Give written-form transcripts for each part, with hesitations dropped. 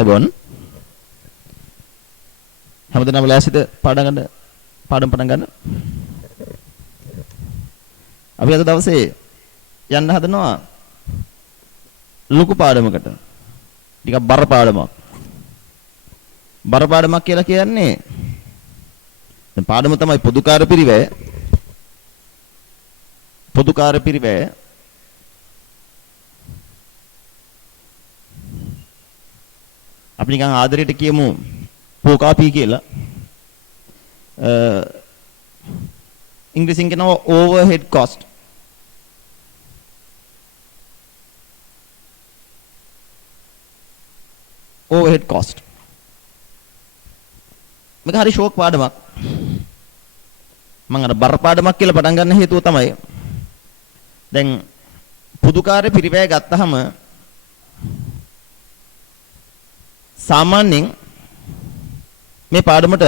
අයිබෝන් හැමදෙනාම ලෑස්තිද පාඩම් පටන් ගන්න. අපි අද දවසේ යන්න හදනවා ලොකු පාඩමකට. ටිකක් බර පාඩමක්. බර පාඩමක් කියලා කියන්නේ දැන් පාඩම තමයි පොදුකාර පිරිවැය. පොදුකාර පිරිවැය අපි නිකන් ආදරයට කියමු පෝකාපී කියලා. ඉංග්‍රීසියෙන් කියනවා overhead cost. overhead cost. මේක හරි ෂෝක් පාඩමක්. මම අර බර පාඩමක් කියලා පටන් ගන්න හේතුව තමයි දැන් පුදුකාරේ පිරිවැය ගත්තාම සාමාන්‍යයෙන් මේ පාඩමට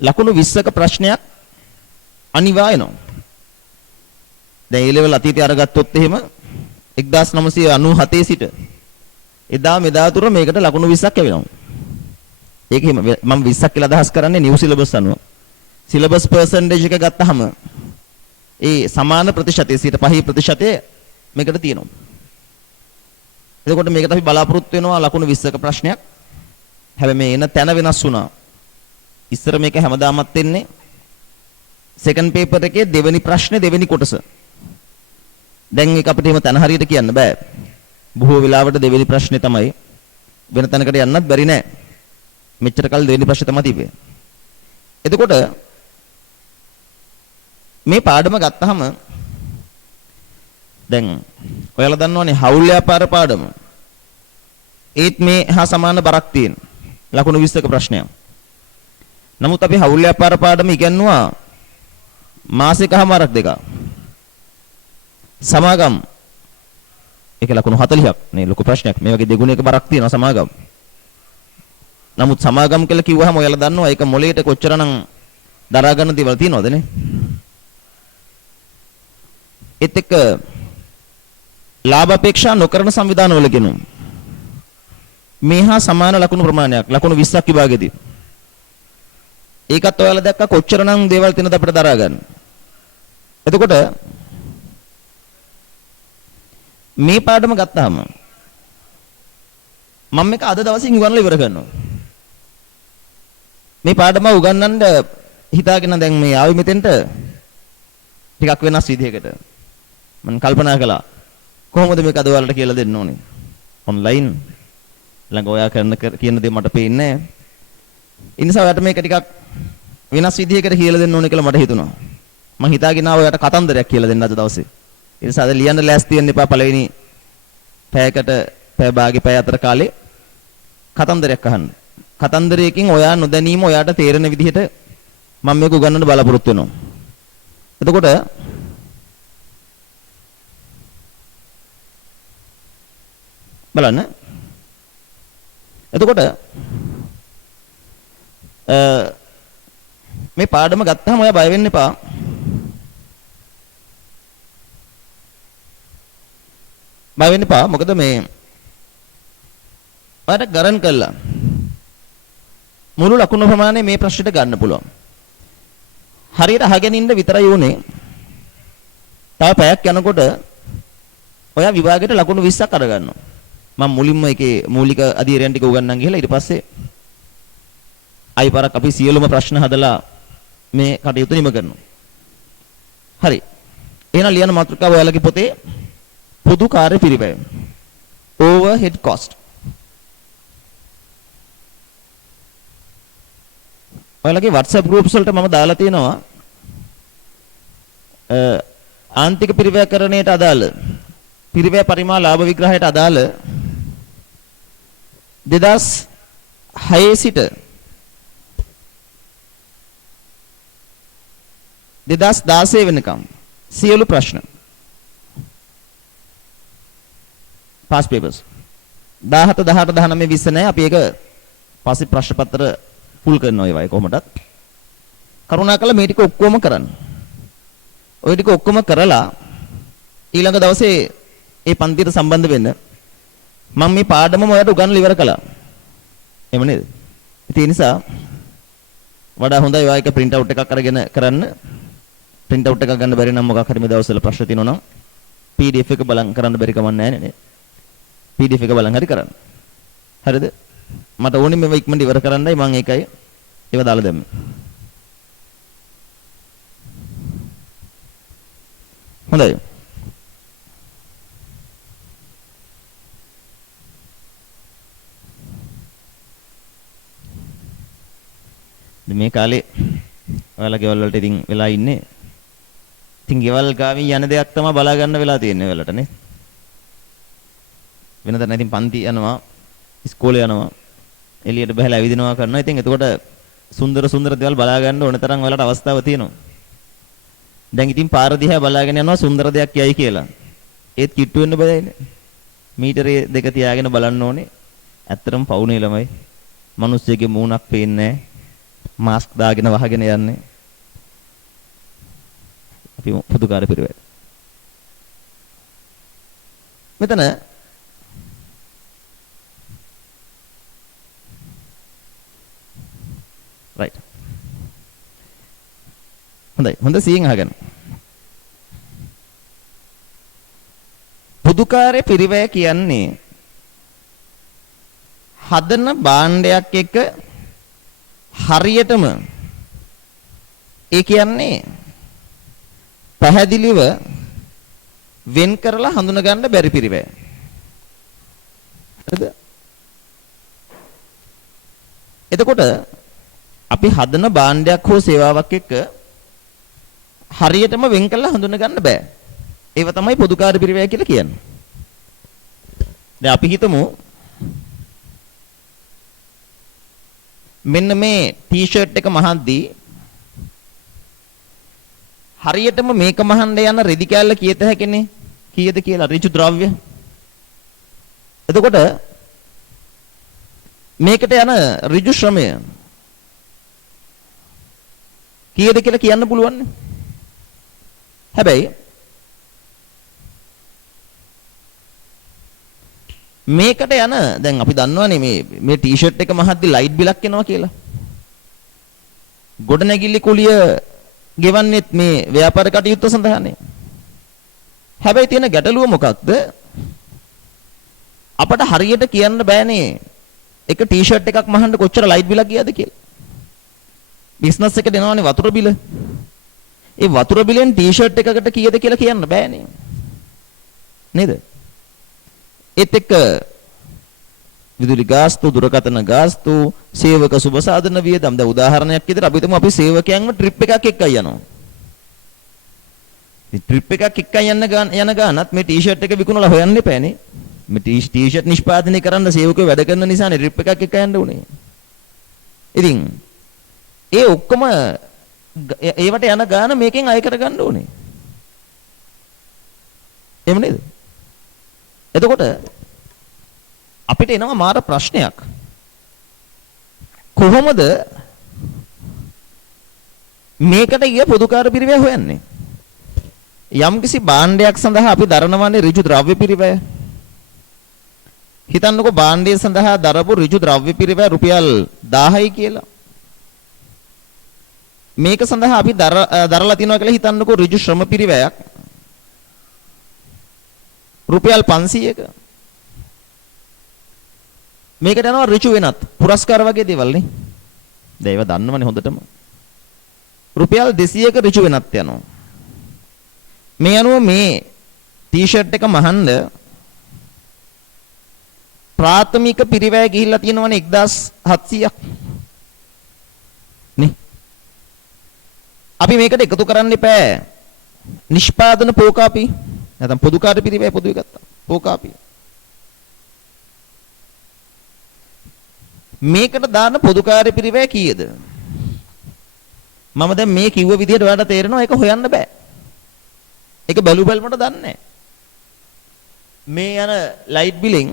ලකුණු 20ක ප්‍රශ්නයක් අනිවාර්යනවා. දැන් ඒ ලෙවල් අතීතය අරගත්තොත් එහෙම 1997 සිට එදා මෙදා තුර මේකට ලකුණු 20ක් ලැබෙනවා. ඒක එහෙම මම 20ක් කියලා අදහස් කරන්නේ නිව් සිලබස් අනුව. සිලබස් පර්සන්ටේජ් එක ගත්තාම ඒ සමාන ප්‍රතිශතය 5% මේකට තියෙනවා. එතකොට මේකට අපි බලාපොරොත්තු වෙනවා ලකුණු 20ක ප්‍රශ්නයක්. හැබැයි මේ එන තැන වෙනස් වුණා. ඉස්සර මේක හැමදාමත් එන්නේ සෙකන්ඩ් පේපර් එකේ දෙවෙනි ප්‍රශ්නේ දෙවෙනි කොටස. දැන් ඒක අපිට එහෙම තැන හරියට කියන්න බෑ. බොහෝ වෙලාවට දෙවෙනි ප්‍රශ්නේ තමයි වෙන තැනකට යන්නත් බැරි නෑ. මෙච්චර කල් දෙවෙනි ප්‍රශ්නේ තමයි තිබෙන්නේ. එතකොට මේ පාඩම ගත්තාම දැන් ඔයාලා දන්නවනේ හවුල් ව්‍යාපාර පාඩම. ඒත් මේ හා සමාන බරක් තියෙන ලකුණු 20ක ප්‍රශ්නයක්. නමුත් අපි හවුල් ව්‍යාපාර පාඩම ඉගෙනුවා මාසිකමාරක් දෙකක්. සමාගම් ඒක ලකුණු 40ක් නේ ලොකු ප්‍රශ්නයක්. මේ වගේ දෙගුණයක බරක් තියෙනවා සමාගම්. නමුත් සමාගම් කියලා කිව්වහම ඔයාලා දන්නවා ඒක මොලේට කොච්චරනම් දරා ගන්න දේවල් තියෙනවද නේ? ඒත් එක්ක ලාභ අපේක්ෂා නොකරන සංවිධානවල ගෙනු මේ හා සමාන ලකුණු ප්‍රමාණයක් ලකුණු 20ක් විභාගෙදී. ඒකත් ඔයාලා දැක්ක කොච්චරනම් දේවල් තියෙනවද අපිට දරා ගන්න. එතකොට මේ පාඩම ගත්තාම මම මේක අද දවසින් උගන්වලා ඉවර කරනවා. මේ පාඩම උගන්වන්න හිතාගෙන දැන් මේ ආවේ මෙතෙන්ට ටිකක් වෙනස් විදිහකට. මම කල්පනා කළා කොහොමද මේක අද ඔයාලට කියලා දෙන්න ඕනේ. ඔන්ලයින් ළඟ ඔයා කියන දේ මට පේන්නේ නැහැ. ඒ නිසා ඔයාලට මේක ටිකක් වෙනස් විදිහකට කියලා දෙන්න ඕනේ කියලා මට හිතුණා. මම හිතාගෙන ආවා ඔයාලට කතන්දරයක් කියලා දෙන්න අද දවසේ. ඒ නිසා අද ලියන්න ලෑස්ති වෙන්න එපා. පළවෙනි පැයකට පැය භාගේ පැය අතර කාලේ කතන්දරයක් අහන්න. කතන්දරයකින් ඔයා නොදැනීම ඔයාට තේරෙන විදිහට මම මේක උගන්වන්න බලාපොරොත්තු වෙනවා. එතකොට බලන්න. එතකොට මේ පාඩම ගත්තාම ඔයා බය වෙන්න එපා. බය වෙන්න එපා. මොකද මේ ඔයාලට ගරන් කළා මුළු ලකුණු ප්‍රමාණය මේ ප්‍රශ්නෙට ගන්න පුළුවන්. හරියට අහගෙන ඉන්න විතරයි උනේ. තව පැයක් යනකොට ඔයා විභාගයට ලකුණු 20ක් අරගන්නවා. මම මුලින්ම ඒකේ මූලික අධීරයන් ටික උගන්වන්න ගිහලා ඊට පස්සේ අයිපාරක් අපි සියලුම ප්‍රශ්න හදලා මේ කටයුතු නිම කරනවා. හරි. එහෙනම් ලියන මාතෘකාව ඔයාලගේ පොතේ පොදු කාර්ය පිරිවැය. overhead cost. ඔයාලගේ WhatsApp groups වලට මම දාලා තියෙනවා ආන්තික පිරිවැයකරණයට අදාළ පිරිවැය පරිමාණ ලාභ විග්‍රහයට අදාළ 2006 සිට 2016 වෙනකම් සියලු ප්‍රශ්න past papers 17 18 19 20 නැහැ. අපි ඒක පස්සේ ප්‍රශ්න පත්‍ර පුල් කරනවා ඒවයි කොහොමදත්. කරුණාකරලා මේ ටික ඔක්කොම කරන්න. ওই ටික ඔක්කොම කරලා ඊළඟ දවසේ ඒ පන්තියට සම්බන්ධ වෙන්න මම මේ පාඩමම ඔයාලට උගන්වලා ඉවර කළා. එහෙම නේද? ඉතින් ඒ නිසා වඩා හොඳයි ඔයා එක print out එකක් අරගෙන කරන්න. print out එකක් ගන්න බැරි නම් මොකක් හරි මේ දවස්වල ප්‍රශ්න තියෙනවා නම් PDF එක බලන් කරන්න බැරි කමක් නැහැ නේ. PDF එක බලන් හරි කරන්න. හරිද? මට ඕනේ මේව ඉක්මනට ඉවර කරන්නයි මම ඒකයි ඒව දාලා දැම්මේ. හොඳයි. මේ කාලේ ඔයාලා ගෙවල් වලට ඉතින් වෙලා ඉන්නේ. ඉතින් ගෙවල් ගාමින් යන දෙයක් තමයි බලා ගන්න වෙලා තියෙන්නේ ඔයාලට නේ. වෙනදා නම් ඉතින් පන්ති යනවා, ඉස්කෝලේ යනවා, එළියට බහලා ඇවිදිනවා කරනවා. ඉතින් එතකොට සුන්දර දේවල් බලා ගන්න ඕන තරම් ඔයාලට අවස්ථාව තියෙනවා. දැන් ඉතින් පාර දිහා බලාගෙන යනවා සුන්දර දෙයක් යයි කියලා. ඒත් කිට්ටු වෙන්න බෑනේ. මීටරේ දෙක තියාගෙන බලන්න ඕනේ. ඇත්තටම පවුනේ ළමයි. මිනිස්සෙගේ මූණක් පේන්නේ නැහැ. මාස්ක් දාගෙන වහගෙන යන්නේ. අපි පුදුකාර පිරිවැය. මෙතන right. හොඳ සීන් අහගන්න. පුදුකාරේ පිරිවැය කියන්නේ හදන භාණ්ඩයක් එක්ක හරියටම ඒ කියන්නේ පැහැදිලිව වෙන් කරලා හඳුන ගන්න බැරි පිරිවැය. හරිද? එතකොට අපි හදන භාණ්ඩයක් හෝ සේවාවක් එක්ක හරියටම වෙන් කරලා හඳුන ගන්න බෑ. ඒව තමයි පොදුකාර පිරිවැය කියලා කියන්නේ. දැන් අපි හිතමු මෙන්න මේ ටී-ෂර්ට් එක මහද්දී හරියටම මේක මහන්න යන රෙදි කෑල්ල කීයද හැකනේ? කීයද කියලා ඍජු ද්‍රව්‍ය. එතකොට මේකට යන ඍජු ශ්‍රමය කීයද කියලා කියන්න පුළුවන් නේ. හැබැයි මේකට යන දැන් අපි දන්නවනේ මේ ටී-ෂර්ට් එක මහද්දි ලයිට් බිලක් එනවා කියලා. ගොඩනැගිලි කුලිය ගෙවන්නේත් මේ ව්‍යාපාර කටයුත්ත සඳහානේ. හැබැයි තියෙන ගැටලුව මොකක්ද? අපට හරියට කියන්න බෑනේ එක ටී-ෂර්ට් එකක් මහන්න කොච්චර ලයිට් බිලක් ගියද කියලා. බිස්නස් එකට එනවනේ වතුර බිල. ඒ වතුර බිලෙන් ටී-ෂර්ට් එකකට කීයද කියලා කියන්න බෑනේ. නේද? ඒත් එක්ක විදුලි ගාස්තු, දුරකථන ගාස්තු, සේවක සුබ සාධන වියදම්. දැන් උදාහරණයක් විදිහට අපි හිතමු අපි සේවකයන්ව ට්‍රිප් එකක් එක්කයි යනවා. මේ ට්‍රිප් එකක් එක්කයි යන ගානත් මේ ටී-ෂර්ට් එක විකුණලා හොයන්න එපානේ. මේ ටී-ෂර්ට් නිෂ්පාදනය කරන්න සේවකයෝ වැඩ කරන නිසානේ ට්‍රිප් එකක් එක්ක යන්න උනේ. ඉතින් ඒ ඔක්කොම ඒවට යන ගාන මේකෙන් අය කරගන්න ඕනේ. එහෙම නේද? එතකොට අපිට එනවා මාර ප්‍රශ්නයක්. කොහොමද මේකට ගිය පොදුකාර පිරිවැය හොයන්නේ? යම්කිසි භාණ්ඩයක් සඳහා අපි දරනවන්නේ ඍජු ද්‍රව්‍ය පිරිවැය. හිතන්නකෝ භාණ්ඩය සඳහා දරපු ඍජු ද්‍රව්‍ය පිරිවැය රුපියල් 1000යි කියලා. මේක සඳහා අපි දරලා තියනවා කියලා හිතන්නකෝ ඍජු ශ්‍රම පිරිවැයක් රුපියල් 500ක. මේකට යනවා ඍජු වෙනත් පුරස්කාර වගේ දේවල් නේ. දැන් ඒව දන්නවනේ හොඳටම. රුපියල් 200ක ඍජු වෙනත් යනවා. මේ අනුව මේ ටී-ෂර්ට් එක මහන්න ප්‍රාථමික පිරිවැය ගිහිල්ලා තියෙනවනේ 1700ක්. නේ. අපි මේකට එකතු කරන්න එපා. නිෂ්පාදන පෝකාපි නැත්නම් පොදුකාර පිරිවැය පොදුවේ ගත්තා. පෝකාපි. මේකට දාන පොදුකාර පිරිවැය කීයද? මම දැන් මේ කිව්ව විදිහට ඔයාලට තේරෙනවා ඒක හොයන්න බෑ. ඒක බැලු බැලමට දන්නේ නැහැ. මේ යන ලයිට් බිලෙන්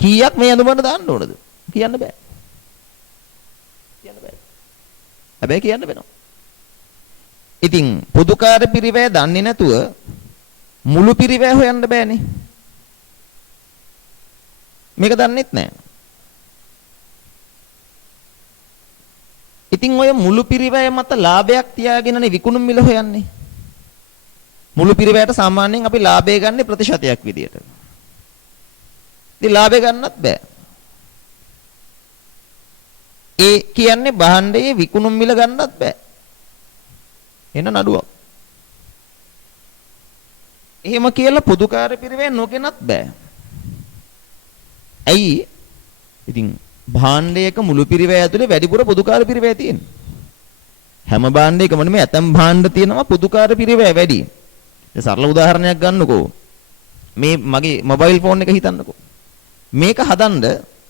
කීයක් මේ අඳුමට දාන්න ඕනද? කියන්න බෑ. කියන්න බෑ. හැබැයි කියන්න වෙනවා. ඉතින් පොදුකාර පිරිවැය දන්නේ නැතුව මුළු පිරිවැය හොයන්න බෑනේ. මේක දන්නෙත් නෑ. ඉතින් ඔය මුළු පිරිවැය මත ලාභයක් තියාගෙනනේ විකුණුම් මිල හොයන්නේ. මුළු පිරිවැයට සාමාන්‍යයෙන් අපි ලාභය ගන්න ප්‍රතිශතයක් විදියට. ඉතින් ලාභය ගන්නත් බෑ. ඒ කියන්නේ භාණ්ඩයේ විකුණුම් මිල ගන්නත් බෑ. එන නඩුවක්. එහෙම කියලා පොදුකාර පිරිවැය නොගෙනත් බෑ. ඇයි? ඉතින් භාණ්ඩයක මුළු පිරිවැය ඇතුලේ වැඩිපුර පොදුකාර පිරිවැය තියෙනවා. හැම භාණ්ඩයකම නෙමෙයි ඇතම් භාණ්ඩ තියෙනවා පොදුකාර පිරිවැය වැඩි. සරල උදාහරණයක් ගන්නකෝ. මේ මගේ මොබයිල් ෆෝන් එක හිතන්නකෝ. මේක හදන්න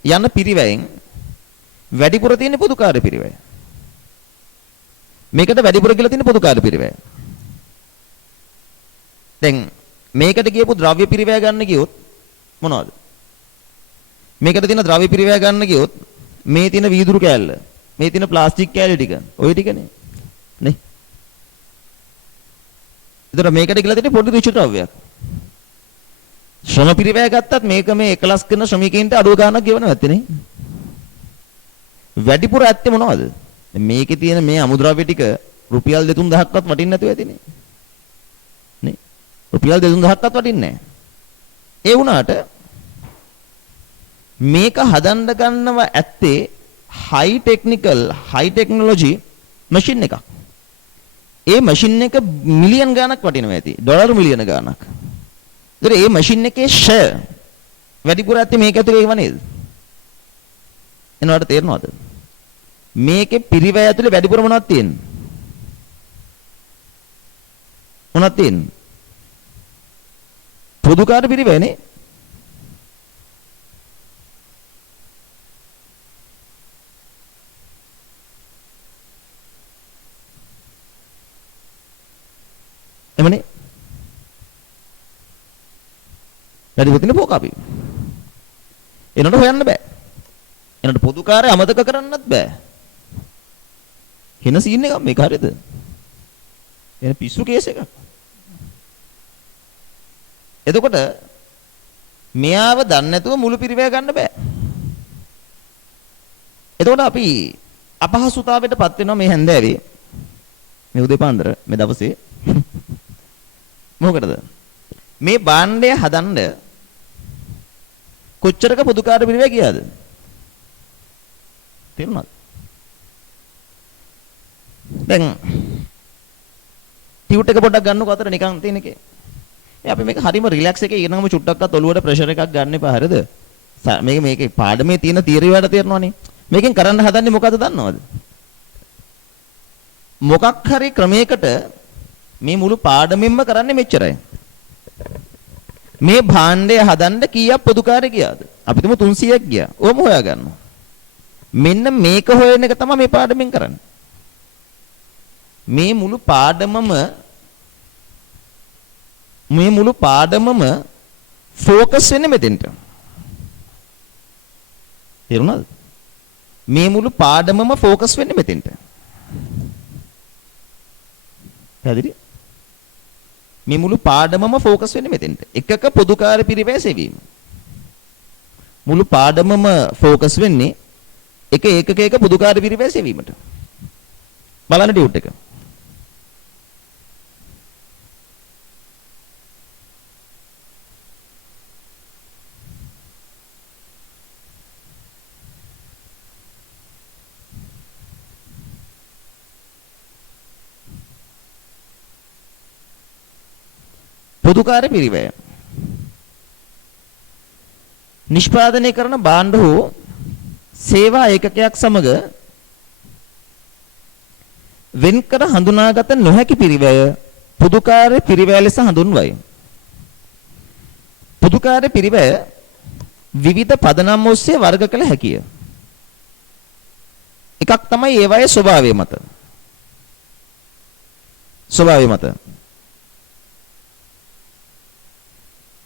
යන පිරිවැයෙන් වැඩිපුර තියෙන පොදුකාර පිරිවැය. මේකට වැඩිපුර කියලා තියෙන පොදුකාර පිරිවැය. දැන් මේකට කියපු ද්‍රව්‍ය පිරිවැය ගන්න ගියොත් මොනවද? මේකට තියෙන ද්‍රව්‍ය පිරිවැය ගන්න ගියොත් මේ තියෙන වීදුරු කෑල්ල, මේ තියෙන ප්ලාස්ටික් කෑලි ටික, ওই ටිකනේ. නේ? ඒතර මේකට කියලා තියෙන පොඩි ඍජු ද්‍රව්‍යයක්. ශ්‍රම පිරිවැය ගත්තත් මේක මේ එකලස් කරන ශ්‍රමිකයින්ට අඩුව ගාණක් ගෙවනවා ඇත්තනේ. වැඩිපුර ඇත්තේ මොනවද? මේකේ තියෙන මේ අමුද්‍රව්‍ය ටික රුපියල් 2-3000ක්වත් වටින්නේ නැතුව ඇතිනේ. නේ? රුපියල් 2-3000ක්වත් වටින්නේ නැහැ. ඒ වුණාට මේක හදන්න ගන්නව ඇත්තේ high technology මැෂින් එකක්. ඒ මැෂින් එක මිලියන් ගාණක් වටිනවා ඇති. ඩොලර් මිලියන ගාණක්. ඒතර මේ මැෂින් එකේ ෂෙයා වැඩිපුර ඇත්තේ මේක ඇතුලේ ඒව නේද? එනවාට තේරෙනවද? මේකේ පිරිවැය ඇතුලේ වැඩිපුර මොනවද තියෙන්නේ? මොනවද තියෙන්නේ? පොදුකාර පිරිවැයනේ. එමනේ. වැඩිපුර තියෙන පොකාපි. එනකොට හොයන්න බෑ. එනකොට පොදුකාරය අමතක කරන්නත් බෑ. වෙන සීන් එකක් මේක හරියද? එන පිස්සු කේස් එකක්. එතකොට මෙයාව දන්නේ නැතුව මුළු පිරිවැය ගන්න බෑ. එතකොට අපි අපහසුතාවයටපත් වෙනවා මේ හැන්දෑවේ. මේ උදේ පාන්දර මේ දවසේ. මොකටද? මේ භාණ්ඩය හදන්න කොච්චරක පොදුකාර පිරිවැය ගියාද? තේරුණාද? දැන් ටියුට් එක පොඩ්ඩක් ගන්නකො අතර නිකන් තියෙන එකේ. අපි මේක හරිම රිලැක්ස් එකේ ඉගෙනගමු චුට්ටක්වත් ඔලුවට ප්‍රෙෂර් එකක් ගන්න එපා හරිද? මේකේ පාඩමේ තියෙන තියරි වලට තේරෙනවනේ. මේකෙන් කරන්න හදන්නේ මොකද්ද දන්නවද? මොකක් හරි ක්‍රමයකට මේ මුළු පාඩමෙන්ම කරන්නේ මෙච්චරයි. මේ භාණ්ඩය හදන්න කීයක් පොදුකාරය ගියාද? අපි තුමු 300ක් ගියා. ඕම හොයාගන්නවා. මෙන්න මේක හොයන එක තමයි මේ පාඩමෙන් කරන්නේ. මේ මුළු පාඩමම ફોકસ වෙන්නේ මෙතෙන්ට. තේරුණාද? මේ මුළු පාඩමම ફોકસ වෙන්නේ මෙතෙන්ට. පැහැදිලි? මේ මුළු පාඩමම ફોકસ වෙන්නේ මෙතෙන්ට. එකක පොදුකාර පිරිවැය සෙවීම. මුළු පාඩමම ફોકસ වෙන්නේ එක පොදුකාර පිරිවැය සෙවීමට. බලන්න ටියුට් එක. පොදුකාර පිරිවැය නිෂ්පාදනය කරන භාණ්ඩ හෝ සේවා ඒකකයක් සමග වෙන්කර හඳුනාගත නොහැකි පිරිවැය පොදුකාර පිරිවැය ලෙස හඳුන්වයි. පොදුකාර පිරිවැය විවිධ පදනම් ඔස්සේ වර්ග කළ හැකිය. එකක් තමයි ඒවායේ ස්වභාවය මත.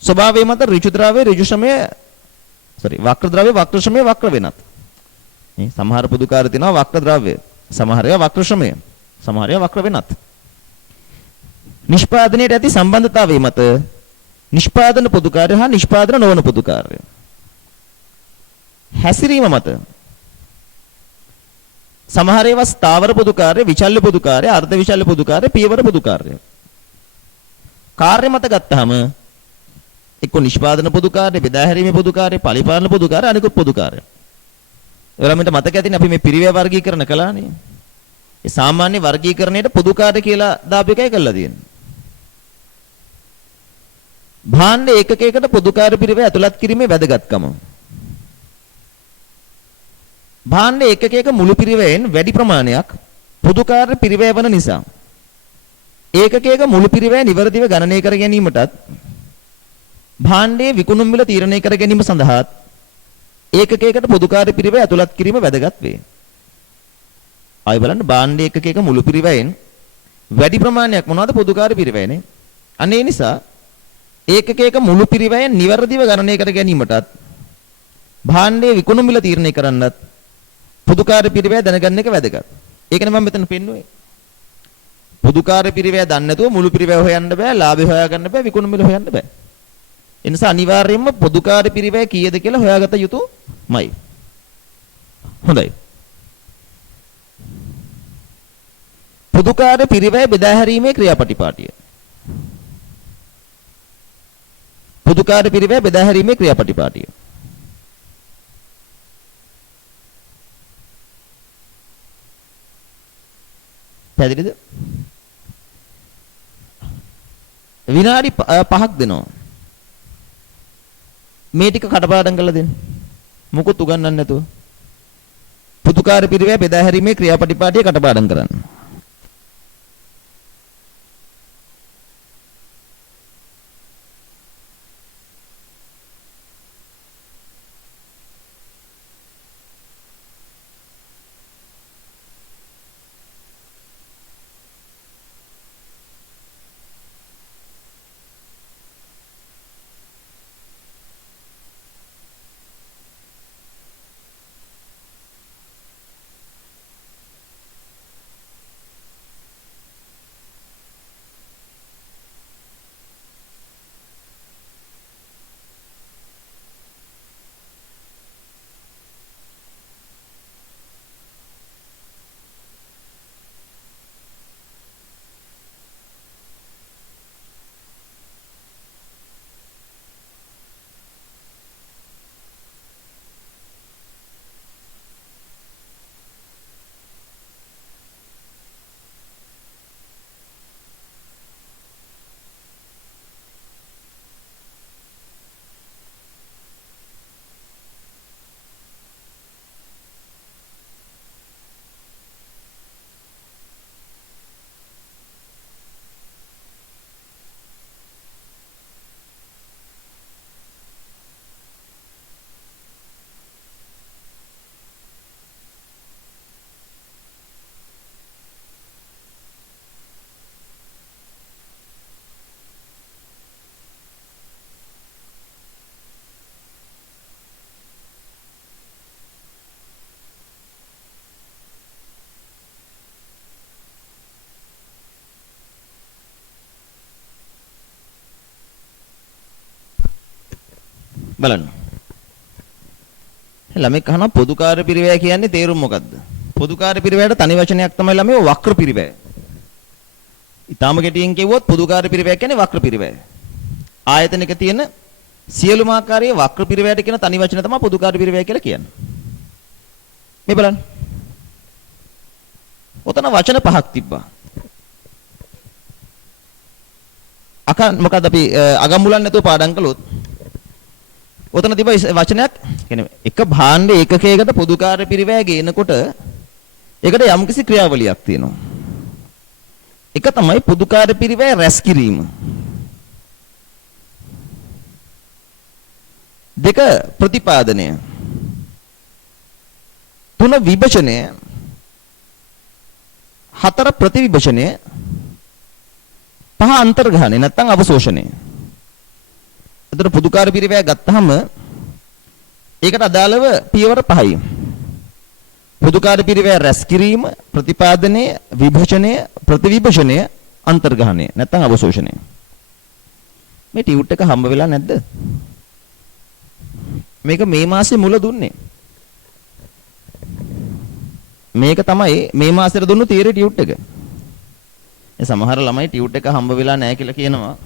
ස්වභාවය මත ඍජු ද්‍රව්‍ය ඍජු ශ්‍රමය වක්‍ර ද්‍රව්‍ය වක්‍ර ශ්‍රමය වක්‍ර වෙනත්. මේ සමහර පොදුකාර තියෙනවා වක්‍ර ද්‍රව්‍ය, සමහර ඒවා වක්‍ර ශ්‍රමය, සමහර ඒවා වක්‍ර වෙනත්. නිෂ්පාදනයේ ඇති සම්බන්ධතාවය මත නිෂ්පාදන පොදු කාර්ය හා නිෂ්පාදන නොවන පොදු කාර්ය. හැසිරීම මත සමහර ඒවා ස්ථාවර පොදු කාර්ය, විචල්්‍ය පොදු කාර්ය, අර්ධ විචල්්‍ය පොදු කාර්ය, පියවර පොදු කාර්ය. කාර්ය මත ගත්තාම එක්ක නිෂ්පාදන පොදු කාර්ය, බෙදා හැරීමේ පොදු කාර්ය, පරිපාලන පොදු කාර්ය, අනිකුත් පොදු කාර්ය. ඔයාලට මතක ඇතිනේ අපි මේ පිරිවැය වර්ගීකරණ කළානේ. ඒ සාමාන්‍ය වර්ගීකරණයට පොදු කාර්ය කියලා දාපු එකයි කරලා තියෙන්නේ. භාණ්ඩ ඒකකයකට පොදු කාර්ය පිරිවැය ඇතුළත් කිරීමේ වැදගත්කම. භාණ්ඩ ඒකකයක මුළු පිරිවැයෙන් වැඩි ප්‍රමාණයක් පොදු කාර්ය පිරිවැය වන නිසා ඒකකයක මුළු පිරිවැය නිවැරදිව ගණනය කර ගැනීමටත් භාණ්ඩයේ විකුණුම් මිල තීරණය කර ගැනීම සඳහා ඒකකයකට පොදු කාර්ය පිරිවැය ඇතුළත් කිරීම වැදගත් වේ. ආයි බලන්න භාණ්ඩ ඒකකයක මුළු පිරිවැයෙන් වැඩි ප්‍රමාණයක් මොනවද පොදු කාර්ය පිරිවැයනේ. අන්න ඒ නිසා ඒකකයක මුළු පිරිවැයෙන් නිවැරදිව ගණනය කර ගැනීමටත් භාණ්ඩයේ විකුණුම් මිල තීරණය කරන්නත් පොදු කාර්ය පිරිවැය දැනගන්න එක වැදගත්. ඒකනේ මම මෙතන පෙන්නුවේ. පොදු කාර්ය පිරිවැය දන්නේ නැතුව මුළු පිරිවැය හොයන්න බෑ, ලාභය හොයාගන්න බෑ, විකුණුම් මිල හොයන්න බෑ. ඒ නිසා අනිවාර්යයෙන්ම පොදු කාර්ය පිරිවැය කීයද කියලා හොයාගත යුතුමයි. හොඳයි. පොදු කාර්ය පිරිවැය බෙදා හැරීමේ ක්‍රියාපටිපාටිය. පොදු කාර්ය පිරිවැය බෙදා හැරීමේ ක්‍රියාපටිපාටිය. පැහැදිලිද? විනාඩි 5ක් දෙනවා. මේ ටික කටපාඩම් කරලා දෙන්න. මොකොත් උගන්වන්න නැතුව. පොදු කාර්ය පිරිවැය බෙදා හැරීමේ ක්‍රියාපටිපාටිය කටපාඩම් කරන්න. බලන්න. ළමෙක් අහනවා පොදු කාර්ය පිරිවැය කියන්නේ තේරුම මොකද්ද? පොදු කාර්ය පිරිවැයට තනි වචනයක් තමයි ළමයි වක්‍ර පිරිවැය. ඊටාම කෙටියෙන් කිව්වොත් පොදු කාර්ය පිරිවැය කියන්නේ වක්‍ර පිරිවැය. ආයතනයක තියෙන සියලුම ආකාරයේ වක්‍ර පිරිවැයට කියන තනි වචන තමයි පොදු කාර්ය පිරිවැය කියලා කියන්නේ. මේ බලන්න. ඔතන වචන පහක් තිබ්බා. මොකද අපි අගමුලන් නැතුව පාඩම් කළොත් ඔතන තිබ්බ වචනයක් කියන්නේ එක භාණ්ඩ ඒකකයකට පොදු කාර්ය පිරිවැය ගේනකොට ඒකට යම්කිසි ක්‍රියාවලියක් තියෙනවා. එක තමයි පොදු කාර්ය පිරිවැය රැස් කිරීම. දෙක ප්‍රතිපාදනය. තුන විභජනය. හතර ප්‍රතිවිභජනය. පහ අන්තර්ග්‍රහණය නැත්නම් අවශෝෂණය. එතකොට පොදු කාර්ය පිරිවැය ගත්තාම ඒකට අදාළව පියවර 5යි. පොදු කාර්ය පිරිවැය රැස් කිරීම, ප්‍රතිපාදනය, විභජනය, ප්‍රතිවිභජනය, අන්තර්ග්‍රහණය නැත්නම් අවශෝෂණය. මේ ටියුට් එක හම්බ වෙලා නැද්ද? මේක මේ මාසේ මුල දුන්නේ. මේක තමයි මේ මාසෙට දුන්නු තියරි ටියුට් එක. ඒ සමහර ළමයි ටියුට් එක හම්බ වෙලා නැහැ කියලා කියනවා.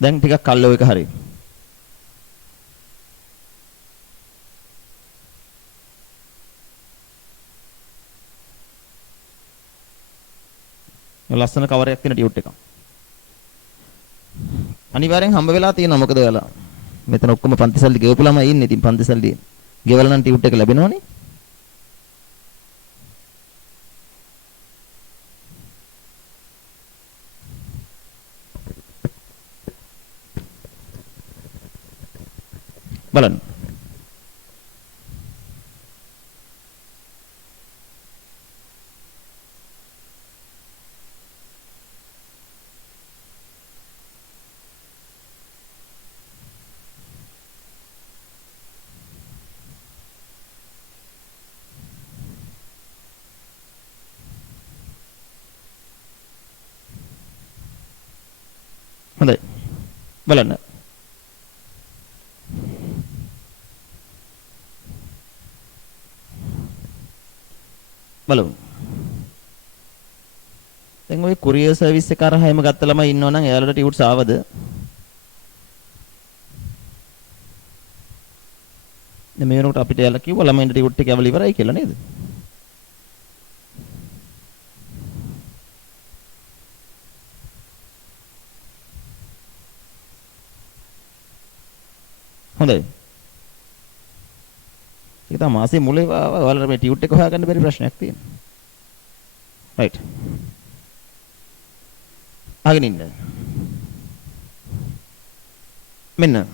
දැන් ටිකක් කල්ලෝ එක හරි. ලස්සන කවරයක් තියෙන ටියුට් එකක්. අනිවාර්යෙන් හම්බ වෙලා තියෙනවා. මොකද ඔයාලා මෙතන ඔක්කොම පන්තිසල්ලි ගෙවපු ළමයි ඉන්නේ. ඉතින් පන්තිසල්ලි ගෙවලා නම් ටියුට් එක ලැබෙනවනේ. බලන්න. හොඳයි. බලන්න. බලමු. දැන් ওই කුරියර් සර්විස් එක අරහාම ගත්ත ළමයි ඉන්නවනම් එයාලට ටියුට්ස් ආවද? දැන් මේ වෙනකොට අපිට එයාලා කිව්වා ළමයින්ට ටියුට් එක ඇවල ඉවරයි කියලා නේද? හොඳයි. ඒක තමයි මාසේ මුලේ ඔයාලට මේ ටියුට් එක හොයාගන්න බැරි ප්‍රශ්නයක් තියෙනවා. රයිට්. අහගෙන ඉන්න. මෙන්න.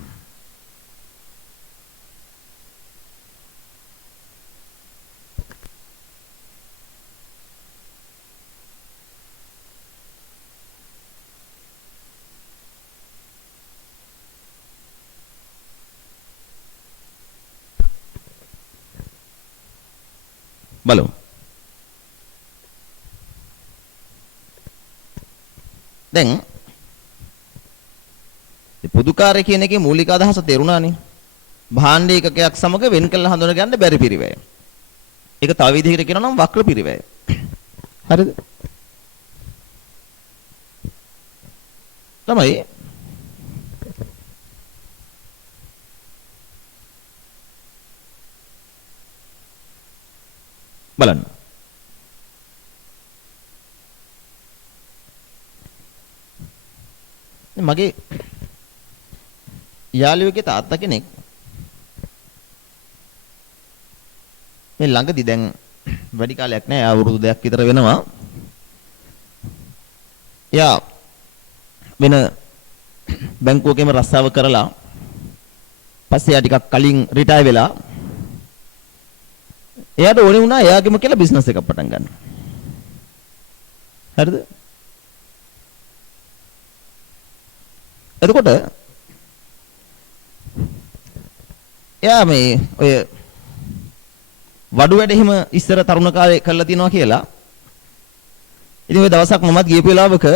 බලමු. දැන් පොදුකාර්ය කියන එකේ මූලික අදහස තේරුණානේ. භාණ්ඩ ඒකකයක් සමග වෙන් කළ හඳුන ගන්න බැරි පිරිවැය. ඒක තව විදිහකට කියනවා නම් වක්‍ර පිරිවැය. හරිද? තමයි බලන්න. මගේ යාළුවෙක්ගේ තාත්තා කෙනෙක් මේ ළඟදි දැන් වැඩි කාලයක් නෑ අවුරුදු 2ක් විතර වෙනවා. එයා වෙන බැංකුවකම රස්සාව කරලා පස්සේ එයා ටිකක් කලින් රිටයර් වෙලා එයාට ඕනේ වුණා එයාගෙම කියලා බිස්නස් එකක් පටන් ගන්න. හරිද? එතකොට එයා මේ ඔය වඩු වැඩ එහෙම ඉස්සර තරුණ කාලේ කරලා තියනවා කියලා. ඉතින් ඔය දවසක් මමත් ගියපු වෙලාවක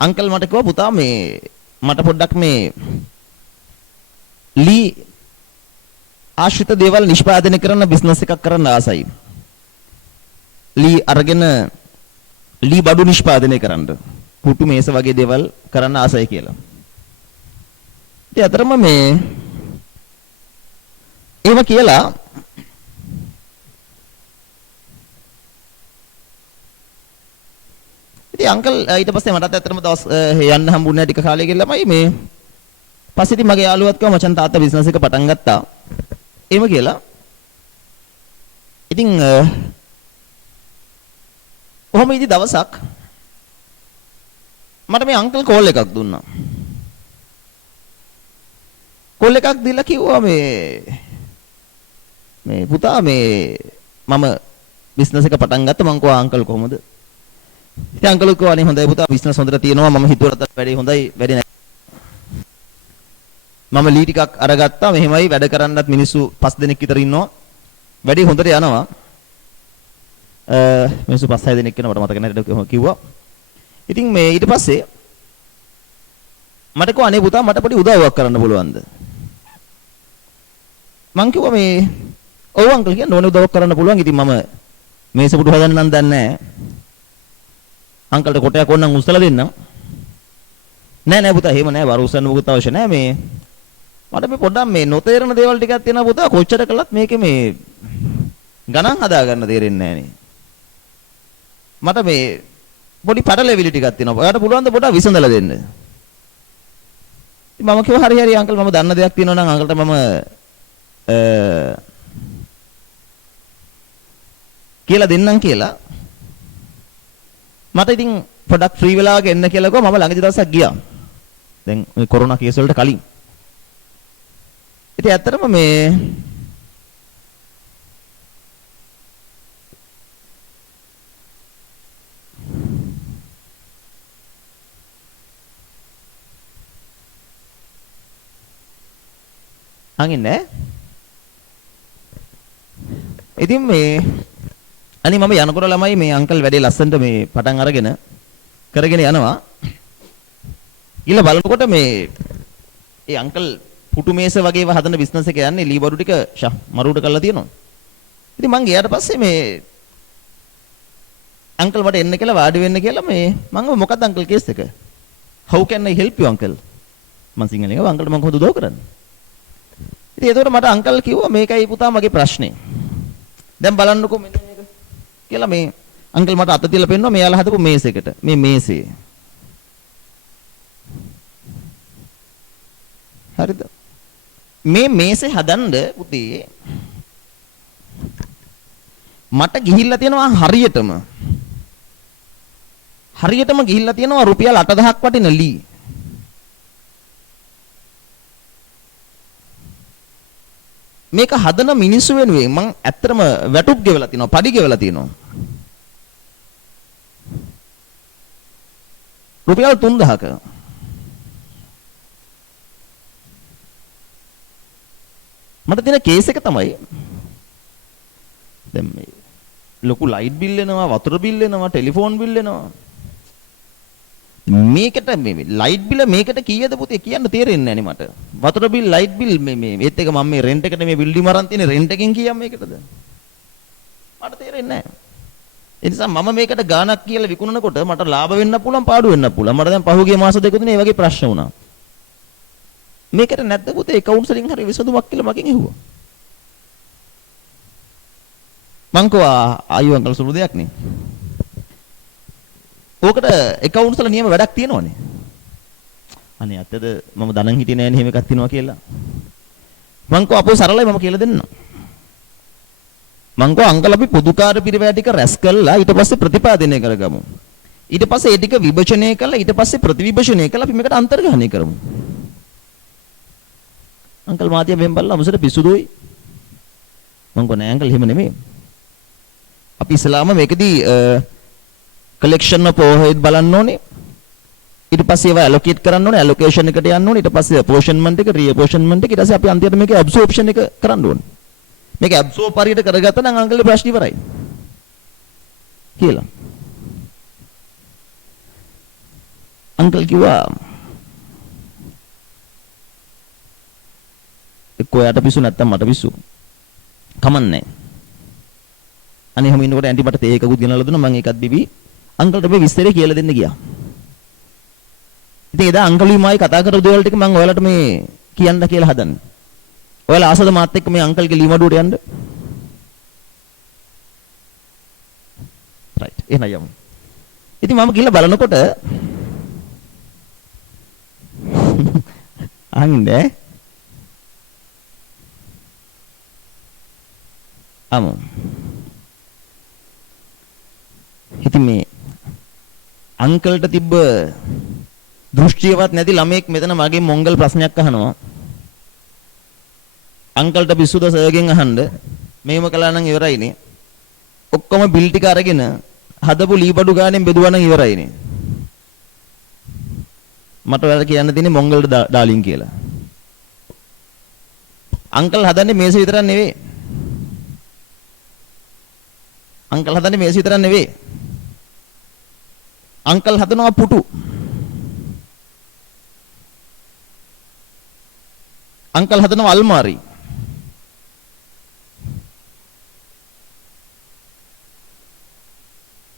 අංකල් මට කිව්වා පුතා මේ මට පොඩ්ඩක් මේ ලී ආශ්‍රිත දේවල් නිෂ්පාදනය කරන බිස්නස් එකක් කරන්න ආසයි. ලී අරගෙන ලී බඩු නිෂ්පාදනය කරන්න. පුටු මේස වගේ දේවල් කරන්න ආසයි කියලා. ඉතින් අතරම මේ එහෙම කියලා ඉතින් අංකල් ඊට පස්සේ මටත් ඇත්තටම දවස් යන්න හම්බුනේ නැහැ ටික කාලෙක ළමයි මේ පස්සේ ඉතින් මගේ යාළුවත් කිව්වා මචං තාත්තා බිස්නස් එක පටන් ගත්තා. එහෙම කියලා. ඉතින් ඔහොම ඉදි දවසක් මට මේ අංකල් කෝල් එකක් දුන්නා. කෝල් එකක් දීලා කිව්වා මේ පුතා මේ මම බිස්නස් එක පටන් ගත්තා. මං කිව්වා අංකල් කොහොමද? ඉතින් අංකල් කිව්වා අනේ හොඳයි පුතා බිස්නස් හොඳට තියෙනවා. මම හිතුවට වැඩි හොඳයි වැඩි නැහැ. මම ලී ටිකක් අරගත්තා. මෙහෙමයි වැඩ කරන්නත් මිනිස්සු 5 දෙනෙක් විතර ඉන්නවා. වැඩි හොඳට යනවා. මිනිස්සු 5-6 දෙනෙක් ඉන්නවට මතක නැහැ කිව්වා. ඉතින් මේ ඊට පස්සේ මට කිව්වා අනේ පුතා මට පොඩි උදව්වක් කරන්න පුළුවන්ද? මං කිව්වා මේ ඔව් අංකල් කියන්න ඕනේ උදව්වක් කරන්න පුළුවන්. ඉතින් මම මේස පුටු හදන්න නම් දන්නේ නැහැ. අංකල්ට කොටයක් ඕනනම් උස්සලා දෙන්නම්. නෑ පුතා එහෙම නෑ වරු උස්සන්න මොකුත් අවශ්‍ය නෑ මේ මට මේ පොඩ්ඩක් මේ නොතේරෙන දේවල් ටිකක් තියෙනවා පුතා කොච්චර කළත් මේකේ මේ ගණන් හදා ගන්න තේරෙන්නේ නෑනේ. මට මේ පොඩි පටලැවිලි ටිකක් තියෙනවා. ඔයාලට පුළුවන් ද පොඩ්ඩක් විසඳලා දෙන්න? ඉතින් මම කිව්වා හරි අංකල් මම දන්න දෙයක් තියෙනවා නම් අංකල්ට මම කියලා දෙන්නම් කියලා. මට ඉතින් පොඩක් ෆ්‍රී වෙලාවක එන්න කියලා කිව්වා. මම ළඟදි දවසක් ගියා. දැන් මේ කොරෝනා කේස් වලට කලින්. ඉතින් ඇත්තටම මේ අංගින්නේ ඉතින් මේ අනේ මම යනකොට ළමයි මේ අංකල් වැඩේ ලස්සනට මේ පටන් අරගෙන කරගෙන යනවා. ඊළ බලනකොට මේ ඒ අංකල් පුටු මේස වගේව හදන බිස්නස් එක යන්නේ ලී බඩු ටික මරුවට කරලා තියෙනවා. ඉතින් මං ගියාට පස්සේ මේ අංකල් මට එන්න කියලා වාඩි වෙන්න කියලා මේ මං මොකක්ද අංකල් කේස් එක? How can I help you uncle? මං සිංහලෙන් කිව්වා අංකල්ට මං කොහොමද උදව් කරන්නේ? ඉතින් ඒතකොට මට අංකල් කිව්වා මේකයි පුතා මගේ ප්‍රශ්නේ. දැන් බලන්නකෝ මෙන්න මේක කියලා මේ අංකල් මට අත තියලා පෙන්නුවා මෙයාලා හදපු මේසෙකට. මේ මේසේ. හරිද? මේ මේසේ හදන්න පුතේ මට ගිහිල්ලා තියෙනවා හරියටම ගිහිල්ලා තියෙනවා රුපියල් 8000ක් වටින ලී. මේක හදන මිනිස්සු වෙනුවෙන් මං ඇත්තටම වැටුප් ගෙවලා තිනවා, පඩි ගෙවලා තිනවා. රුපියල් 3000ක. මට තියෙන කේස් එක තමයි දැන් මේ ලොකු ලයිට් බිල් එනවා, වතුර බිල් එනවා, ටෙලිෆෝන් බිල් එනවා. මේකට මේ ලයිට් බිල මේකට කීයද පුතේ කියන්න තේරෙන්නේ නැහැ මට. වතුර බිල්, ලයිට් බිල් මේ ඒත් එක මම මේ රෙන්ට් එකට මේ බිල්ඩින් අරන් තියෙන රෙන්ට් එකෙන් කීයක් මේකටද? මට තේරෙන්නේ නැහැ. ඒ නිසා මම මේකට ගාණක් කියලා විකුණනකොට මට ලාභ වෙන්න පුළුවන්, පාඩු වෙන්න පුළුවන්. මට දැන් පහුගිය මාස දෙක තුනේ මේ වගේ ප්‍රශ්න වුණා. මේකට නැද්ද පුතේ කවුන්සලින් හරි විසඳුමක් කියලා මගෙන් ඇහුවා. මං කෝ ආයු අංකල් සුළු දෙයක් නේ. ඕකට accounts වල නියම වැඩක් තියෙනවනේ. අනේ අතද මම දනන් හිටියේ නෑනේ එහෙම එකක් තියෙනවා කියලා. මං කෝ අපෝ සරලයි මම කියලා දෙන්නම්. මං කෝ අංකල් අපි පොදුකාර පිරිවැය ටික රැස් කළා ඊට පස්සේ ප්‍රතිපාදනය කරගමු. ඊට පස්සේ ඒ ටික විභජනය කළා ඊට පස්සේ ප්‍රතිවිභජනය කළා අපි මේකට අන්තර්ග්‍රහණය කරමු. අංකල් මාතිය මෙන් බලලා මුසට පිස්සු දොයි. මං කෝ නෑ අංකල් එහෙම නෙමෙයි. අපි ඉස්ලාම මේකදී collection of overhead බලන්න ඕනේ. ඊට පස්සේ ඒවා allocate කරන්න ඕනේ. allocation එකට යන්න ඕනේ. ඊට පස්සේ apportionment එක, reapportionment එක. ඊට පස්සේ අපි අන්තිමට මේකේ absorption එක කරන්න ඕනේ. මේක absorb හරියට කරගත්තා නම් අංකල්ගේ ප්‍රශ්න ඉවරයි. කියලා. අංකල් කිව්වා එක්කෝ යට පිස්සු නැත්තම් මට පිස්සු. කමන්නේ. අනේ හැම ඉන්නකොට ඇන්ටි මට තේ එකකුත් ගෙනල්ලා දුන්නා. මම ඒකත් බිබි අංකල්ට මේ විස්තරේ කියලා දෙන්න ගියා. ඉතින් එදා අංකල්යි මායි කතා කරපු දේවල් ටික මම ඔයාලට මේ කියන්න කියලා හදන්නේ. ඔයාලා ආසද මාත් එක්ක මේ අංකල්ගේ ලීමඩුවට යන්න? රයිට්. එහෙනම් යමු. ඉතින් මම ගිහලා බලනකොට අහන්නේ අමු. ඉතින් මේ අංකල්ට තිබ්බ දෘෂ්ටියවත් නැති ළමෙක් මෙතන මගේ මොංගල් ප්‍රශ්නයක් අහනවා. අංකල්ට පිස්සුද සර්ගෙන් අහන්න. මේව කළා නම් ඉවරයිනේ. ඔක්කොම බිල් ටික අරගෙන හදපු ලීබඩු ගානෙන් බෙදුවා නම් ඉවරයිනේ. මට ඔයාලට කියන්න තියෙන්නේ මොංගල්ට ඩාලින් කියලා. අංකල් හදන්නේ මේස විතරක් නෙවෙයි. අංකල් හදන්නේ මේස විතරක් නෙවෙයි. අංකල් හදනවා පුටු. අංකල් හදනවා අල්මාරි.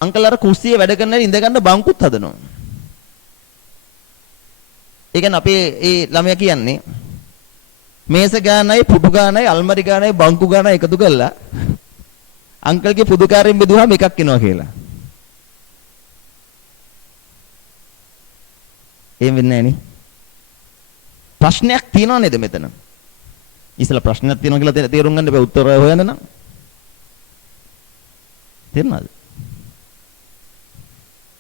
අංකල් අර කුස්සියේ වැඩ කරන ඉඳ ගන්න බංකුත් හදනවා. ඒ කියන්නේ අපේ ඒ ළමයා කියන්නේ මේස ගානයි පුටු ගානයි අල්මාරි ගානයි බංකු ගානයි එකතු කරලා අංකල්ගේ පුදුකාරයෙන් බෙදුවාම එකක් එනවා කියලා. එහෙම වෙන්නේ නැහැ නේ. ප්‍රශ්නයක් තියෙනව නේද මෙතන? ඉස්සලා ප්‍රශ්නයක් තියෙනවා කියලා තේරුම් ගන්න බෑ උත්තර හොයන්න නම්. තේරුණාද?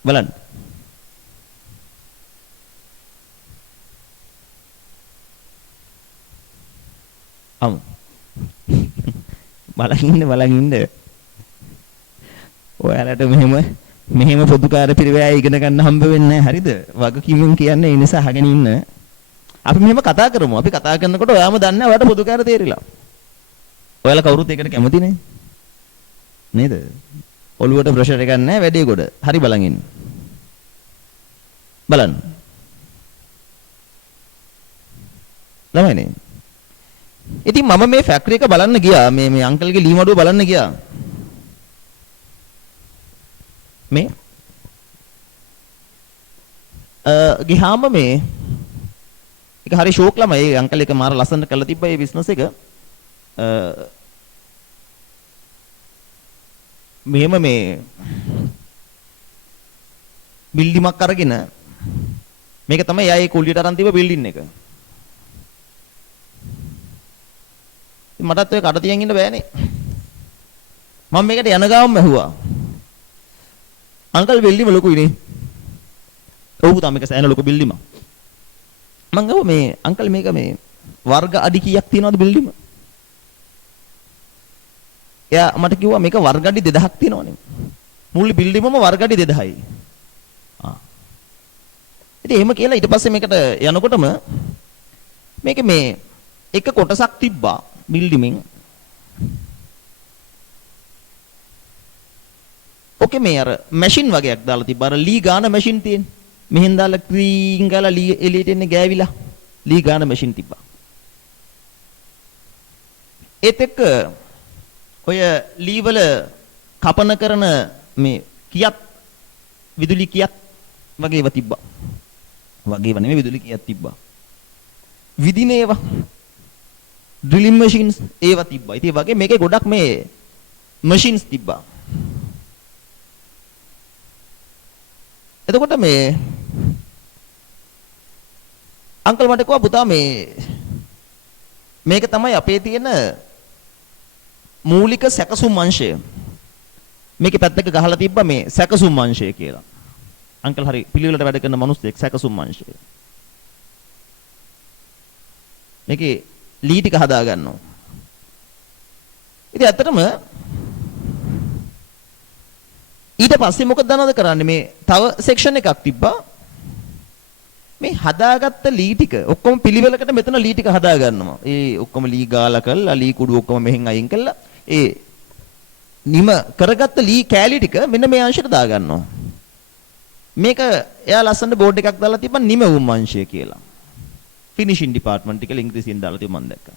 බලන්න. බලන් ඉන්න. ඔයාලට මෙහෙම පොදුකාර පිරිවැය ඉගෙන ගන්න හම්බ වෙන්නේ නැහැ හරිද? වගකීමෙන් කියන්නේ ඒ නිසා අහගෙන ඉන්න. අපි මෙහෙම කතා කරමු. අපි කතා කරනකොට ඔයාම දන්නේ ඔයාලට පොදුකාර තේරිලා. ඔයාලා කවුරුත් ඒකට කැමති නේ? නේද? ඔළුවට ප්‍රෙෂර් එකක් නැහැ වැඩේ ගොඩ. හරි බලන් ඉන්න. බලන්න. ළමයිනේ. ඉතින් මම මේ ෆැක්ටරි එක බලන්න ගියා. මේ අංකල්ගේ ලී මඩුව බලන්න ගියා. මේ ගියාම මේ ඒක හරි ෂෝක් ළමයි. ඒ අංකල් එක මාර ලස්සනට කරලා තිබ්බා මේ බිස්නස් එක. මෙහෙම මේ බිල්ඩිමක් අරගෙන මේක තමයි ආයේ කුලියට අරන් තිබ්බ බිල්ඩින් එක. මටත් ඔය කඩ තියන් ඉන්න බෑනේ. මම මේකට යන ගාම ඇහුවා. අංකල් බිල්ඩිම ලොකුයිනේ. ඔව් තා මේක සෑහෙන ලොකු බිල්ඩිමක්. මං අහුවා මේ අංකල් මේක මේ වර්ග අඩි කීයක් තියෙනවද බිල්ඩිම? එයා මට කිව්වා මේක වර්ග අඩි 2000ක් තියෙනවනේ. මුළු බිල්ඩිමම වර්ග අඩි 2000යි. ඉතින් එහෙම කියලා ඊට පස්සේ මේකට යනකොටම මේක මේ එක කොටසක් තිබ්බා බිල්ඩිමින්. ඔකේ මේ අර මැෂින් වගේක් දාලා තිබ්බා. අර ලී ගාන මැෂින් තියෙන. මෙහෙන් දාලා ක්‍රීන් ගාලා ලී එළියට එන්නේ ගෑවිලා. ලී ගාන මැෂින් තිබ්බා. ඒත් එක්ක ඔය ලී වල කපන කරන මේ කියක් විදුලි කියක් වගේ ඒවා තිබ්බා. වගේ ඒවා නෙමෙයි විදුලි කියක් තිබ්බා. විදින ඒවා ඩ්‍රිලින් මැෂින්ස් ඒවා තිබ්බා. ඉතින් වගේ මේකේ ගොඩක් මේ මැෂින්ස් තිබ්බා. එතකොට මේ අංකල් මට කිව්වා පුතා මේක තමයි අපේ තියෙන මූලික සැකසුම් අංශය. මේකේ පැත්තක ගහලා තිබ්බා මේ සැකසුම් අංශය කියලා. අංකල් හරි පිළිවෙලට වැඩ කරන මිනිස්සෙක් සැකසුම් අංශය. මේකේ ලී ටික හදා ගන්නවා. ඉතින් ඇත්තටම ඊට පස්සේ මොකද දන්නවද කරන්නේ මේ තව සෙක්ෂන් එකක් තිබ්බා. මේ හදාගත්ත ලී ටික ඔක්කොම පිළිවෙලකට මෙතන ලී ටික හදා ගන්නවා. ඒ ඔක්කොම ලී ගාලා කරලා ලී කුඩු ඔක්කොම මෙහෙන් අයින් කරලා ඒ නිම කරගත්ත ලී කෑලි ටික මෙන්න මේ අංශයට දා ගන්නවා. මේක එයා ලස්සන බෝඩ් එකක් දාලා තිබ්බා නිමවුම් අංශය කියලා. ෆිනිෂින් ඩිපාර්ට්මන්ට් එක ඉංග්‍රීසියෙන් දාලා තිබ්බ මම දැක්කා.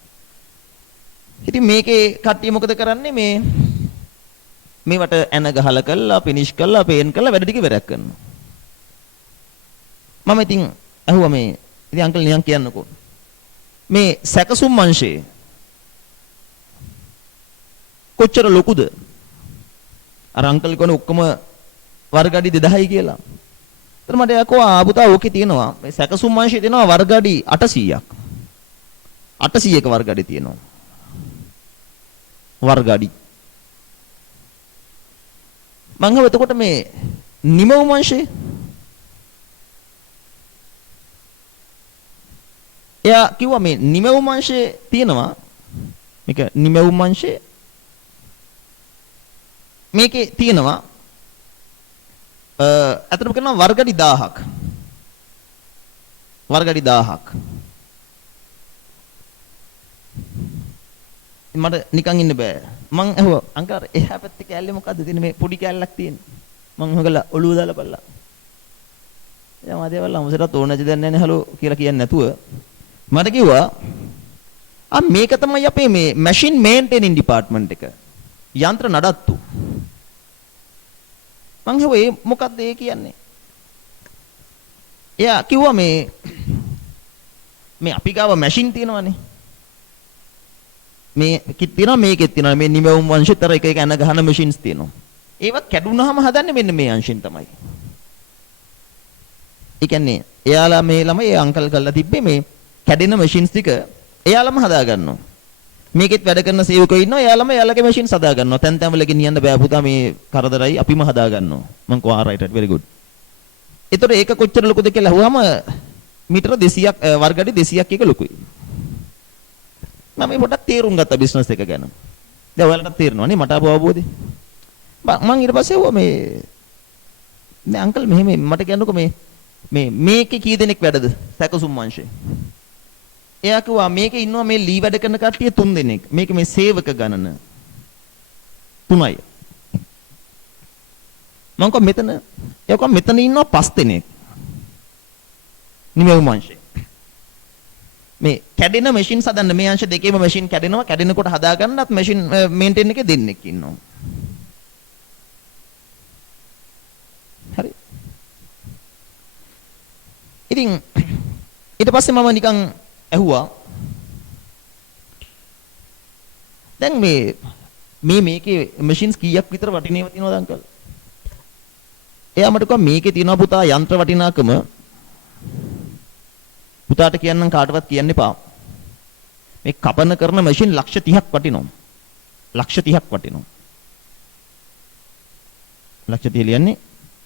ඉතින් මේකේ කට්ටිය මොකද කරන්නේ මේවට ඇන ගහලා කරලා ෆිනිෂ් කරලා පේන් කරලා වැඩ ටික ඉවරයක් කරනවා. මම ඉතින් අහුවා ඉතින් අංකල් නිකන් කියන්නකෝ. මේ සැකසුම් අංශේ කොච්චර ලොකුද? අර අංකල් කියන ඔක්කොම වර්ග අඩි 2000යි කියලා. ඊට මට යකෝ පුතා ඕකේ තියෙනවා මේ සැකසුම් අංශයේ තියෙනවා වර්ග අඩි 800ක්. 800ක වර්ග අඩි තියෙනවා. වර්ග අඩි. මං හව එතකොට මේ නිමවුම් අංශේ එයා කිව්වා මේ නිමවුම් අංශේ තියෙනවා මේක නිමවුම් අංශේ මේකේ තියෙනවා අතට කරනවා වර්ග අඩි 1000ක් වර්ග අඩි 1000ක් මට නිකන් ඉන්න බෑ. මං ඇහුවා අංකල් අර එහා පැත්තේ කෑල්ලේ මොකද්ද තියෙන්නේ මේ පොඩි කෑල්ලක් තියෙන්නේ. මං හොගලා ඔළුව දාලා බලලා. එයා මාදේ වල්ලා මොසරත් ඕන නැති දැන් නැනේ හලෝ කියලා කියන්නේ නැතුව මට කිව්වා මේක තමයි අපේ මේ මැෂින් මේන්ටේනින් ඩිපාර්ට්මන්ට් එක. යන්ත්‍ර නඩත්තු. මං හෙව්වේ මොකක්ද ඒ කියන්නේ? එයා කිව්වා මේ අපි ගාව මැෂින් තියෙනවනේ. මේකෙත් තියෙනවා මේකෙත් තියෙනවා මේ නිමවුම් වංශතර එක එක එන ගහන මැෂින්ස් තියෙනවා. ඒවා කැඩුනහම හදන්නේ මෙන්න මේ අංශෙන් තමයි. ඒ කියන්නේ එයාලා මේ ළමයි ඒ අංකල් කරලා තිබ්බේ මේ කැඩෙන මැෂින්ස් ටික එයාලම හදා ගන්නවා. මේකෙත් වැඩ කරන සේවකයෝ ඉන්නවා එයාලම එයාලගේ මැෂින්ස් හදා ගන්නවා. තැන් තැන් වල ගෙනියන්න බෑ පුතා මේ කරදරයි අපිම හදා ගන්නවා. මං කෝ ආරයිට් very good. ඒතර ඒක කොච්චර ලොකුද කියලා අහුවාම මීටර 200ක් වර්ග අඩි 200ක් එක ලොකුයි. මම මේ පොඩක් තේරුම් ගත්තා බිස්නස් එක ගැන. දැන් ඔයාලට තේරෙනවා නේ මට ආපු අවබෝධය. මම ඊට පස්සේ ඔය මේ අංකල් මෙහෙම මට කියන්නකෝ මේකේ කී දෙනෙක් වැඩද සැකසුම් වංශේ. එයා කිව්වා මේකේ ඉන්නවා මේ ලී වැඩ කරන කට්ටිය 3 දෙනෙක්. මේක මේ සේවක ගණන 3යි. මම කව මෙතන එයා මෙතන ඉන්නවා 5 දෙනෙක්. නිමෙව් වංශේ. මේ කැඩෙන මැෂින් හදන්න මේ අංශ දෙකේම මැෂින් කැඩෙනවා කැඩෙනකොට හදා ගන්නත් මැෂින් මේන්ටේන් එකේ දෙන්නෙක් ඉන්නවා. හරි. ඉතින් ඊට පස්සේ මම නිකන් ඇහුවා දැන් මේකේ මැෂින්ස් කීයක් විතර වටිනේව තියෙනවද අංකල්? එයා මට කිව්වා මේකේ තියෙනවා පුතා යන්ත්‍ර වටිනාකම පුතාට කියන්නම් කාටවත් කියන්න එපා. මේ කපන කරන මැෂින් ලක්ෂ 30ක් වටිනවා. ලක්ෂ 30ක් වටිනවා. ලක්ෂ 30 ලියන්නේ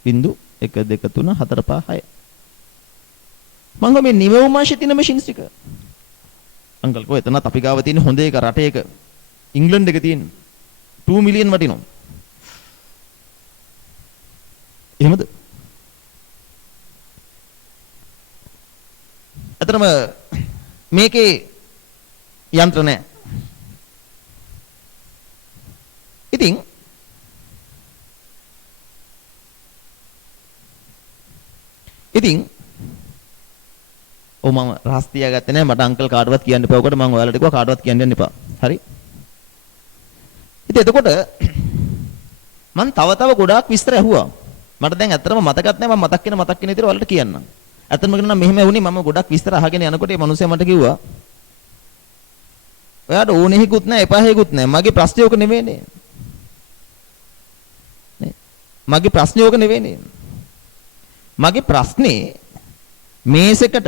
0 1 2 3 4 5 6. මං ගෝ මේ නිමෙව් මාෂේ තියෙන මැෂින්ස් ටික. අංකල් කොහෙද එතනත් අපි ගාව තියෙන හොඳ එක රටේ එක ඉංග්ලන්ඩ් එක තියෙන 2 මිලියන් වටිනවා. එහෙමද? අතරම මේකේ යන්ත්‍ර නැහැ. ඉතින් මම රහස් තියාගත්තේ නැහැ මට අංකල් කාටවත් කියන්න එපා. ඔකට මම ඔයාලට කිව්වා කාටවත් කියන්න යන්න එපා. හරි? ඉතින් එතකොට මම තව ගොඩාක් විස්තර ඇහුවා. මට දැන් ඇත්තටම මතකත් නැහැ මම මතක් වෙන විදිහට ඔයාලට කියන්නම්. ඇත්තම කියනවා මෙහෙම වුණේ මම ගොඩක් විස්තර අහගෙන යනකොට මේ මිනිස්සයා මට කිව්වා ඔයාට ඕනේ හිකුත් නැහැ එපා හිකුත් නැහැ. මගේ ප්‍රශ්නේ ඕක නෙවෙයිනේ. නේ? මගේ ප්‍රශ්නේ ඕක නෙවෙයිනේ. මගේ ප්‍රශ්නේ මේසෙකට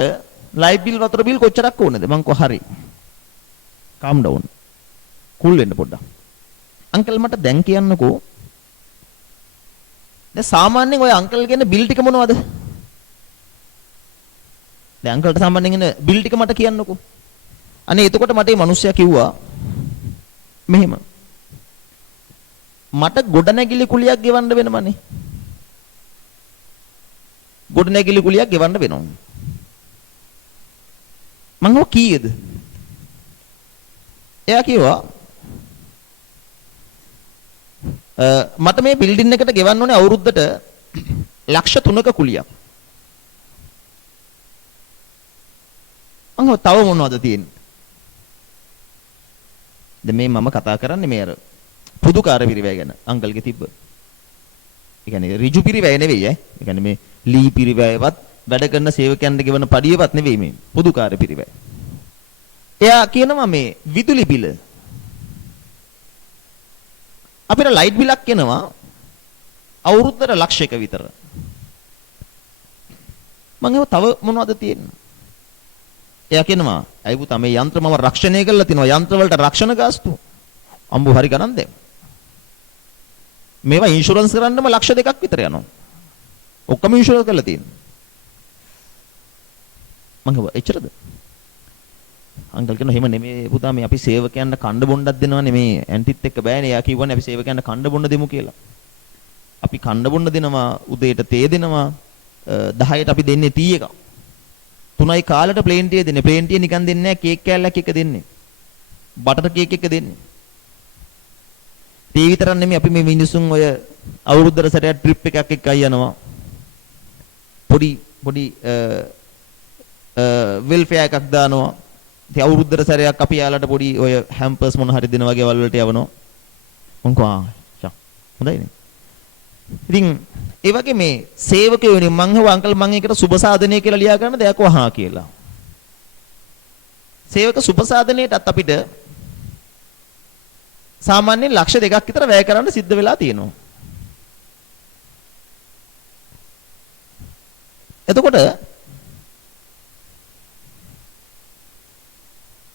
ලයිට් බිල් වතුර බිල් කොච්චරක් ඕනද? මං කෝ හරි. calm down. cool වෙන්න පොඩ්ඩක්. අංකල් මට දැන් කියන්නකෝ. දැන් සාමාන්‍යයෙන් ඔය අංකල් කියන බිල් ටික මොනවද? දැන් අංකල්ට සාමාන්‍යයෙන් එන බිල් ටික මට කියන්නකෝ. අනේ එතකොට මට මේ මිනිස්සයා කිව්වා මෙහෙම. මට ගොඩනැගිලි කුලියක් ගෙවන්න වෙනවනේ. ගොඩනැගිලි කුලියක් ගෙවන්න වෙනවා. මං ඔය කීයද? එයා කිව්වා මට මේ බිල්ඩින් එකට ගෙවන්න ඕනේ අවුරුද්දට ලක්ෂ 3ක කුලියක්. මං තව මොනවද තියෙන්නේ? දැන් මේ මම කතා කරන්නේ මේ අර පුදුකාර පිරිවැය ගැන අංකල්ගේ තිබ්බ. ඒ කියන්නේ ඍජු පිරිවැය නෙවෙයි ඈ. ඒ කියන්නේ මේ ලී පිරිවැයවත් වැඩ කරන සේවකයන්ට ගෙවන පඩියවත් නෙවෙයි මේ පුදුකාර පිරිවැය. එයා කියනවා මේ විදුලි බිල අපිට ලයිට් බිලක් එනවා අවුරුද්දට ලක්ෂයක විතර. මම තව මොනවද තියෙන්නේ? එයා කියනවා අයි පුතා මේ යන්ත්‍ර මම රක්ෂණය කරලා තිනවා යන්ත්‍ර වලට රක්ෂණ ගාස්තු අම්බු හරි ගණන් දෙන්න. මේවා ඉන්ෂුරන්ස් කරන්නම ලක්ෂ 2ක් විතර යනවා. ඔක්කොම ඉන්ෂුරන්ස් කරලා තියෙනවා. මම කිව්වා එච්චරද? අංකල් කියනවා එහෙම නෙමෙයි පුතා මේ අපි සේවකයන්ට කණ්ඩ බොණ්ඩක් දෙනවනේ මේ ඇන්ටිත් එක්ක බෑනේ. එයා කිව්වනේ අපි සේවකයන්ට කණ්ඩ බොණ්ඩ දෙමු කියලා. අපි කණ්ඩ බොණ්ඩ දෙනවා උදේට තේ දෙනවා 10ට අපි දෙන්නේ ටී එකක්. 3යි කාලට ප්ලේන් ටී දෙන්නේ. ප්ලේන් ටී නිකන් දෙන්නේ නැහැ කේක් කෑල්ලක් එක දෙන්නේ. බටර් කේක් එක දෙන්නේ. ඒ විතරක් නෙමෙයි අපි මේ මිනිසුන් ඔය අවුරුද්දට සැරයක් ට්‍රිප් එකක් එක්ක යනවා. පොඩි පොඩි වෙල්ෆෙයාර් එකක් දානවා. ඉතින් අවුරුද්දට සැරයක් අපි යාලට පොඩි ඔය හැම්පර්ස් මොන හරි දෙන වගේ වල වලට යවනවා. මං කෝ හොඳයිනේ. ඉතින් ඒ වගේ මේ සේවකයෝ වෙනින් මං හව අංකල් මං ඒකට සුබ සාධනය කියලා ලියා ගන්න දෙයක් වහා කියලා. සේවක සුබ සාධනයටත් අපිට සාමාන්‍යයෙන් ලක්ෂ 2ක් විතර වැය කරන්න සිද්ධ වෙලා තියෙනවා.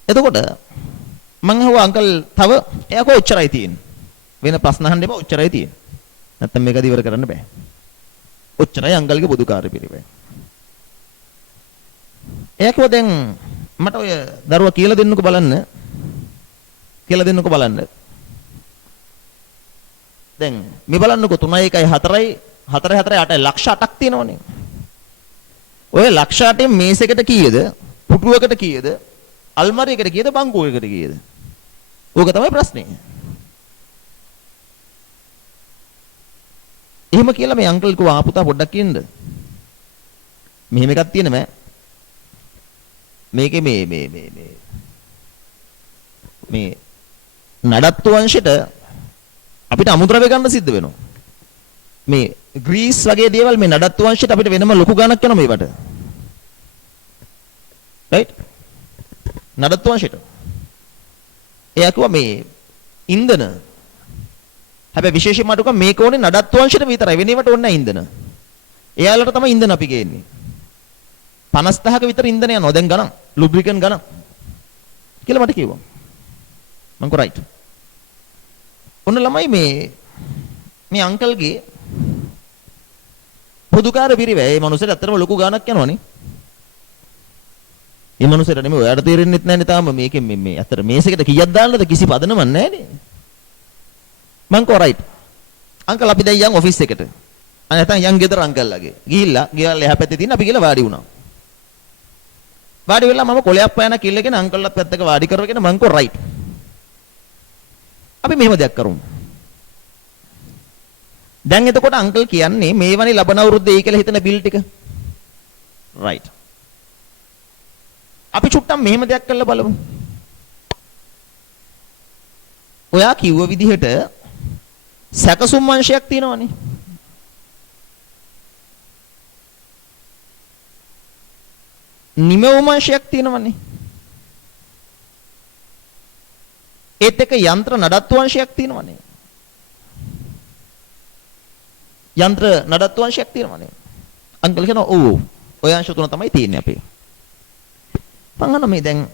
එතකොට මං අහුවා අංකල් තව එයා කෝ ඔච්චරයි තියෙන්නේ. වෙන ප්‍රශ්න අහන්න එපා ඔච්චරයි තියෙන්නේ. නැත්තම් මේක ඉවර කරන්න බෑ. ඔච්චරයි අංකල්ගේ පොදු කාර්ය පිළිවෙල. එයා කිව්වා දැන් මට ඔය දරුවා කියලා දෙන්නකෝ බලන්න. දැන් මේ බලන්නකෝ 3 1 4යි 4 4 8 ලක්ෂ 8ක් තියෙනවනේ. ඔය ලක්ෂ 8න් මේසෙකට කීයද? පුටුවකට කීයද? අල්මාරියකට කීයද? බංකුවකට කීයද? ඕක තමයි ප්‍රශ්නේ. එහෙම කියලා මේ අංකල් කිව්වා පුතා පොඩ්ඩක් කියන්න. මෙහෙම එකක් තියෙන මෑ. මේකේ මේ නඩත්තු වංශෙට අපිට අමුද්‍රව්‍ය ගන්න සිද්ධ වෙනවා. මේ ග්‍රීස් වගේ දේවල් මේ නඩත්තු වංශයට අපිට වෙනම ලොකු ගණක් යනවා මේවට. රයිට්? නඩත්තු වංශයට. එයා කිව්වා මේ ඉන්ධන හැබැයි විශේෂයෙන්ම අඩුක මේක ඕනේ නඩත්තු වංශයට විතරයි. වෙන ඒවට ඕනේ නැහැ ඉන්ධන. එයාලට තමයි ඉන්ධන අපි ගේන්නේ. 50,000ක විතර ඉන්ධන යනවා දැන් ගණන්. ලුබ්‍රිකන්ට් ගණන්. කියලා මට කිව්වා. මං කෝ රයිට්. ඔන්න ළමයි මේ අංකල්ගේ පොදුකාර පිරිවැය. මේ මනුස්සයාට ඇත්තටම ලොකු ගාණක් යනවනේ. මේ මනුස්සයාට නෙමෙයි ඔයාලට තේරෙන්නෙත් නැන්නේ තාම මේකෙන් මේ ඇත්තට මේසෙකට කීයක් දාන්නද කිසි පදනමක් නැහැනේ. මං කෝ රයිට්. අංකල් අපි දැන් යන් ඔෆිස් එකට. අනේ නැත්නම් යන් ගෙදර අංකල්ලාගේ. ගිහිල්ලා එහා පැත්තේ තියෙන අපි ගිහලා වාඩි වුණා. වාඩි වෙලා මම කොලයක් පෑන කිල්ලගෙන අංකල්ලාත් පැත්තක වාඩි කරගෙන මං කෝ රයිට්. අපි මෙහෙම දෙයක් කරමු. දැන් එතකොට අංකල් කියන්නේ මේ වනේ ලබන අවුරුද්දේ එයි කියලා හිතන බිල් ටික. රයිට්. අපි චුට්ටක් මෙහෙම දෙයක් කරලා බලමු. ඔයා කිව්ව විදිහට සැකසුම් වංශයක් තියෙනවනේ. නිමවුම් වංශයක් තියෙනවනේ. ඒත් එක යන්ත්‍ර නඩත්තු වංශයක් තියෙනවනේ. යන්ත්‍ර නඩත්තු වංශයක් තියෙනවනේ. අංකල් කියනවා ඔව්. ඔය අංශ තුන තමයි තියෙන්නේ අපේ. පංගන මේ දැන්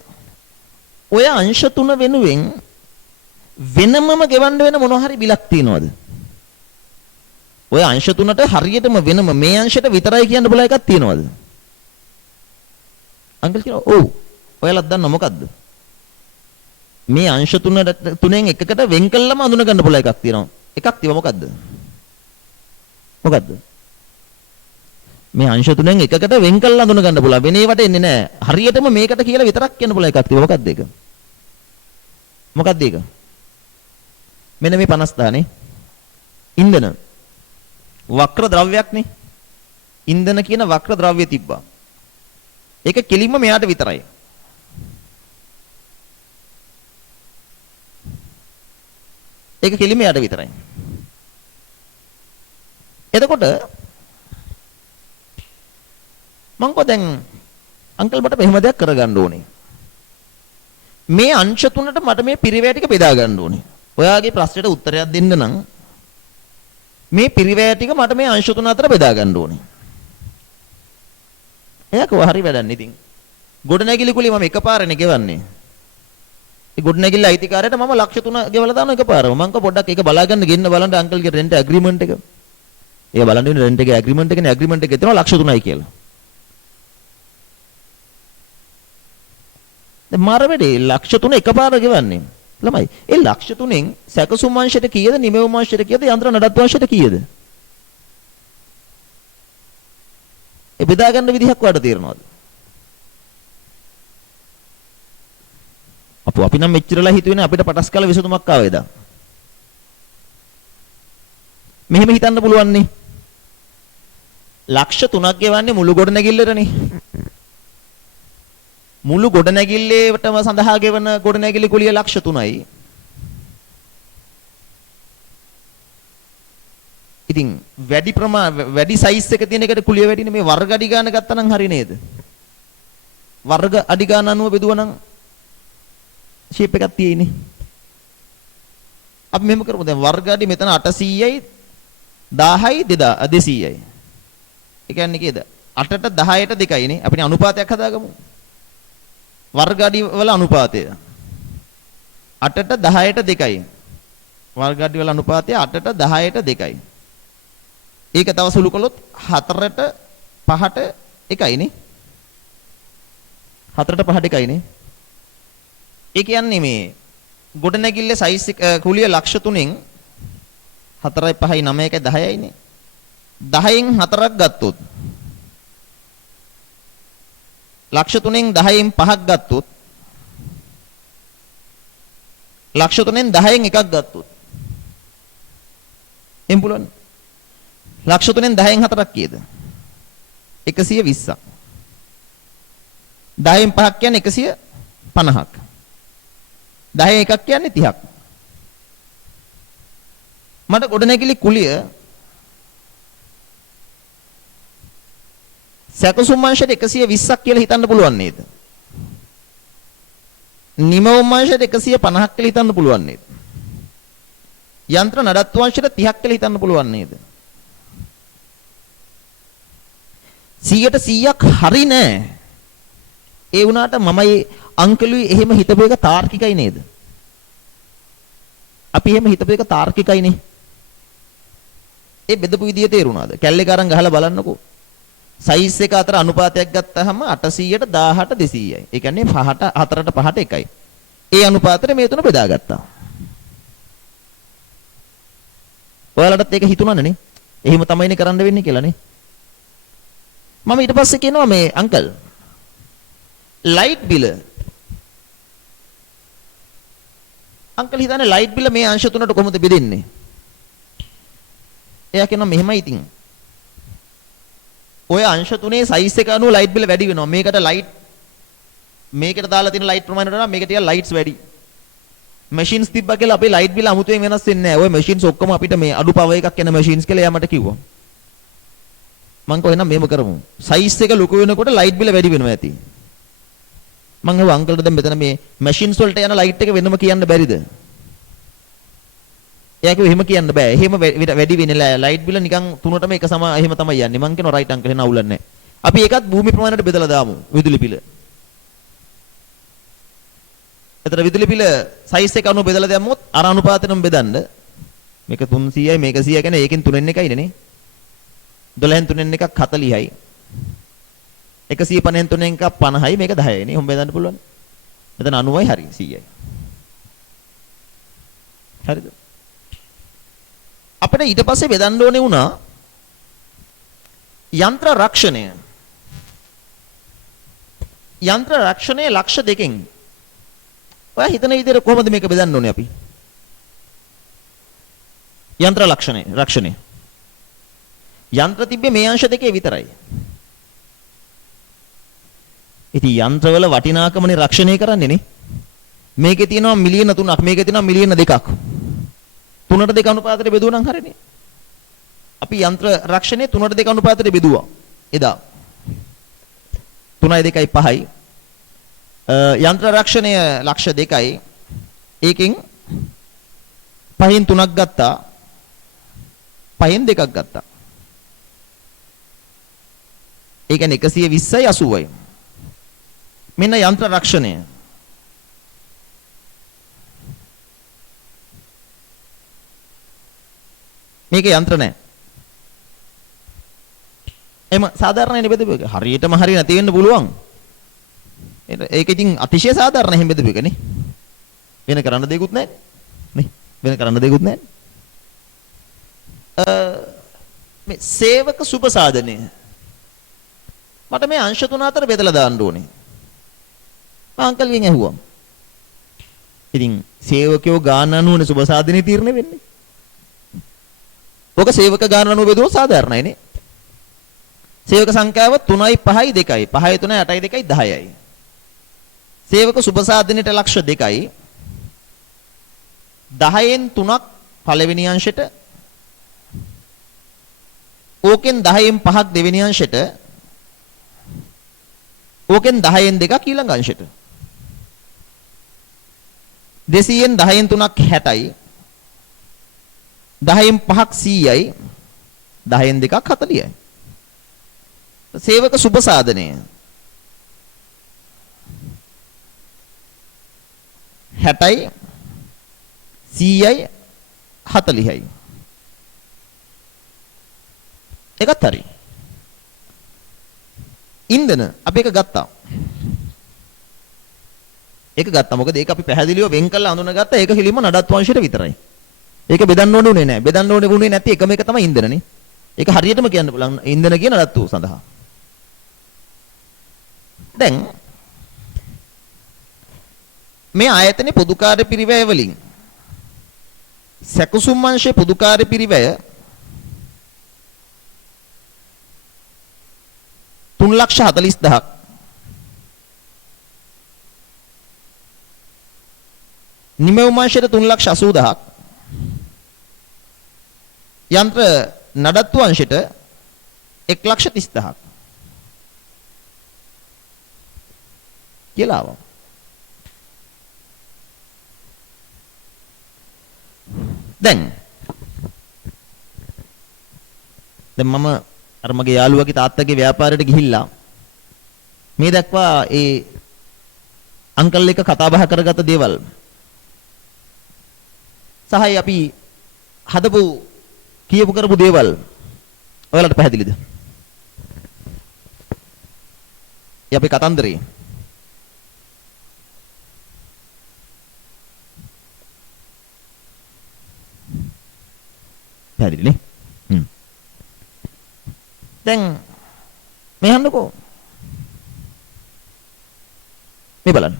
ඔය අංශ තුන වෙනුවෙන් වෙනමම ගෙවන්න වෙන මොන හරි බිලක් තියනවද? ඔය අංශ තුනට හරියටම වෙනම මේ අංශයට විතරයි කියන්න බල එකක් තියනවද? අංකල් කියනවා ඔව්. ඔයාලත් දන්නව මොකද්ද? මේ අංශ තුනෙන් එකකට වෙන් කළාම අඳුන ගන්න පුළුවන් එකක් තියෙනවා. එකක් තියව මොකද්ද? මොකද්ද? මේ අංශ තුනෙන් එකකට වෙන් කළා අඳුන ගන්න පුළුවන්. වෙන ඒවට එන්නේ නැහැ. හරියටම මේකට කියලා විතරක් කියන්න පුළුවන් එකක් තියව මොකද්ද ඒක? මොකද්ද ඒක? මෙන්න මේ 50 නේ. ඉන්ධන. වක්‍ර ද්‍රව්‍යයක් නේ. ඉන්ධන කියන වක්‍ර ද්‍රව්‍ය තිබ්බා. ඒක කෙලින්ම මෙයාට විතරයි. ඒක කෙලින්ම යට විතරයි. එතකොට මං කෝ දැන් අංකල් මට මෙහෙම දෙයක් කරගන්න ඕනේ. මේ අංශ තුනට මට මේ පිරිවැය ටික බෙදා ගන්න ඕනේ. ඔයාගේ ප්‍රශ්නෙට උත්තරයක් දෙන්න නම් මේ පිරිවැය ටික මට මේ අංශ තුන අතර බෙදා ගන්න ඕනේ. එයා කෝ හරි වැඩක් නේ ඉතින්. ගොඩනැගිලි කුලේ මම එකපාරනේ ගෙවන්නේ. ඒ ගොඩනැගිල්ල අයිතිකාරයට මම ලක්ෂ 3 ගෙවලා දානවා එකපාරම. මං කව පොඩ්ඩක් ඒක බලාගන්න ගෙන්න බලන්න අංකල්ගේ රෙන්ට් ඇග්‍රීමන්ට් එක. ඒක බලන්න ඉන්නේ රෙන්ට් එකේ ඇග්‍රීමන්ට් එකනේ ඇග්‍රීමන්ට් එකේ තියෙනවා ලක්ෂ 3යි කියලා. දැන් මාර වෙඩේ ලක්ෂ 3 එකපාර ගෙවන්නේ. ළමයි ඒ ලක්ෂ 3න් සැකසුම් වංශයට කීයද නිමෙවුම් වංශයට කීයද යන්ත්‍ර නඩත්තු වංශයට කීයද? ඒ බෙදා ගන්න විදිහක් ඔයාලට තේරෙනවද? අපි නම් මෙච්චරලා හිතුවේ නේ අපිට පටස් කාලා විසඳුමක් ආවේද? මෙහෙම හිතන්න පුළුවන් නේ. ලක්ෂ 3ක් ගෙවන්නේ මුළු ගොඩනැගිල්ලටනේ. මුළු ගොඩනැගිල්ලේටම සඳහා ගෙවන ගොඩනැගිලි කුලිය ලක්ෂ 3යි. ඉතින් වැඩි සයිස් එක තියෙන එකට කුලිය වැඩිනේ. මේ වර්ග අඩි ගාන ගත්තා නම් හරි නේද? වර්ග අඩි ගාන අනුව බෙදුවා නම් ෂේප් එකක් තියෙන්නේ. අපි මෙහෙම කරමු. දැන් වර්ග අඩි මෙතන 800යි 1000යි 200යි. ඒ කියන්නේ කීයද? 8ට 10ට 2යි නේ. අපි අනුපාතයක් හදාගමු. වර්ග අඩි වල අනුපාතය 8ට 10ට 2යි. වර්ග අඩි වල අනුපාතය 8ට 10ට 2යි. ඒක තව සුළු කළොත් 4ට 5ට 1යි නේ. 4ට 5ට 1යි නේ. ඒ කියන්නේ මේ ගොඩනැගිල්ලේ සයිස් කුලිය ලක්ෂ 3න් 4යි 5යි 9යි 10යි නේ. 10න් 4ක් ගත්තොත් ලක්ෂ 3න් 10න් 5ක් ගත්තොත් ලක්ෂ 3න් 10න් එකක් ගත්තොත් එම් පුළුවන්. ලක්ෂ 3න් 10න් 4ක් කීයද? 120ක්. 10න් 5ක් කියන්නේ 150ක්. 10න් එකක් කියන්නේ 30ක්. මට ගොඩනැගිලි කුලිය සැකසුම් අංශයට 120ක් කියලා හිතන්න පුළුවන් නේද? නිමවුම් අංශයට 150ක් කියලා හිතන්න පුළුවන් නේද? යන්ත්‍ර නඩත්තු අංශයට 30ක් කියලා හිතන්න පුළුවන් නේද? 100%ක් හරි නෑ. ඒ වුණාට මමයි අංකලුයි එහෙම හිතපු එක තාර්කිකයි නේද? අපි එහෙම හිතපු එක තාර්කිකයිනේ. ඒ බෙදපු විදිය තේරුණාද? කැල්ලේ ගාරන් ගහලා බලන්නකෝ. සයිස් එක අතර අනුපාතයක් ගත්තාම 800ට 1000ට 200යි. ඒ කියන්නේ 5ට 4ට 5ට 1යි. ඒ අනුපාතයට මේ තුන බෙදාගත්තා. ඔයාලටත් ඒක හිතුණානේ නේ? එහෙම තමයිනේ කරන්න වෙන්නේ කියලා නේ. මම ඊට පස්සේ කියනවා මේ අංකල් ලයිට් බිල අංකල් හිතන්නේ ලයිට් බිල මේ අංශ තුනට කොහොමද බෙදෙන්නේ? එයා කියනවා මෙහෙමයි ඉතින්. ඔය අංශ තුනේ සයිස් එක අනුව ලයිට් බිල වැඩි වෙනවා. මේකට දාලා තියෙන ලයිට් ප්‍රමාණයට වඩා මේකට ටිකක් ලයිට්ස් වැඩි. මැෂින්ස් තිබ්බා කියලා අපේ ලයිට් බිල අමුතුවෙන් වෙනස් වෙන්නේ නැහැ. ඔය මැෂින්ස් ඔක්කොම අපිට මේ අඩු පවර් එකක් යන මැෂින්ස් කියලා එයා මට කිව්වා. මං කොහෙනම් මෙහෙම කරමු. සයිස් එක ලොකු වෙනකොට ලයිට් බිල වැඩි වෙනවා ඇති. මං අහුවා අංකල්ට දැන් මෙතන මේ මැෂින්ස් වලට යන ලයිට් එක වෙනම කියන්න බැරිද? එයා කිව්වා එහෙම කියන්න බෑ. එහෙම වැඩි වෙන්නේ නැහැ. ලයිට් බිල නිකන් තුනටම එක සම එහෙම තමයි යන්නේ. මං කියනවා රයිට් අංකල් එන අවුලක් නැහැ. අපි ඒකත් භූමි ප්‍රමාණයට බෙදලා දාමු විදුලි බිල. එතන විදුලි බිල සයිස් එක අනුව බෙදලා දැම්මොත් අර අනුපාතෙටම බෙදන්න. මේක 300යි මේක 100යි කියන්නේ ඒකෙන් 3න් එකයිනේ නේ. 12න් 3න් එකක් 40යි. 150න් 3න් එකක් 50යි මේක 10යි නේ. හොම් බෙදන්න පුළුවන්. මෙතන 90යි හරි 100යි. හරිද? අපිට ඊට පස්සේ බෙදන්න ඕනේ වුණා යන්ත්‍ර රක්ෂණය. යන්ත්‍ර රක්ෂණය ලක්ෂ 2කින්. ඔයා හිතන විදිහට කොහොමද මේක බෙදන්න ඕනේ අපි? යන්ත්‍ර රක්ෂණය. යන්ත්‍ර තිබ්බේ මේ අංශ දෙකේ විතරයි. ඉතින් යන්ත්‍රවල වටිනාකමනේ රක්ෂණය කරන්නේ නේ. මේකේ තියෙනවා මිලියන 3ක් මේකේ තියෙනවා මිලියන 2ක්. 3ට 2 අනුපාතයට බෙදුවා නම් හරිනේ. අපි යන්ත්‍ර රක්ෂණය 3ට 2 අනුපාතයට බෙදුවා. එදා 3යි 2යි 5යි. යන්ත්‍ර රක්ෂණය ලක්ෂ 2යි. ඒකෙන් 5න් 3ක් ගත්තා. 5න් 2ක් ගත්තා. ඒ කියන්නේ 120යි 80යි. මෙන්න යන්ත්‍ර රක්ෂණය. මේක යන්ත්‍ර නැහැ. එම සාධාරණයි බෙදපු එක. හරියටම හරිය නැති වෙන්න පුළුවන්. ඒක ඉතින් අතිශය සාධාරණ එහෙම බෙදපු එක නේ. වෙන කරන්න දෙයක්වත් නැහැ නේ. වෙන කරන්න දෙයක්වත් නැහැ. මේ සේවක සුබසාධනය. මට මේ අංශ තුන අතර බෙදලා දාන්න ඕනේ. මම අංකල්ගෙන් ඇහුවා. ඉතින් සේවකයෝ ගාන අනුවනේ සුබසාධනෙ තීරණය වෙන්නේ. ඔක සේවක ගාන අනුව බෙදුවොත් සාධාරණයිනේ. සේවක සංඛ්‍යාව 3යි 5යි 2යි 5යි 3යි 8යි 2යි 10යි. සේවක සුබසාධනෙට ලක්ෂ 2යි 10න් 3ක් පළවෙනි අංශෙට ඕකෙන් 10න් 5ක් දෙවෙනි අංශෙට ඕකෙන් 10න් 2ක් ඊළඟ අංශෙට 200න් 10න් 3ක් 60යි 10න් 5ක් 100යි 10න් 2ක් 40යි. සේවක සුබසාධනය 60යි 100යි 40යි. එකත් හරි. ඉන්ධන අපි එක ගත්තා. ඒක ගත්තා. මොකද ඒක අපි පැහැදිලිව වෙන් කරලා අඳුනගත්තා. ඒක හිලින්ම නඩත්තු අංශයට විතරයි. ඒක බෙදන්න ඕනේ නැහැ. බෙදන්න ඕනේ වුණේ නැති එකම එක තමයි ඉන්ධනනේ. ඒක හරියටම කියන්න පුළුවන් ඉන්ධන කියන නඩත්තු සඳහා. දැන් මේ ආයතනයේ පොදු කාර්ය පිරිවැය වලින් සැකසුම් අංශයේ පොදු කාර්ය පිරිවැය 3,40,000ක් නිමවුම් අංශයට 3,80,000ක් යන්ත්‍ර නඩත්තු අංශයට 1,30,000ක් කියලා ආවා. දැන් මම අර මගේ යාළුවාගේ තාත්තගේ ව්‍යාපාරයට ගිහිල්ලා මේ දක්වා ඒ අංකල් එක කතා බහ කරගත්ත දේවල් සහයි අපි හදපු කියපු කරපු දේවල් ඔයාලට පැහැදිලිද? ඒ අපේ කතන්දරේ පැහැදිලිනේ? දැන් මේ හන්නකෝ මේ බලන්න.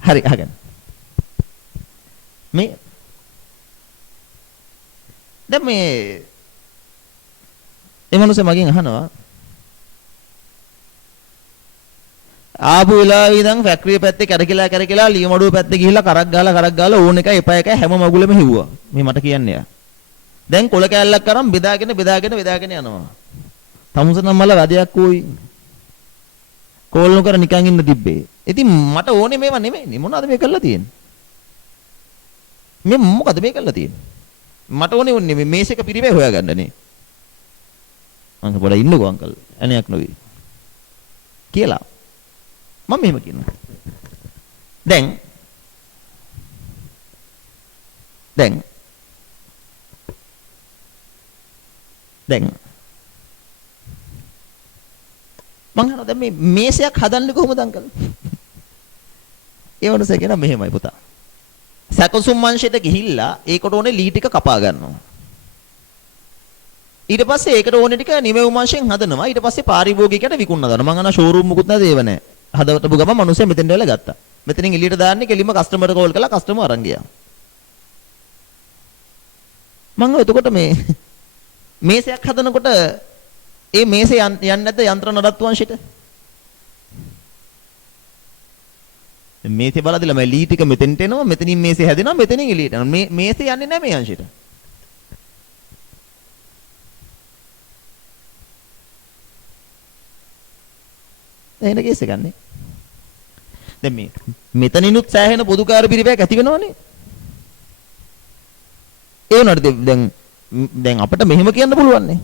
හරි අහගන්න. මේ දැන් මේ මනුස්සය මගෙන් අහනවා ආපු වෙලාවේ ඉඳන් ෆැක්ටරි පැත්තේ කරකිලා ලියමඩුව පැත්තේ ගිහිල්ලා කරක් ගාලා ඕන එකයි එපා එකයි හැම මගුලෙම හිව්වා. මේ මට කියන්නේ. දැන් කොල කෑල්ලක් කරන් බෙදාගෙන යනවා. තමුසනම් මල වැඩයක් කෝයි. කෝල් නොකර නිකන් ඉන්න තිබ්බේ. ඉතින් මට ඕනේ මේවා නෙමෙයි. මොනවද මේ කරලා තියෙන්නේ? මේ මොකද මේ කරලා තියෙන්නේ? මට ඕනේ මේ මේසෙක පිරිවැය හොයාගන්නනේ. අංක පොඩ ඉන්නකෝ අංකල්. අනේයක් නොවේ. කියලා. මම මෙහෙම කියනවා. දැන් මං අහනවා දැන් මේ මේසයක් හදන්නේ කොහොමද අංකල්? ඒ වුණසේ කියන මෙහෙමයි පුතා. සැකසුම් අංශයට ගිහිල්ලා ඒකට ඕනේ ලී ටික කපා ගන්නවා. ඊට පස්සේ ඒකට ඕනේ ටික නිමෙවුම් අංශයෙන් හදනවා. ඊට පස්සේ පාරිභෝගිකයට විකුණනවා දානවා. මං අහනවා ෂෝරූම් මුකුත් නැද ඒව නැහැ. හදවතපු ගම මිනිස්සු මෙතෙන්ට වෙලා ගත්තා. මෙතනින් එළියට දාන්නේ කෙලින්ම කස්ටමර් කෝල් කරලා කස්ටමර් අරන් ගියා. මම එතකොට මේ මේසයක් හදනකොට ඒ මේසේ යන්නේ නැද්ද යන්ත්‍ර නඩත්තු අංශෙට? මේසේ බලද්දිලා මම ලී ටික මෙතෙන්ට එනවා මෙතනින් මේසේ හැදෙනවා මෙතනින් එළියට යනවා. මේ මේසේ යන්නේ නැහැ මේ අංශෙට. එහෙනම් කේස් එක ගන්නනේ. දැන් මේ මෙතනිනුත් සෑහෙන පොදුකාර පිරිවැයක් ඇති වෙනවනේ. ඒ වුණාට දැන් අපිට මෙහෙම කියන්න පුළුවන් නේ.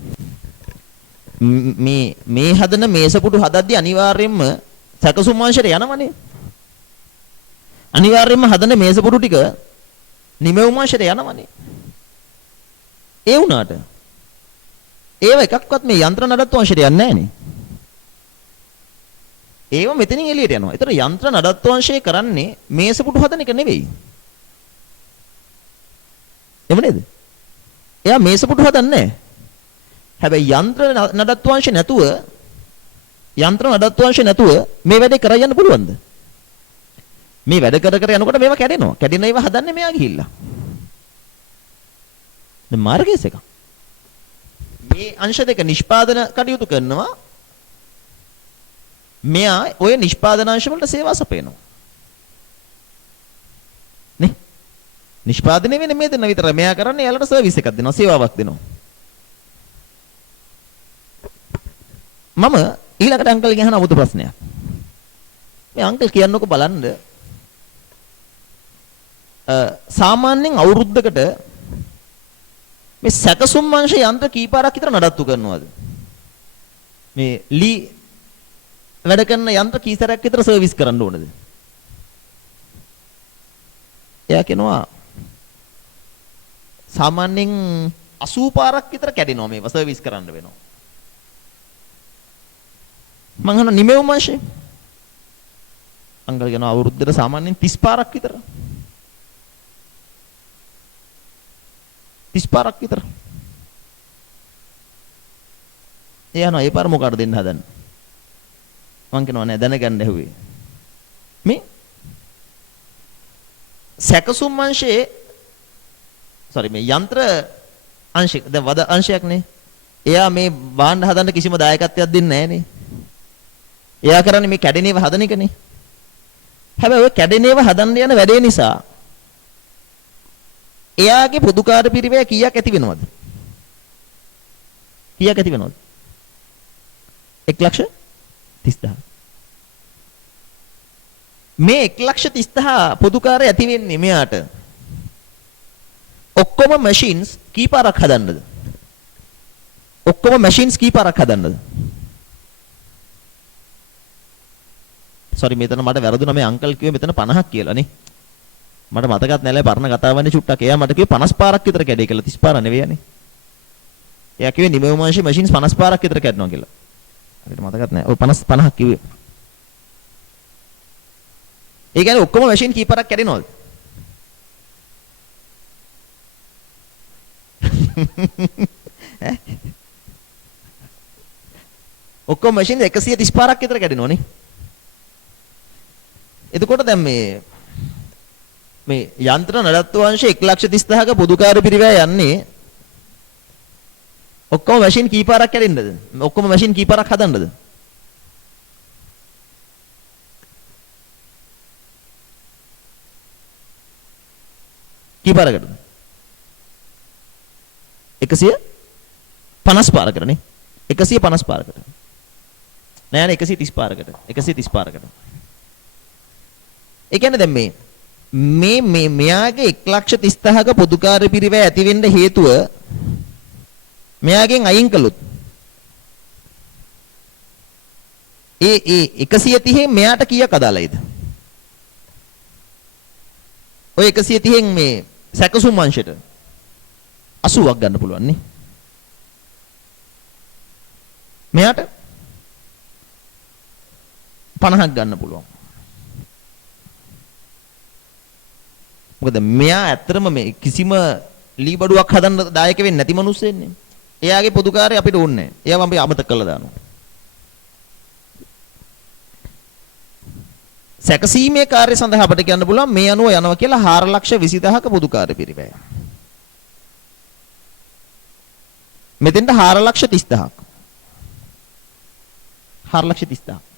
මේ හදන මේසපුටු හදද්දී අනිවාර්යයෙන්ම සැකසුම් අංශයට යනවනේ. අනිවාර්යයෙන්ම හදන මේසපුටු ටික නිමෙවුම් අංශයට යනවනේ. ඒ වුණාට ඒව එකක්වත් මේ යන්ත්‍ර නඩත්තු අංශයට යන්නේ නැහනේ. ඒව මෙතනින් එළියට යනවා. ඒතර යන්ත්‍ර නඩත්තු අංශය කරන්නේ මේසපුටු හදන එක නෙවෙයි. එව නේද? එයා මේසපුටු හදන්නේ නැහැ. හැබැයි යන්ත්‍ර නඩත්තු අංශ නැතුව මේ වැඩේ කරා යන්න පුළුවන්ද? මේ වැඩ කර කර යනකොට මේවා කැඩෙනවා. කැඩෙන ඒවා හදන්නේ මෙයා ගිහිල්ලා. දැන් මාර්ගයේස එක. මේ අංශ දෙක නිෂ්පාදන කටයුතු කරනවා. මෙයා ඔය නිෂ්පාදන අංශ වලට සේවා සපයනවා. නේ? නිෂ්පාදනය වෙන්නේ මේ දෙන්න විතරයි. මෙයා කරන්නේ යාලට සර්විස් එකක් දෙනවා, සේවාවක් දෙනවා. මම ඊළඟට අංකල්ගෙන් අහන අමුතු ප්‍රශ්නයක්. මේ අංකල් කියන්නකො බලන්න සාමාන්‍යයෙන් අවුරුද්දකට මේ සැකසුම් අංශ යන්ත්‍ර කීපාරක් විතර නඩත්තු කරනවද? මේ ලී වැඩ කරන යන්ත්‍ර කීසරයක් විතර සර්විස් කරන්න ඕනද? එයා කියනවා සාමාන්‍යයෙන් 80 පාරක් විතර කැඩෙනවා මේවා සර්විස් කරන්න වෙනවා. මං අහන නිමෙවුම් අංශේ අංකල් කියනවා අවුරුද්දට සාමාන්‍යයෙන් 30 පාරක් විතර. 30 පාරක් විතර. එයානවා ඒ පාර මොකාට දෙන්න හදන්නේ? මං කියනවා නෑ දැනගන්න ඇහුවේ. මේ සැකසුම් අංශයේ මේ යන්ත්‍ර අංශය දැන් වද අංශයක් නේ. එයා මේ භාණ්ඩ හදන්න කිසිම දායකත්වයක් දෙන්නේ නෑනේ. එයා කරන්නේ මේ කැඩෙන ඒවා හදන එකනේ. හැබැයි ඔය කැඩෙන ඒවා හදන්න යන වැඩේ නිසා එයාගේ පොදුකාර පිරිවැය කීයක් ඇති වෙනවද? කීයක් ඇති වෙනවද? 1,30,000. මේ 1,30,000 පොදුකාරය ඇති වෙන්නේ මෙයාට ඔක්කොම මැෂින්ස් කීපාරක් හදන්නද? ඔක්කොම මැෂින්ස් කීපාරක් හදන්නද? මෙතන මට වැරදුනා මේ අංකල් කිව්වේ මෙතන 50ක් කියලා නේ. මට මතකත් නැලේ පරණ කතාවන්නේ චුට්ටක්. එයා මට කිව්වේ 50 පාරක් විතර කැඩේ කියලා. 30 පාර නෙවෙයිනේ. එයා කිව්වේ නිමෙවුම් අංශේ මැෂින්ස් 50 පාරක් විතර කැඩනවා කියලා. අපිට මතකත් නැහැ. ඔය 50ක් කිව්වේ. ඒ කියන්නේ ඔක්කොම මැෂින් කීපාරක් කැඩෙනවද? ඈ? ඔක්කොම මැෂින් 130 පාරක් විතර කැඩෙනවනේ. එතකොට දැන් මේ යන්ත්‍ර නඩත්තු අංශ 1,30,000ක පොදුකාර පිරිවැය යන්නේ ඔක්කොම මැෂින් කීපාරක් කැඩෙන්නද? ඔක්කොම මැෂින් කීපාරක් හදන්නද? කීපාරකටද? 150 පාරකටනේ. 150 පාරකට. නෑනේ 130 පාරකට. 130 පාරකට. ඒ කියන්නේ දැන් මේ මෙයාගේ 1,30,000ක පොදුකාර පිරිවැය ඇති වෙන්න හේතුව මෙයාගෙන් අයින් කළොත් ඒ 130න් මෙයාට කීයක් අදාළයිද? ඔය 130න් මේ සැකසුම් අංශයට 80ක් ගන්න පුළුවන් නේ. මෙයාට 50ක් ගන්න පුළුවන්. මොකද මෙයා ඇත්තටම මේ කිසිම ලී බඩුවක් හදන්න දායක වෙන්නේ නැති මිනිස්සෙන්නේ. එයාගේ පොදුකාරය අපිට ඕනේ නැහැ. එයාව අපි අමතක කරලා දානවා. සැකසීමේ කාර්ය සඳහා අපිට කියන්න පුළුවන් මේ අනුව යනවා කියලා 4,20,000ක පොදුකාර පිරිවැය. මෙතෙන්ට 4,30,000ක්. 4,30,000.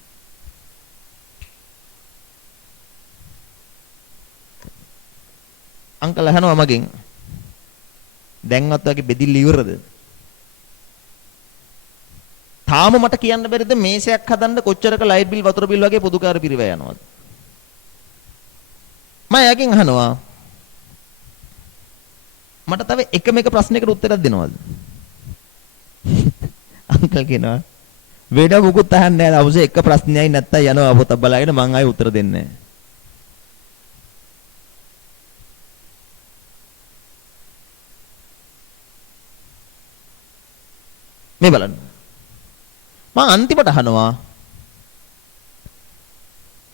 අංකල් අහනවා මගෙන් දැන්වත් වගේ බෙදිල්ල ඉවරද? තාම මට කියන්න බැරිද මේසයක් හදන්න කොච්චරක ලයිට් බිල් වතුර බිල් වගේ පොදුකාර පිරිවැය යනවද? මම එයාගෙන් අහනවා මට තව එකම එක ප්‍රශ්නයකට උත්තරයක් දෙනවද? අංකල් කියනවා වෙන මොකුත් අහන්නේ නැහැ. අවශ්‍ය එක ප්‍රශ්නයයි නැත්තම් යනවා පොත බලාගෙන මං ආයෙ උත්තර දෙන්නේ නැහැ. මේ බලන්න. මම අන්තිමට අහනවා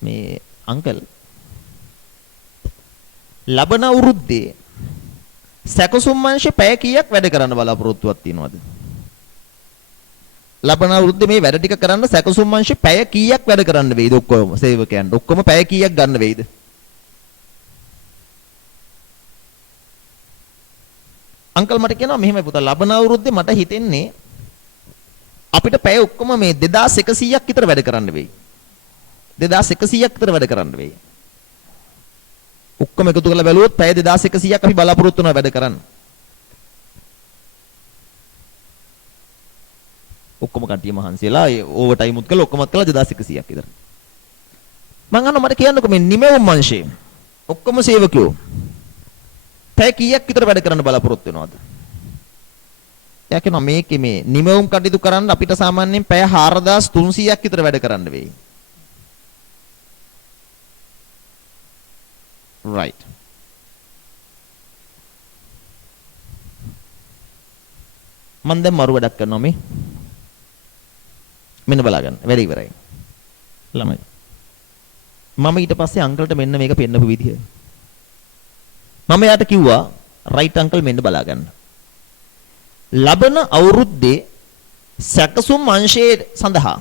මේ අංකල් ලබන අවුරුද්දේ සැකසුම් අංශේ පැය කීයක් වැඩ කරන්න බලාපොරොත්තුවක් තියෙනවද? ලබන අවුරුද්දේ මේ වැඩ ටික කරන්න සැකසුම් අංශේ පැය කීයක් වැඩ කරන්න වෙයිද? ඔක්කොම සේවකයන්ට ඔක්කොම පැය කීයක් ගන්න වෙයිද? අංකල් මට කියනවා මෙහෙමයි පුතා ලබන අවුරුද්දේ මට හිතෙන්නේ අපිට පැය ඔක්කොම මේ 2100ක් විතර වැඩ කරන්න වෙයි. 2100ක් විතර වැඩ කරන්න වෙයි. ඔක්කොම එකතු කරලා බැලුවොත් පැය 2100ක් අපි බලාපොරොත්තු වෙනවා වැඩ කරන්න. ඔක්කොම කට්ටිය මහන්සියලා ඒ ඕවර් ටයිම් උත් කළා ඔක්කොමත් කළා 2100ක් විතර. මං අහනවා මට කියන්නකෝ මේ නිමෙවුම් අංශේ ඔක්කොම සේවකයෝ පැය කීයක් විතර වැඩ කරන්න බලාපොරොත්තු වෙනවද? එයා කියනවා මේකේ මේ නිමෙවුම් කටයුතු කරන්න අපිට සාමාන්‍යයෙන් පැය 4300ක් විතර වැඩ කරන්න වෙයි. right. මම දැන් මරු වැඩක් කරනවා මේ. මෙන්න බලාගන්න. වැඩ ඉවරයි. ළමයි. මම ඊට පස්සේ අංකල්ට මෙන්න මේක පෙන්නපු විදිහ. මම යාට කිව්වා රයිට් අංකල් මෙන්න බලාගන්න. ලබන අවුරුද්දේ සැකසුම් අංශයේ සඳහා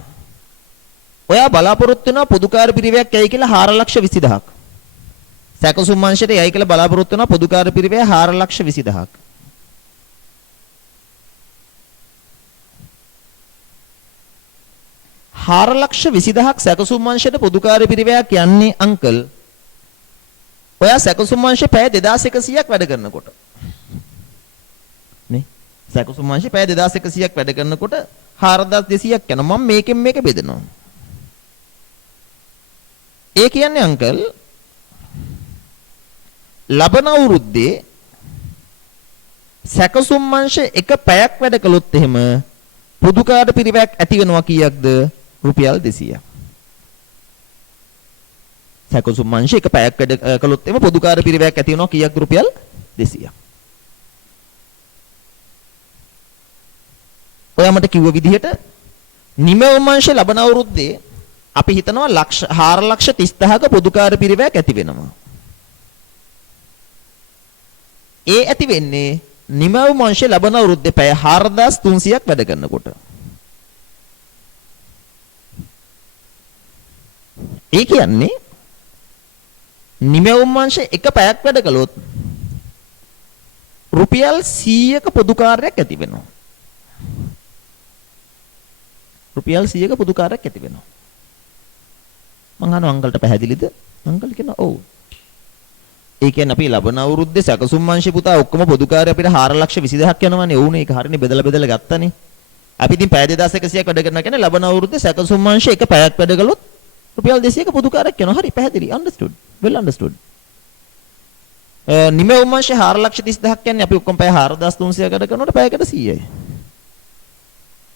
ඔයා බලාපොරොත්තු වෙනවා පොදුකාර පිරිවැයක් යයි කියලා 420000ක්. සැකසුම් අංශයට යයි කියලා බලාපොරොත්තු වෙනවා පොදුකාර පිරිවැය 420000ක්. හාරලක්ෂ 20000ක් සැකසුම් අංශයට පොදුකාර පිරිවැයක් යන්නේ අංකල්. ඔයා සැකසුම් අංශේ පැය 2100ක් වැඩ කරනකොට. නේ? සැකසුම් අංශේ පැය 2100ක් වැඩ කරනකොට 4200ක් යනවා. මම මේකෙන් මේක බෙදනවා. ඒ කියන්නේ අංකල් ලබන අවුරුද්දේ සැකසුම් අංශේ එක පැයක් වැඩ කළොත් එහෙම පොදුකාර පිරිවැයක් ඇති වෙනවා කීයක්ද? රුපියල් 200ක්. සැකසුම් අංශේ එක පැයක් වැඩ කළොත් එම පොදුකාර පිරිවැයක් ඇති වෙනවා කීයක්ද? රුපියල් 200ක්. ඔයා මට කිව්ව විදිහට නිමවුම් අංශේ ලබන අවුරුද්දේ අපි හිතනවා 4,30,000ක පොදුකාර පිරිවැයක් ඇති වෙනවා. ඒ ඇති වෙන්නේ නිමවුම් අංශේ ලබන අවුරුද්දේ පැය 4,300ක් වැඩ කරනකොට. ඒ කියන්නේ නිමවුම් අංශේ එක පැයක් වැඩ කළොත් රුපියල් 100ක පොදුකාරයක් ඇති වෙනවා. රුපියල් 100ක පොදුකාරයක් ඇති වෙනවා. මං අහනවා අංකල්ට පැහැදිලිද? අංකල් කියනවා ඔව්. ඒ කියන්නේ අපි ලබන අවුරුද්දේ සැකසුම් අංශේ පුතා ඔක්කොම පොදුකාරය අපිට 4,20,000ක් යනවානේ. ඕනේ ඒක හරිනේ බෙදලා ගත්තානේ. අපි ඉතින් පැය 2100ක් වැඩ කරනවා කියන්නේ ලබන අවුරුද්දේ සැකසුම් අංශේ එක පැයක් වැඩ කළොත් රුපියල් 200ක පොදුකාරයක් යනවා. හරි පැහැදිලි. understood. well understood. නිමවුම් අංශේ 4,30,000ක් කියන්නේ අපි ඔක්කොම පැය 4,300 වැඩ කරනකොට පැයකට 100යි.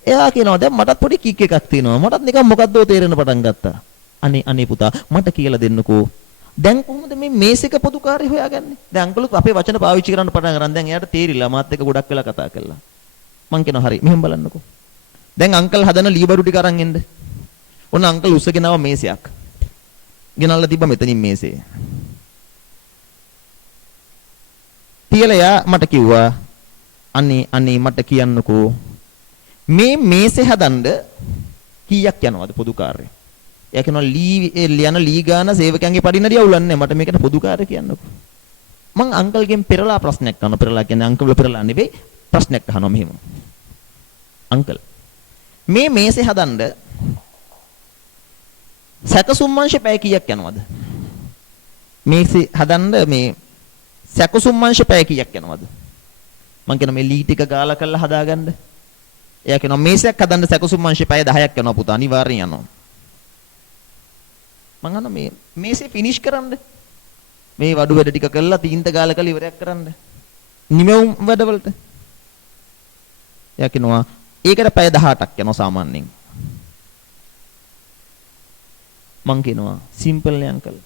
එයා කියනවා දැන් මටත් පොඩි කික් එකක් තියෙනවා. මටත් නිකන් මොකද්දෝ තේරෙන්න පටන් ගත්තා. අනේ පුතා මට කියලා දෙන්නකෝ. දැන් කොහොමද මේ මේසෙක පොදුකාරය හොයාගන්නේ? දැන් අංකලුත් අපේ වචන පාවිච්චි කරන්න පටන් ගන්න. දැන් එයාට තේරිලා මාත් එක්ක ගොඩක් වෙලා කතා කළා. මං කියනවා හරි මෙහෙම බලන්නකෝ. දැන් අංකල් හදන ලීබරු ටික අරන් එන්න. ඔන්න අංකල් උස්සගෙන ආව මේසයක්. ගෙනල්ලා තිබ්බා මෙතනින් මේසේ. තියලා යා මට කිව්වා අනේ මට කියන්නකෝ මේ මේසේ හදන්න කීයක් යනවද පොදුකාරය? එයා කියනවා ලියන ලී ගාන සේවකයන්ගේ පඩිනඩිය අවුලන්නේ මට මේකට පොදුකාරය කියන්නකෝ. මං අංකල්ගෙන් පෙරලා ප්‍රශ්නයක් අහනවා. පෙරලා කියන්නේ අංකල් පෙරලා නෙවෙයි ප්‍රශ්නයක් අහනවා මෙහෙම. අංකල් මේ මේසේ හදන්න සැකසුම් අංශේ පැය කීයක් යනවද? මේසේ හදන්න මේ සැකසුම් අංශේ පැය කීයක් යනවද? මං කියනවා මේ ලී ටික ගාලා කරලා හදාගන්න. එයා කියනවා මේසයක් හදන්න සැකසුම් අංශේ පැය 10ක් යනවා පුතා අනිවාර්යෙන් යනවා. මං අහනවා මේ මේසේ ෆිනිෂ් කරන්න. මේ වඩු වැඩ ටික කරලා තීන්ත ගාලා කරලා ඉවරයක් කරන්න. නිමවුම් වැඩවලට. එයා කියනවා ඒකට පැය 18ක් යනවා සාමාන්‍යයෙන්. මං කියනවා සිම්පල් නේ අංකල්.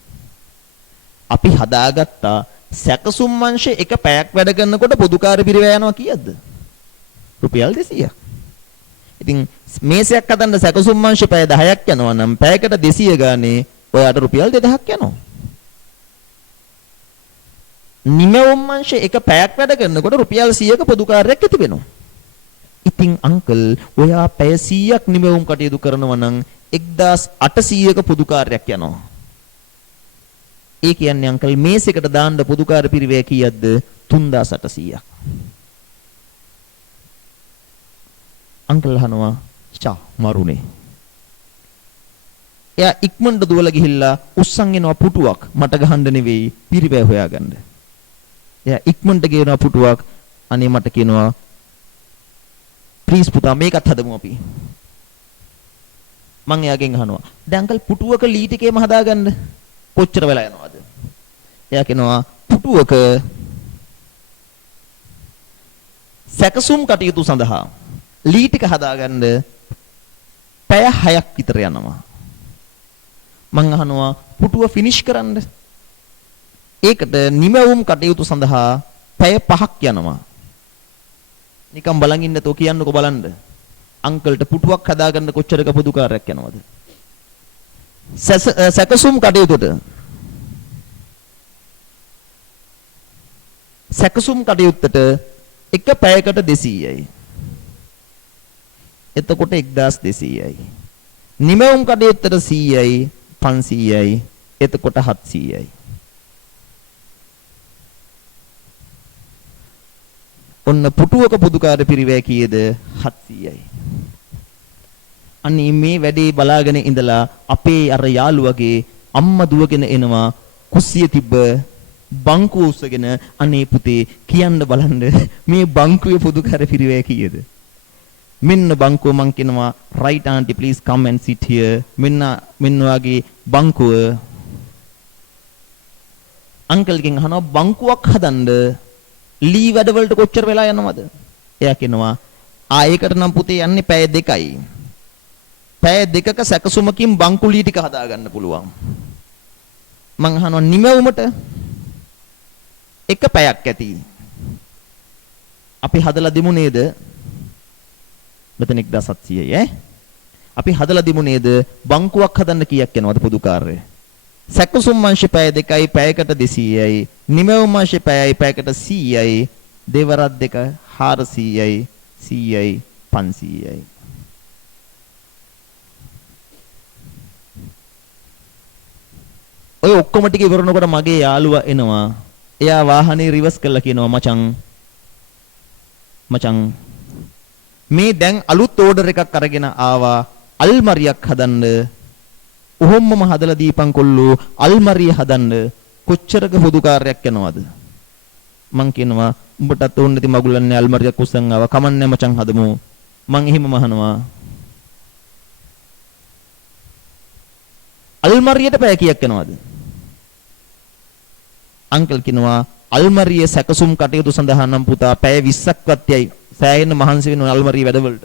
අපි හදාගත්තා සැකසුම් අංශේ එක පැයක් වැඩ කරනකොට පොදුකාර පිරිවැය යනවා කීයද? රුපියල් 200ක්. ඉතින් මේසයක් හදන්න සැකසුම් අංශේ පැය 10ක් යනවා නම් පැයකට 200 ගානේ ඔයාට රුපියල් 2000ක් යනවා. නිමවුම් අංශේ එක පැයක් වැඩ කරනකොට රුපියල් 100ක පොදුකාරයක් ඇති වෙනවා. ඉතින් අංකල් ඔයා පැය 100ක් නිමවුම් කටයුතු කරනවා නම් 1800ක පොදුකාරයක් යනවා. ඒ කියන්නේ අංකල් මේසෙකට දාන්න පොදුකාර පිරිවැය කීයක්ද? 3800ක්. අංකල් අහනවා චා මරුනේ. එයා ඉක්මනට දුවලා ගිහිල්ලා උස්සන් එනවා පුටුවක් මට ගහන්න නෙවෙයි පිරිවැය හොයාගන්න. එයා ඉක්මනට ගෙනවා පුටුවක් අනේ මට කියනවා ප්ලීස් පුතා මේකත් හදමු අපි. මං එයාගෙන් අහනවා දැන් අංකල් පුටුවක ලී ටිකේම හදාගන්න කොච්චර වෙලා යනවද? එයා කියනවා පුටුවක සැකසුම් කටයුතු සඳහා ලී ටික හදාගන්න පැය 6ක් විතර යනවා. මං අහනවා පුටුව ෆිනිෂ් කරන්න. ඒකට නිමවුම් කටයුතු සඳහා පැය 5ක් යනවා. නිකන් බලන් ඉන්නතෝ කියන්නකෝ බලන්න. අංකල්ට පුටුවක් හදාගන්න කොච්චරක පොදු කාර්යයක් යනවද? සැකසුම් කටයුතුට සැකසුම් කටයුත්තට එක පැයකට 200යි. එතකොට 1200යි. නිමවුම් කටයුත්තට 100යි 500යි. එතකොට 700යි. ඔන්න පුටුවක පුදුකාර පිරිවැය කීයද? 700යි. අනේ මේ වැඩේ බලාගෙන ඉඳලා අපේ අර යාළුවගේ අම්මා දුවගෙන එනවා කුස්සිය තිබ්බ බංකුව උස්සගෙන අනේ පුතේ කියන්න බලන්න මේ බංකුවේ පුදුකාර පිරිවැය කීයද? මෙන්න බංකුව මං කියනවා right aunty please come and sit here. මෙන්න වාගේ බංකුව අංකල්ගෙන් අහනවා බංකුවක් හදන්න ලී වැඩවලට කොච්චර වෙලා යනවද? එයා කියනවා ඒකට නම් පුතේ යන්නේ පැය 2යි. පැය 2ක සැකසුමකින් බංකු ලී ටික හදාගන්න පුළුවන්. මං අහනවා නිමවුමට එක පැයක් ඇති. අපි හදලා දෙමු නේද? මෙතන 1700යි ඈ. අපි හදලා දෙමු නේද? බංකුවක් හදන්න කීයක් යනවද පොදු කාර්යය? සැකසුම් අංශය පැය 2යි පැයකට 200යි. නිමවුම් අංශය පැයයි පැයකට 100යි. දෙවරක් දෙක 400යි 100යි 500යි. ඔය ඔක්කොම ටික ඉවරනකොට මගේ යාළුවා එනවා. එයා වාහනේ රිවර්ස් කරලා කියනවා මචං මේ දැන් අලුත් ඕඩර් එකක් අරගෙන ආවා අල්මරියක් හදන්න. ඔහොම්මම හදලා දීපන් කොල්ලෝ අල්මරිය හදන්න කොච්චරක පොදු කාර්යයක් යනවද? මං කියනවා උඹටත් ඕන නැති මගුලන්නේ අල්මරියක් උස්සන් ආවා කමන්නේ මචං හදමු. මං එහෙමම අහනවා අල්මරියට පැය කීයක් යනවද? අංකල් කියනවා අල්මරියේ සැකසුම් කටයුතු සඳහා නම් පුතා පැය 20ක්වත් යයි. සෑහෙන මහන්සි වෙනවා අල්මරිය වැඩවලට.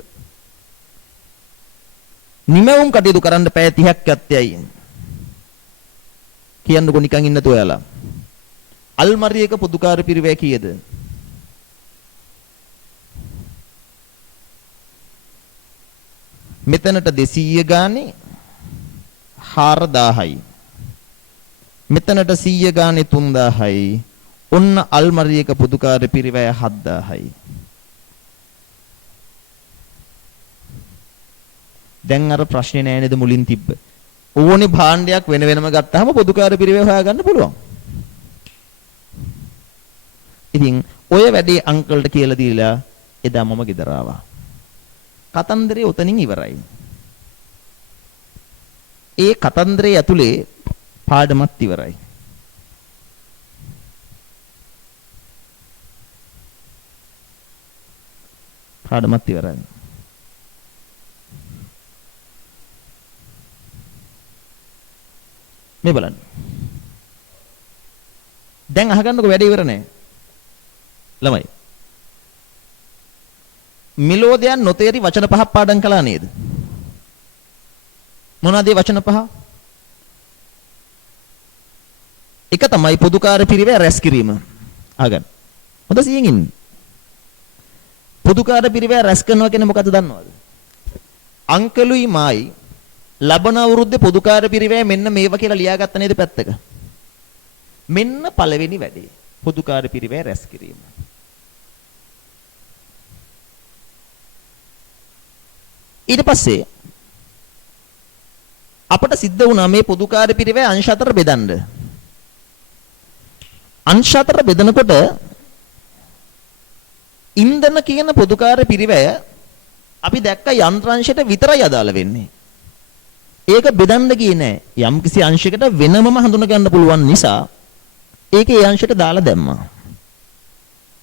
නිමවුම් කටයුතු කරන්න පැය 30ක්වත් යයි. කියන්නකො නිකන් ඉන්නතු ඔයාලා. අල්මරියක පොදුකාර පිරිවැය කීයද? මෙතනට 200 ගානේ 4000යි. මෙතනට 100 ගානේ 3000යි. ඔන්න අල්මරියක පොදුකාර පිරිවැය 7000යි. දැන් අර ප්‍රශ්නේ නෑ නේද මුලින් තිබ්බ. ඕනේ භාණ්ඩයක් වෙන වෙනම ගත්තාම පොදුකාර පිරිවැය හොයාගන්න පුළුවන්. ඉතින් ඔය වැඩේ අංකල්ට කියලා දීලා එදා මම ගෙදර ආවා. කතන්දරේ උතනින් ඉවරයි. ඒ කතන්දරේ ඇතුලේ පාඩමත් ඉවරයි. පාඩමත් ඉවරයි. මේ බලන්න. දැන් අහගන්නකො වැඩේ ඉවර නෑ. ළමයි. මිලෝදයන් නොතේරි වචන පහක් පාඩම් කළා නේද? මොනවාද ඒ වචන පහ? එක තමයි පොදුකාර පිරිවැය රැස් කිරීම. අහගන්න. හොඳ සිහින් ඉන්න. පොදුකාර පිරිවැය රැස් කරනවා කියන්නේ මොකද්ද දන්නවද? අංකලුයි මායි ලබන අවුරුද්දේ පොදුකාර පිරිවැය මෙන්න මේවා කියලා ලියාගත්ත නේද පැත්තක? මෙන්න පළවෙනි වැඩේ. පොදුකාර පිරිවැය රැස් කිරීම. ඊට පස්සේ අපට සිද්ධ වුණා මේ පොදුකාර පිරිවැය අංශ අතර බෙදන්න. අංශ අතර බෙදනකොට ඉන්ධන කියන පොදුකාර පිරිවැය අපි දැක්ක යන්ත්‍රාංශයට විතරයි අදාළ වෙන්නේ. ඒක බෙදන්න ගියේ නෑ. යම් කිසි අංශයකට වෙනමම හඳුන ගන්න පුළුවන් නිසා ඒක ඒ අංශයට දාලා දැම්මා.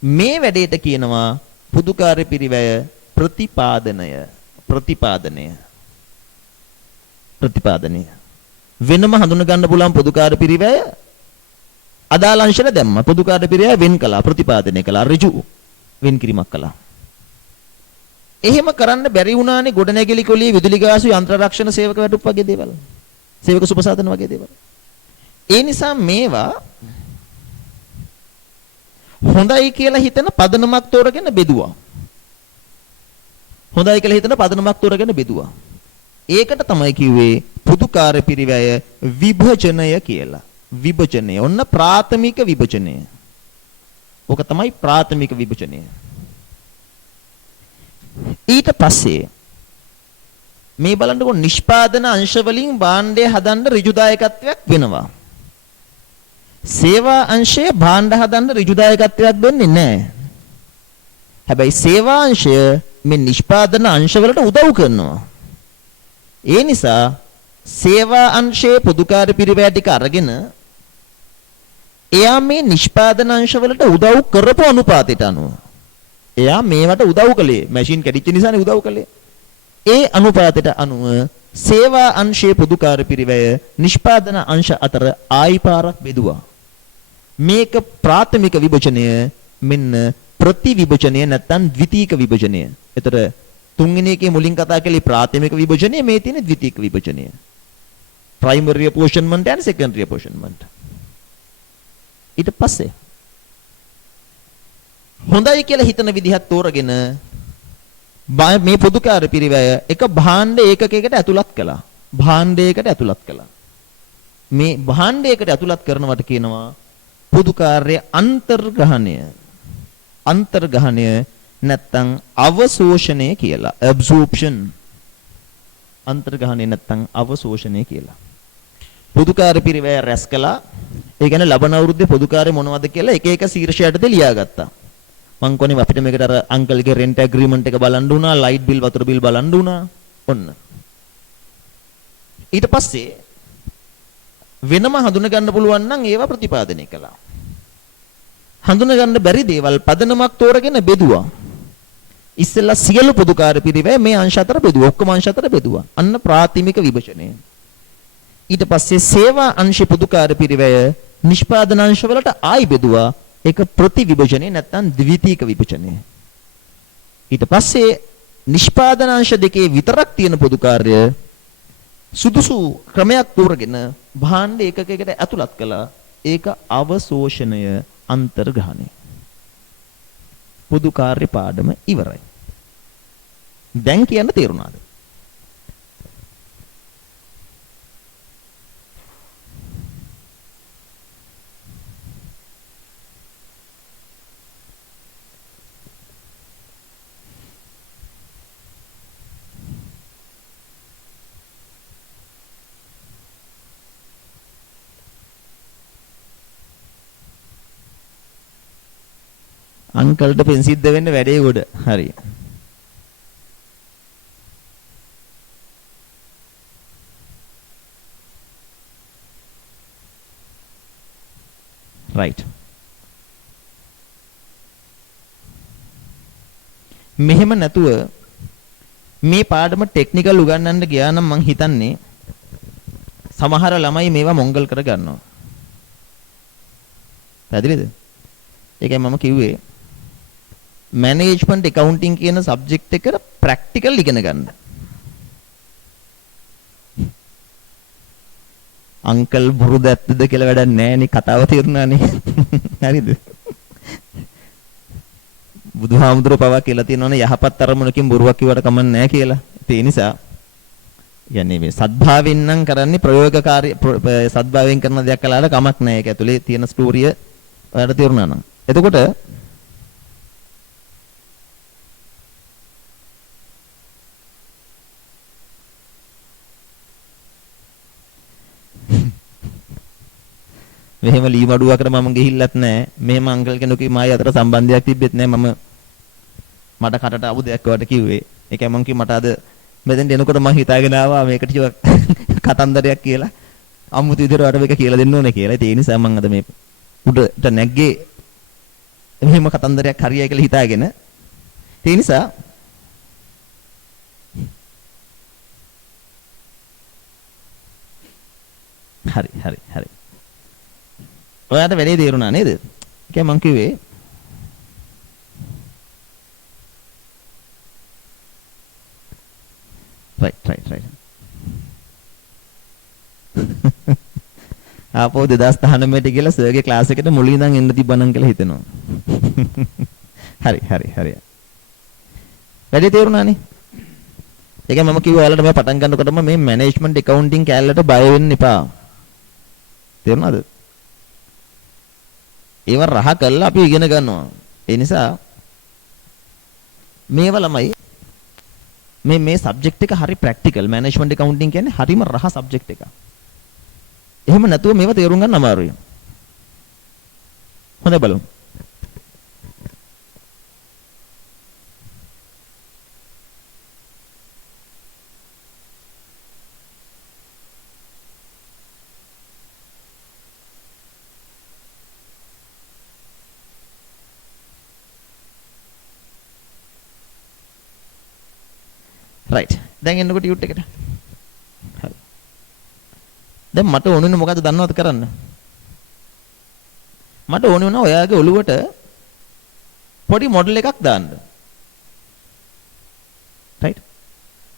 මේ වැඩේට කියනවා පුදුකාර්ය පිරිවැය ප්‍රතිපාදනය. වෙනම හඳුන ගන්න පුළුවන් පුදුකාර්ය පිරිවැය අදාළ අංශයට දැම්මා. පුදුකාර්ය පිරිවැය වෙන් කළා, ප්‍රතිපාදනය කළා, ඍජු වෙන් කිරීමක් කළා. එහෙම කරන්න බැරි වුණානේ ගොඩනැගිලි කොළියේ විදුලි ගාසු යන්ත්‍ර රක්ෂණ සේවක වැටුප් වගේ දේවල්. සේවක සුබසාධන වගේ දේවල්. ඒ නිසා මේවා හොඳයි කියලා හිතන පදනමක් තෝරගෙන බෙදුවා. ඒකට තමයි කිව්වේ පුදුකාර්ය පිරිවැය විභජනය කියලා. විභජනය. ඔන්න ප්‍රාථමික විභජනය. ඕක තමයි ප්‍රාථමික විභජනය. ඊට පස්සේ මේ බලන්නකො නිෂ්පාදන අංශ වලින් භාණ්ඩය හදන්න ඍජුදායකත්වයක් වෙනවා. සේවා අංශය භාණ්ඩ හදන්න ඍජුදායකත්වයක් දෙන්නේ නැහැ. හැබැයි සේවා අංශය මේ නිෂ්පාදන අංශ වලට උදව් කරනවා. ඒ නිසා සේවා අංශයේ පොදුකාර්ය පිරිවැය ටික අරගෙන එයා මේ නිෂ්පාදන අංශ වලට උදව් කරපු අනුපාතයට අනුව එයා මේවට උදව් කළේ මැෂින් කැඩිච්ච නිසානේ උදව් කළේ. ඒ අනුපාතයට අනුව සේවා අංශයේ පොදුකාර්ය පිරිවැය නිෂ්පාදන අංශ අතර ආයි පාරක් බෙදුවා. මේක ප්‍රාථමික විභජනය. මෙන්න ප්‍රතිවිභජනය නැත්නම් ද්විතීක විභජනය. ඒතර තුන්වෙනි එකේ මුලින් කතා කළේ ප්‍රාථමික විභජනය, මේ තියෙන්නේ ද්විතීක විභජනය. primary apportionment and secondary apportionment. ඊට පස්සේ හොඳයි කියලා හිතන විදිහක් තෝරගෙන මේ පොදුකාර්ය පිරිවැය එක භාණ්ඩ ඒකකයකට ඇතුළත් කළා. මේ භාණ්ඩයකට ඇතුළත් කරනවට කියනවා පොදුකාර්ය අන්තර්ග්‍රහණය. නැත්තම් අවශෝෂණය කියලා. absorption. අන්තර්ග්‍රහණය නැත්තම් අවශෝෂණය කියලා. පොදුකාර්ය පිරිවැය රැස් කළා. ඒ කියන්නේ ලබන අවුරුද්දේ පොදුකාර්ය මොනවද කියලා එක එක ශීර්ෂයටද ලියාගත්තා. මං කොනේ අපිට මේකට අර අංකල්ගේ රෙන්ට් ඇග්‍රීමන්ට් එක බලන්න උනා, ලයිට් බිල්, වතුර බිල් බලන්න උනා. ඔන්න. ඊට පස්සේ වෙනම හඳුන ගන්න පුළුවන් නම් ඒවා ප්‍රතිපාදනය කළා. හඳුන ගන්න බැරි දේවල් පදනමක් තෝරගෙන බෙදුවා. ඉස්සෙල්ලා සියලු පොදුකාර්ය පිරිවැය මේ අංශ අතර බෙදුවා. ඔක්කොම අංශ අතර බෙදුවා. අන්න ප්‍රාථමික විභජනය. ඊට පස්සේ සේවා අංශ පොදුකාර්ය පිරිවැය නිෂ්පාදන අංශ වලට ආයි බෙදුවා. ඒක ප්‍රතිවිභජනය නැත්නම් ද්විතීක විභජනය. ඊට පස්සේ නිෂ්පාදන අංශ දෙකේ විතරක් තියෙන පොදුකාර්ය සුදුසු ක්‍රමයක් තෝරගෙන භාණ්ඩ ඒකකයකට ඇතුළත් කළා. ඒක අවශෝෂණය, අන්තර්ග්‍රහණය. පොදුකාර්ය පාඩම ඉවරයි. දැන් කියන්න තේරුණාද? අංකල්ට පෙන් සිද්ධ වෙන්න වැඩේ උඩ. හරි. right. මෙහෙම නැතුව මේ පාඩම ටෙක්නිකල් උගන්වන්න ගියා නම් මං හිතන්නේ සමහර ළමයි මේවා මොංගල් කර ගන්නවා. පැහැදිලිද? ඒකයි මම කිව්වේ මැනේජ්මන්ට් accounting කියන සබ්ජෙක්ට් එක ප්‍රැක්ටිකල් ඉගෙන ගන්න. අංකල් බුරුද ඇත්තද කියලා වැඩක් නැහැ නේ, කතාව තේරුණානේ. හරිද? බුදුහාමුදුරුවෝ පවා කියලා තියෙනවනේ යහපත් අරමුණකින් බොරුවක් කිව්වට කමක් නැහැ කියලා. ඒ නිසා යන්නේ මේ සද්භාවයෙන් නම් කරන්නේ ප්‍රයෝගකාරී සද්භාවයෙන් කරන දෙයක් කළාට කමක් නැහැ. ඒක ඇතුලේ තියෙන ස්ටෝරිය ඔයාලට තේරුණා නම්. එතකොට මෙහෙම ලී මඩුවකට මම ගිහිල්ලත් නැහැ. මෙහෙම අංකල් කෙනෙකුයි මායි අතර සම්බන්ධයක් තිබෙත් නැහැ. මට කටට ආපු දෙයක් වට කිව්වේ. ඒකයි මම කි මට අද මෙතෙන්ට එනකොට මම හිතාගෙන ආවා මේකට ටිකක් කතන්දරයක් කියලා. අමුතු විදිහට වඩ මේක කියලා දෙන්න ඕනේ කියලා. ඒ නිසා මම අද මේ උඩට නැග්ගේ මෙහෙම කතන්දරයක් හරියයි කියලා හිතාගෙන. ඒ නිසා හරි. ඔයාලට වැඩේ තේරුණා නේද? ඒකයි මම කිව්වේ right. ආපෝ 2019 කියලා සර්ගේ ක්ලාස් එකට මුලින් ඉඳන් එන්න තිබ්බනම් කියලා හිතෙනවා. හරි. වැඩේ තේරුණානේ? ඒකයි මම කිව්වා ඔයාලට මේ පටන් ගන්නකොටම මේ මැනේජ්මන්ට් ඇකවුන්ටිං කැලලට බය වෙන්න එපා. තේරුණාද? ඒව රහ කළා අපි ඉගෙන ගන්නවා. ඒ නිසා මේව ළමයි මේ සබ්ජෙක්ට් එක හරි ප්‍රැක්ටිකල්. මැනේජ්මන්ට් ඇකවුන්ටිං කියන්නේ හරිම රහ සබ්ජෙක්ට් එකක්. එහෙම නැතුව මේව තේරුම් ගන්න අමාරුයි. හොඳයි බලමු. right. දැන් එන්නකොට ටියුට් එකට. හරි. දැන් මට ඕනුනේ මොකද්ද දන්නවද කරන්න? මට ඕනේ වුණා ඔයාගේ ඔළුවට පොඩි මොඩල් එකක් දාන්න. right.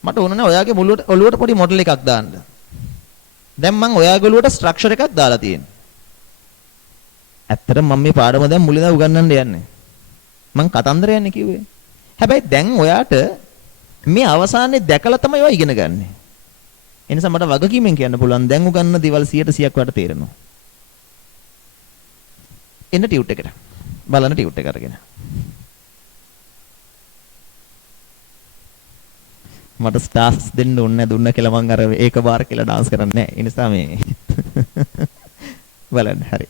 මට ඕනේ ඔයාගේ ඔළුවට පොඩි මොඩල් එකක් දාන්න. දැන් මම ඔයාගේ ඔළුවට ස්ට්‍රක්චර් එකක් දාලා තියෙනවා. ඇත්තටම මම මේ පාඩම දැන් මුලින්ම උගන්වන්න යන්නේ. මම කතන්දර යන්නේ කිව්වේ. හැබැයි දැන් ඔයාට මේ අවසානයේ දැකලා තමයි ඔය ඉගෙන ගන්න. ඒ නිසා මට වගකීමෙන් කියන්න පුළුවන් දැන් උගන්න දේවල් 100%ක් වට තේරෙනවා. එන්න ටියුට් එකට. බලන්න ටියුට් එක අරගෙන. මට ස්ටාර්ස් දෙන්න ඕනේ දුන්න කියලා මං අර ඒක බාර කියලා ඩාන්ස් කරන්නේ නැහැ. ඒ නිසා මේ බලන්න හරි.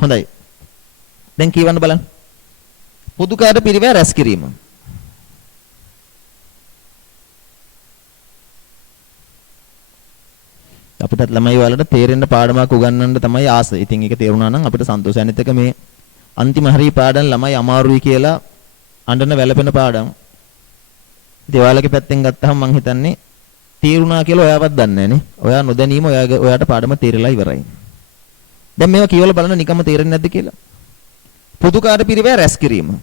හොඳයි. දැන් කියවන්න බලන්න. පොදුකාර පිරිවැය රැස් කිරීම. අපිටත් ළමයි වලට තේරෙන්න පාඩමක් උගන්වන්න තමයි ආස. ඉතින් ඒක තේරුණා නම් අපිට සන්තෝෂයි. අනිත් එක මේ අන්තිම හරිය පාඩම් ළමයි අමාරුයි කියලා අඬන වැළපෙන පාඩම්. ඉතින් ඔයාලගේ පැත්තෙන් ගත්තහම මං හිතන්නේ තේරුණා කියලා ඔයාවත් දන්නේ නැහනේ. ඔයා නොදැනීම ඔයාට පාඩම තේරෙලා ඉවරයි. දැන් මේවා කියවලා බලන්න නිකම්ම තේරෙන්නේ නැද්ද කියලා. පොදුකාර පිරිවැය රැස් කිරීම.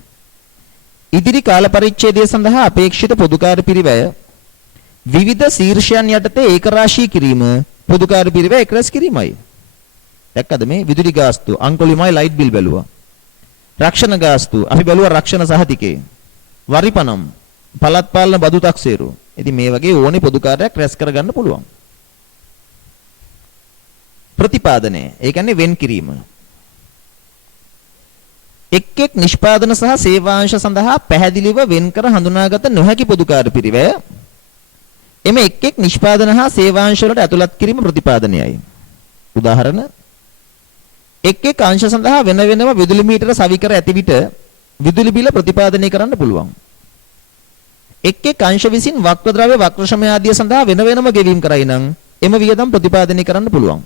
ඉදිරි කාල පරිච්ඡේදය සඳහා අපේක්ෂිත පොදුකාර පිරිවැය විවිධ ශීර්ෂයන් යටතේ ඒකරාශී කිරීම පොදුකාර පිරිවැය එක් රැස් කිරීමයි. දැක්කද මේ විදුලි ගාස්තු අංකොලිමයි ලයිට් බිල් බැලුවා. රක්ෂණ ගාස්තු අපි බැලුවා රක්ෂණ සහතිකේ. වරිපනම් පළාත් පාලන බදු තාක්ෂේරු. ඉතින් මේ වගේ ඕනේ පොදුකාරයක් රැස් කරගන්න පුළුවන්. ප්‍රතිපාදනය ඒ කියන්නේ වෙන් කිරීම. එක් නිෂ්පාදන සහ සේවාංශ සඳහා පැහැදිලිව වෙන් කර හඳුනාගත නොහැකි පොදුකාර පිරිවැය එම එක් නිෂ්පාදන හා සේවාංශ වලට ඇතුළත් කිරීම ප්‍රතිපාදනයයි. උදාහරණ එක් අංශ සඳහා වෙන වෙනම විදුලි මීටර සවි කර ඇති විට විදුලි බිල ප්‍රතිපාදනය කරන්න පුළුවන්. එක් අංශ විසින් වක්‍රද්‍රව්‍ය වක්‍රශමය ආදිය සඳහා වෙන වෙනම ගෙවීම් කරයි නම් එම වියදම් ප්‍රතිපාදනය කරන්න පුළුවන්.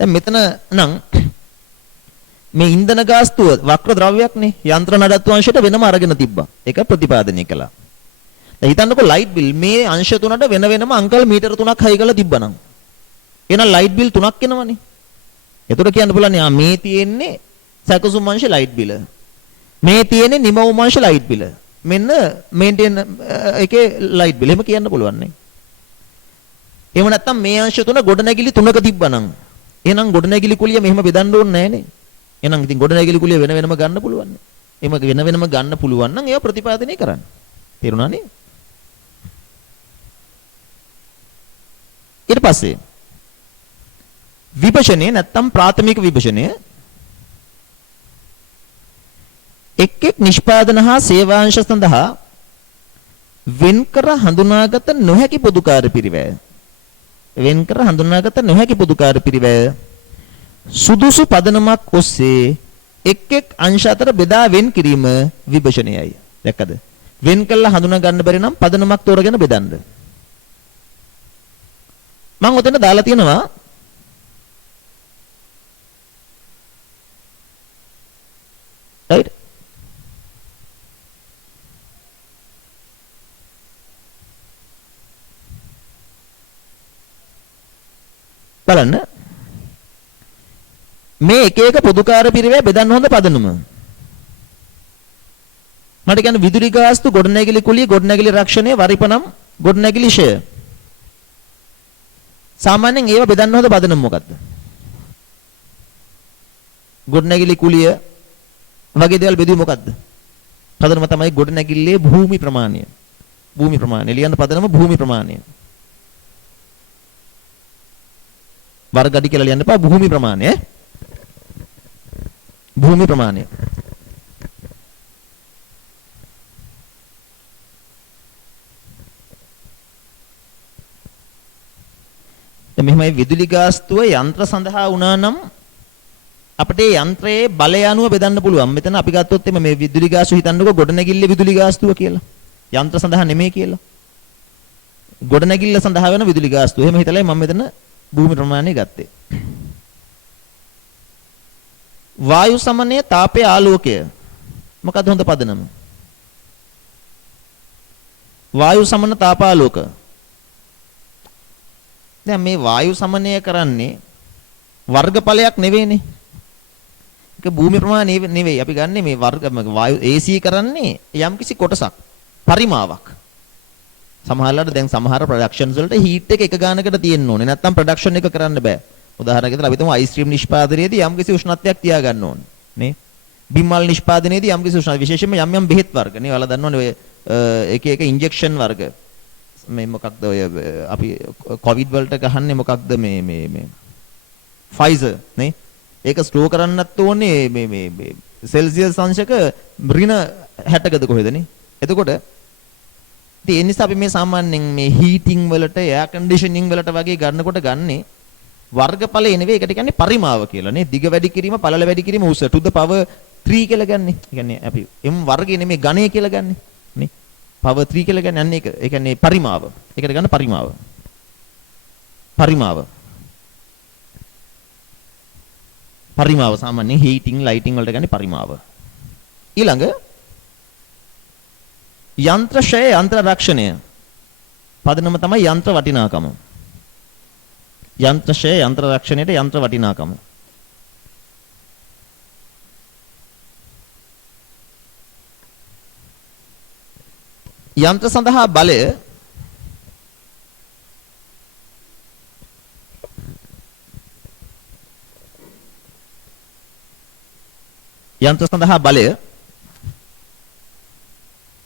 දැන් මෙතන නම් මේ ඉන්ධන ගාස්තුව වක්‍ර ද්‍රව්‍යයක්නේ යන්ත්‍ර නඩත්තු අංශයට වෙනම අරගෙන තිබ්බා. ඒක ප්‍රතිපාදනය කළා. දැන් හිතන්නකෝ ලයිට් බිල් මේ අංශ තුනට වෙන වෙනම අංකල් මීටර 3ක් හයි කරලා තිබ්බනම්. එහෙනම් ලයිට් බිල් 3ක් එනවනේ. එතකොට කියන්න පුළුවන් මේ තියෙන්නේ සැකසුම් අංශ ලයිට් බිල. මේ තියෙන්නේ නිමවුම් අංශ ලයිට් බිල. මෙන්න මේන්ටේන් එකේ ලයිට් බිල. එහෙම කියන්න පුළුවන් නේ. එහෙම නැත්නම් මේ අංශ තුන ගොඩනැගිලි 3ක තිබ්බනම් එහෙනම් ගොඩනැගිලි කුලිය මෙහෙම බෙදන්න ඕනේ නැහනේ. එහෙනම් ඉතින් ගොඩනැගිලි කුලිය වෙන වෙනම ගන්න පුළුවන්. එහෙම වෙන වෙනම ගන්න පුළුවන් නම් ඒව ප්‍රතිපාදනය කරන්න. තේරුණානේ? ඊට පස්සේ විභජනය නැත්නම් ප්‍රාථමික විභජනය එක් නිෂ්පාදන හා සේවාංශ සඳහා වෙන්කර හඳුනාගත නොහැකි පොදුකාර පිරිවැය වෙන්කර හඳුනාගත නොහැකි පොදුකාර පිරිවැය සුදුසු පදනමක් ඔස්සේ එක් එක් අංශ අතර බෙදා වෙන් කිරීම විභජනයයි. දැක්කද? වෙන් කළා හඳුනා ගන්න බැරි නම් පදනමක් තෝරගෙන බෙදන්න. මම උතන දාලා තියෙනවා right බලන්න මේ එක එක පොදුකාර පිරිවැය බෙදන්න හොඳ පදනම. මට කියන්නේ විදුලි ගාස්තු ගොඩනැගිලි කුලිය ගොඩනැගිලි රක්ෂණය වරිපනම් ගොඩනැගිලි ෂය. සාමාන්‍යයෙන් ඒව බෙදන්න හොඳ පදනම මොකද්ද? ගොඩනැගිලි කුලිය වගේ දේවල් බෙදුවේ මොකද්ද? පදනම තමයි ගොඩනැගිල්ලේ භූමි ප්‍රමාණය. භූමි ප්‍රමාණය ලියන්න පදනම භූමි ප්‍රමාණය. වර්ග අඩි කියලා ලියන්න එපා භූමි ප්‍රමාණය. භූමි ප්‍රමාණය. මෙහෙමයි විදුලි ගාස්තුව යන්ත්‍ර සඳහා වුණා නම් අපිට ඒ යන්ත්‍රයේ බලය අනුව බෙදන්න පුළුවන්. මෙතන අපි ගත්තොත් මේ විදුලි ගාස්තුව හිතන්නකෝ ගොඩනැගිල්ලේ විදුලි ගාස්තුව කියලා. යන්ත්‍ර සඳහා නෙමෙයි කියලා. ගොඩනැගිල්ල සඳහා වෙන විදුලි ගාස්තුව. එහෙම හිතලා මම මෙතන භූමි ප්‍රමාණය ගත්තේ. වායු සමනය තාපය ආලෝකය. මොකක්ද හොඳ පදනම? වායු සමන තාපාලෝක. දැන් මේ වායු සමනය කරන්නේ වර්ගඵලයක් නෙවෙයිනේ. ඒක භූමි ප්‍රමාණය නෙවෙයි. අපි ගන්නෙ මේ වර්ග වායු AC කරන්නේ යම්කිසි කොටසක් පරිමාවක්. සමහරවිට දැන් සමහර ප්‍රොඩක්ෂන්ස් වලට හීට් එක ගානකට තියෙන්න ඕනේ. නැත්නම් ප්‍රොඩක්ෂන් එක කරන්න බෑ. උදාහරණයක් විදිහට අපි තුමු අයිස්ක්‍රීම් නිෂ්පාදනයේදී යම්කිසි උෂ්ණත්වයක් තියාගන්න ඕනේ. නේ? බිම්මල් නිෂ්පාදනයේදී යම්කිසි උෂ්ණත්වයක් විශේෂයෙන්ම යම් බෙහෙත් වර්ග නේ. ඔයාලා දන්නවනේ ඔය එක එක ඉන්ජෙක්ෂන් වර්ග. මේ මොකක්ද ඔය අපි කොවිඩ් වලට ගහන්නේ මොකක්ද මේ ෆයිසර් නේ? ඒක ස්ලෝ කරන්නත් ඕනේ මේ සෙල්සියස් අංශක ඍණ 60කද කොහෙදනේ? එතකොට ඒ නිසා අපි මේ සාමාන්‍යයෙන් මේ හීටින් වලට එයාර් කන්ඩිෂනින් වලට වගේ ගන්නකොට ගන්නේ වර්ගඵලය නෙවෙයි. ඒකට කියන්නේ පරිමාව කියලා නේ. දිග වැඩි කිරීම පළල වැඩි කිරීම උස to the power 3 කියලා ගන්නෙ. ඒ කියන්නේ අපි m වර්ගය නෙමෙයි ඝනය කියලා ගන්නෙ නේ. power 3 කියලා ගන්න යන්නේ ඒක. ඒ කියන්නේ පරිමාව. ඒකට ගන්න පරිමාව. පරිමාව. පරිමාව සාමාන්‍යයෙන් හීටින් ලයිටින් වලට ගන්නේ පරිමාව. ඊළඟ යන්ත්‍ර ෂය යන්ත්‍ර රක්ෂණය. පදනම තමයි යන්ත්‍ර වටිනාකම. යන්ත්‍ර ෂය යන්ත්‍ර රක්ෂණයට යන්ත්‍ර වටිනාකම. යන්ත්‍ර සඳහා බලය යන්ත්‍ර සඳහා බලය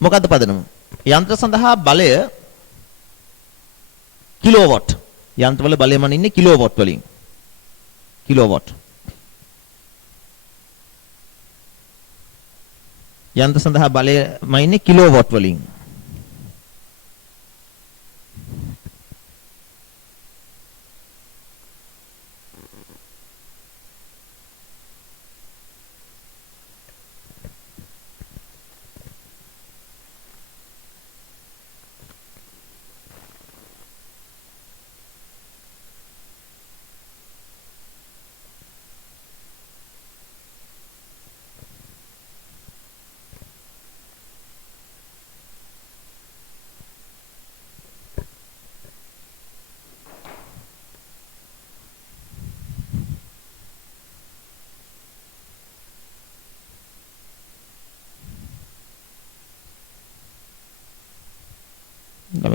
මොකද්ද පදනම? යන්ත්‍ර සඳහා බලය කිලෝවොට්. යන්ත්‍රවල බලය මන ඉන්නේ කිලෝවොට් වලින්. කිලෝවොට්. යන්ත්‍ර සඳහා බලය මන ඉන්නේ කිලෝවොට් වලින්.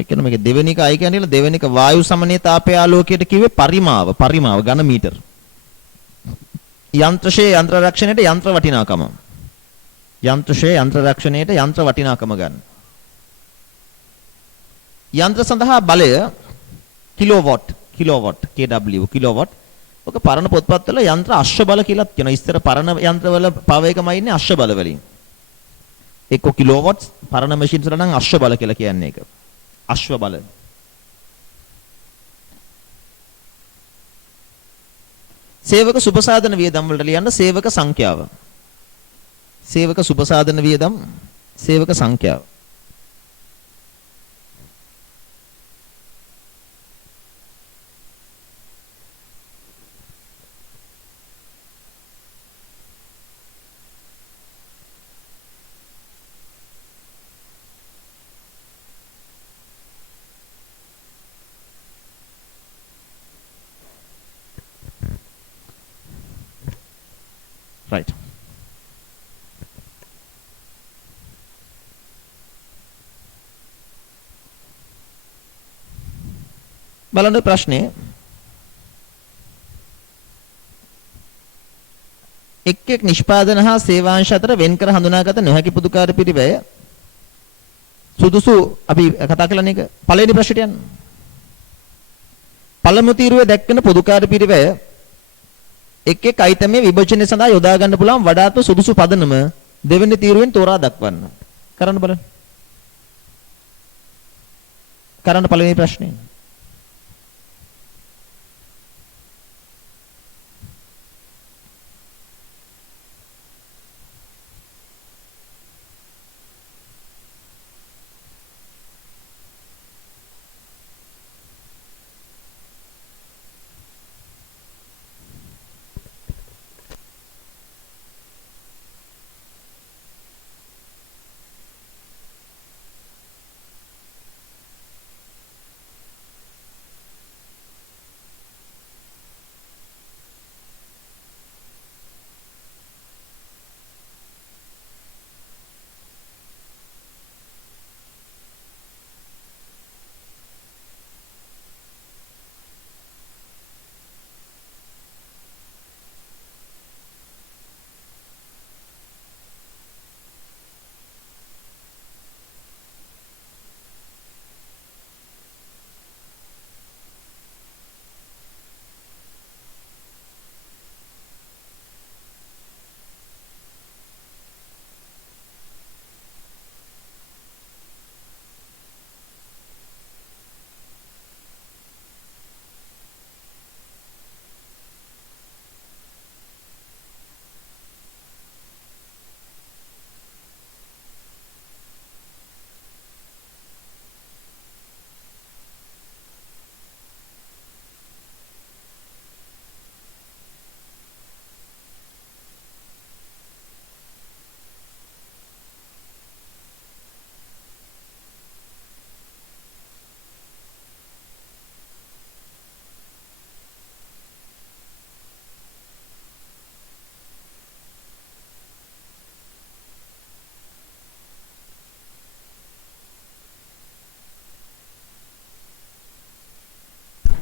කියන මේක දෙවෙනි එක අය කියන්නේ දෙවෙනි එක වායු සමනය තාපය ආලෝකයට කිව්වේ පරිමාව ඝන මීටර. යන්ත්‍රශේ යන්ත්‍ර රක්ෂණයට යන්ත්‍ර වටිනාකම. යන්ත්‍රශේ යන්ත්‍ර රක්ෂණයට යන්ත්‍ර වටිනාකම ගන්න. යන්ත්‍ර සඳහා බලය කිලෝවොට් kW කිලෝවොට්. ඔක පරණ පොත්පත්වල යන්ත්‍ර අශ්ව බල කියලාත් කියනවා. ඉස්සර පරණ යන්ත්‍රවල පව එකමයි ඉන්නේ අශ්ව බල වලින්. එක්ක කිලෝවොට්ස් පරණ මැෂින්ස් වල නම් අශ්ව බල කියලා කියන්නේ ඒක. අශ්ව බල. සේවක සුපසාධන වියදම් වලට ලියන්න සේවක සංඛ්‍යාව. සේවක සුපසාධන වියදම් සේවක සංඛ්‍යාව. right. බලන්න ප්‍රශ්නේ එක් නිෂ්පාදන හා සේවාංශ අතර වෙන් කර හඳුනාගත නොහැකි පුදුකාර පිරිවැය සුදුසු අපි කතා කළන එක පළවෙනි ප්‍රශ්නට යන්න. පළමු තීරුවේ දැක්වෙන පුදුකාර පිරිවැය එක් අයිටමේ විභජනය සඳහා යොදා ගන්න පුළුවන් වඩාත්ම සුදුසු පදනම දෙවෙනි තීරුවෙන් තෝරා දක්වන්න. කරන්න බලන්න. කරන්න පළවෙනි ප්‍රශ්නේ.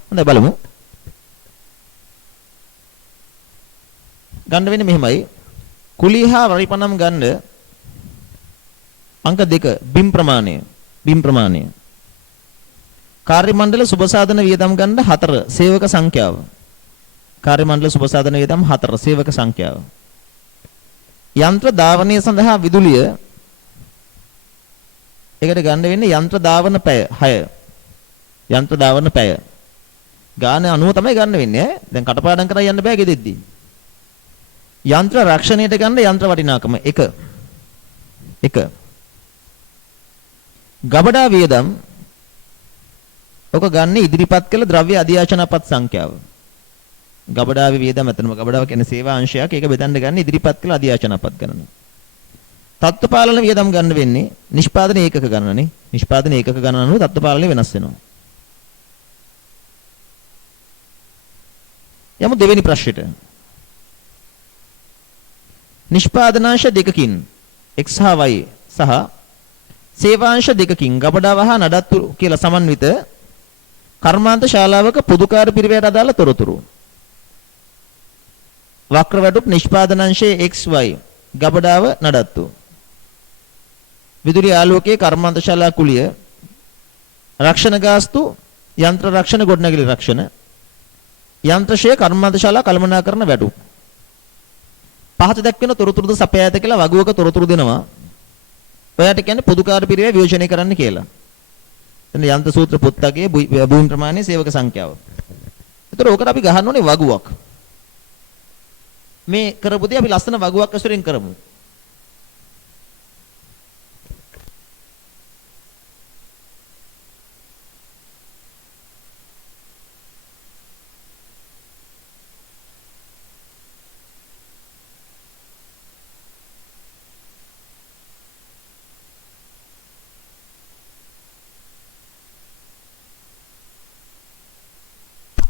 හොඳයි බලමු. ගන්න වෙන්නේ මෙහෙමයි. කුලී හා වරිපණම් ගන්න අංක 2 බිම් ප්‍රමාණය. බිම් ප්‍රමාණය. කාර්ය මණ්ඩල සුබසාධන වියදම් ගන්න 4 සේවක සංඛ්‍යාව. කාර්ය මණ්ඩල සුබසාධන වියදම් 4 සේවක සංඛ්‍යාව. යන්ත්‍ර ධාවනය සඳහා විදුලිය ඒකට ගන්න වෙන්නේ යන්ත්‍ර ධාවන පැය 6. යන්ත්‍ර ධාවන පැය ගාන 90 තමයි ගන්න වෙන්නේ ඈ. දැන් කටපාඩම් කරලා යන්න බෑ ගෙදෙද්දී. යන්ත්‍ර රක්ෂණයට ගන්න යන්ත්‍ර වටිනාකම 1. 1. ගබඩා වියදම් ඔක ගන්න ඉදිරිපත් කළ ද්‍රව්‍ය අධ්‍යාචනපත් සංඛ්‍යාව. ගබඩාවේ වියදම් අතනම ගබඩාව කියන්නේ සේවා අංශයක්. ඒක බෙදන්න ගන්න ඉදිරිපත් කළ අධ්‍යාචනපත් ගණන. තත්ත්ව පාලන වියදම් ගන්න වෙන්නේ නිෂ්පාදන ඒකක ගණනනේ. නිෂ්පාදන ඒකක ගණන අනුව තත්ත්ව පාලනය වෙනස් වෙනවා. යමු දෙවෙනි ප්‍රශ්නෙට. නිෂ්පාදනාංශ දෙකකින් x හා y සහ සේවාංශ දෙකකින් ගබඩාව හා නඩත්තු කියලා සමන්විත කර්මාන්ත ශාලාවක පොදුකාර පිරිවැයට අදාළ තොරතුරු. වක්‍ර වැටුප් නිෂ්පාදනාංශයේ xy ගබඩාව නඩත්තු. විදුලි ආලෝකයේ කර්මාන්ත ශාලා කුලිය රක්ෂණ ගාස්තු යන්ත්‍ර රක්ෂණ ගොඩනැගිලි රක්ෂණ යන්ත්‍රශය කර්මාන්ත ශාලා කළමනාකරණ වැටුප්. පහත දක්වන තොරතුරුද සපයා ඇත කියලා වගුවක තොරතුරු දෙනවා. ඔයාට කියන්නේ පොදුකාර පිරිවැය වියෝජනය කරන්න කියලා. එතන යන්ත්‍ර සූත්‍ර පොත්තකයේ භූමි ප්‍රමාණය සේවක සංඛ්‍යාව. ඒතර ඕකට අපි ගහන්න ඕනේ වගුවක්. මේ කරපු දේ අපි ලස්සන වගුවක් ඇසුරෙන් කරමු.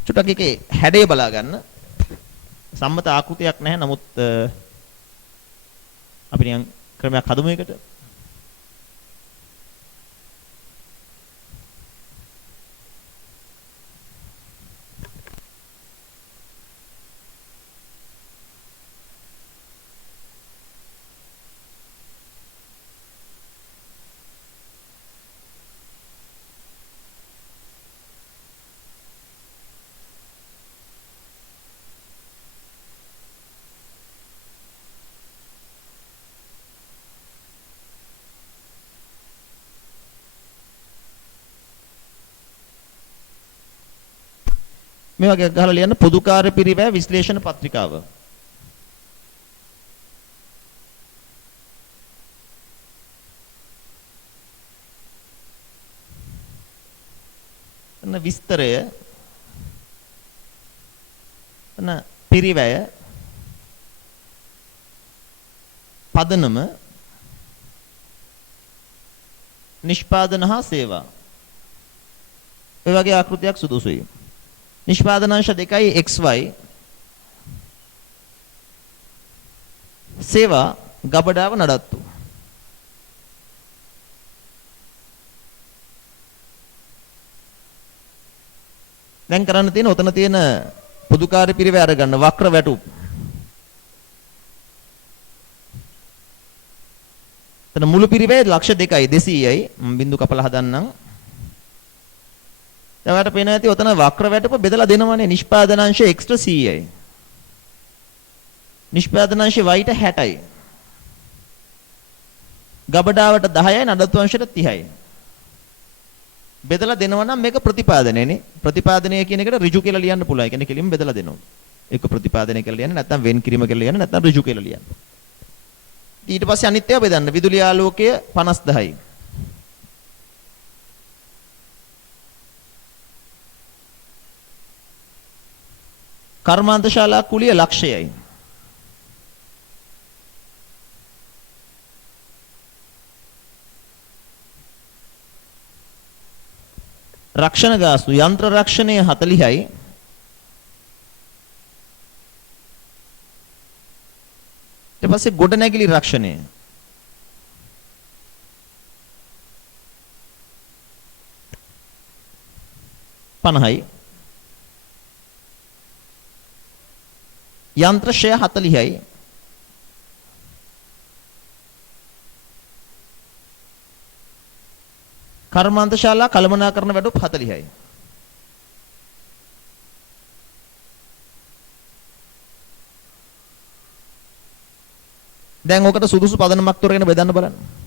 චුට්ටක් එකේ හැඩය බලා ගන්න. සම්මත ආකෘතියක් නැහැ. නමුත් අපි නිකන් ක්‍රමයක් හදමු එකට. මේ වගේ ගහලා ලියන්න පොදුකාර්ය පිරිවැය විශ්ලේෂණ පත්‍රිකාව. එන්න විස්තරය එන්න පිරිවැය පදනම නිෂ්පාදන හා සේවා. ඒ වගේ ආකෘතියක් සුදුසුයි. නිෂ්පාදනාංශ දෙකයි XY සේවා ගබඩාව නඩත්තු. දැන් කරන්න තියෙන උතන තියෙන පොදුකාර්ය පිරිවැය අරගන්න වක්‍ර වැටුප්. එතන මුළු පිරිවැය ලක්ෂ 2යි 200යි මම බින්දු කපලා හදන්නම්. දැන් පේන ඇති උතන වක්‍ර වැටුප බෙදලා දෙනවනේ නිෂ්පාදනාංශ x ට 100යි. නිෂ්පාදනාංශ y ට 60යි. ගබඩාවට 10යි නඩත්තු අංශයට 30යි. බෙදලා දෙනවා නම් මේක ප්‍රතිපාදනයනේ. ප්‍රතිපාදනය කියන එකට ඍජු කියලා ලියන්න පුළුවන්. ඒ කියන්නේ කෙලින්ම බෙදලා දෙනවා. ඒක ප්‍රතිපාදනය කියලා ලියන්නේ නැත්නම් වෙන් කිරීම කියලා ලියන්නේ නැත්නම් ඍජු කියලා ලියන්න. ඊට පස්සේ අනිත් ඒවා බෙදන්න. විදුලි ආලෝකය 50/10යි. කර්මාන්ත ශාලා කුලිය ලක්ෂයයි. රක්ෂණ ගාස්තු යන්ත්‍ර රක්ෂණය 40යි. ඊට පස්සේ ගොඩනැගිලි රක්ෂණය පනහයි. යන්ත්‍ර ෂය 40යි. කර්මාන්ත ශාලා කළමනාකරණ වැඩුප් 40යි. දැන් ඔකට සුදුසු පදනමක් තෝරගෙන බෙදන්න බලන්න.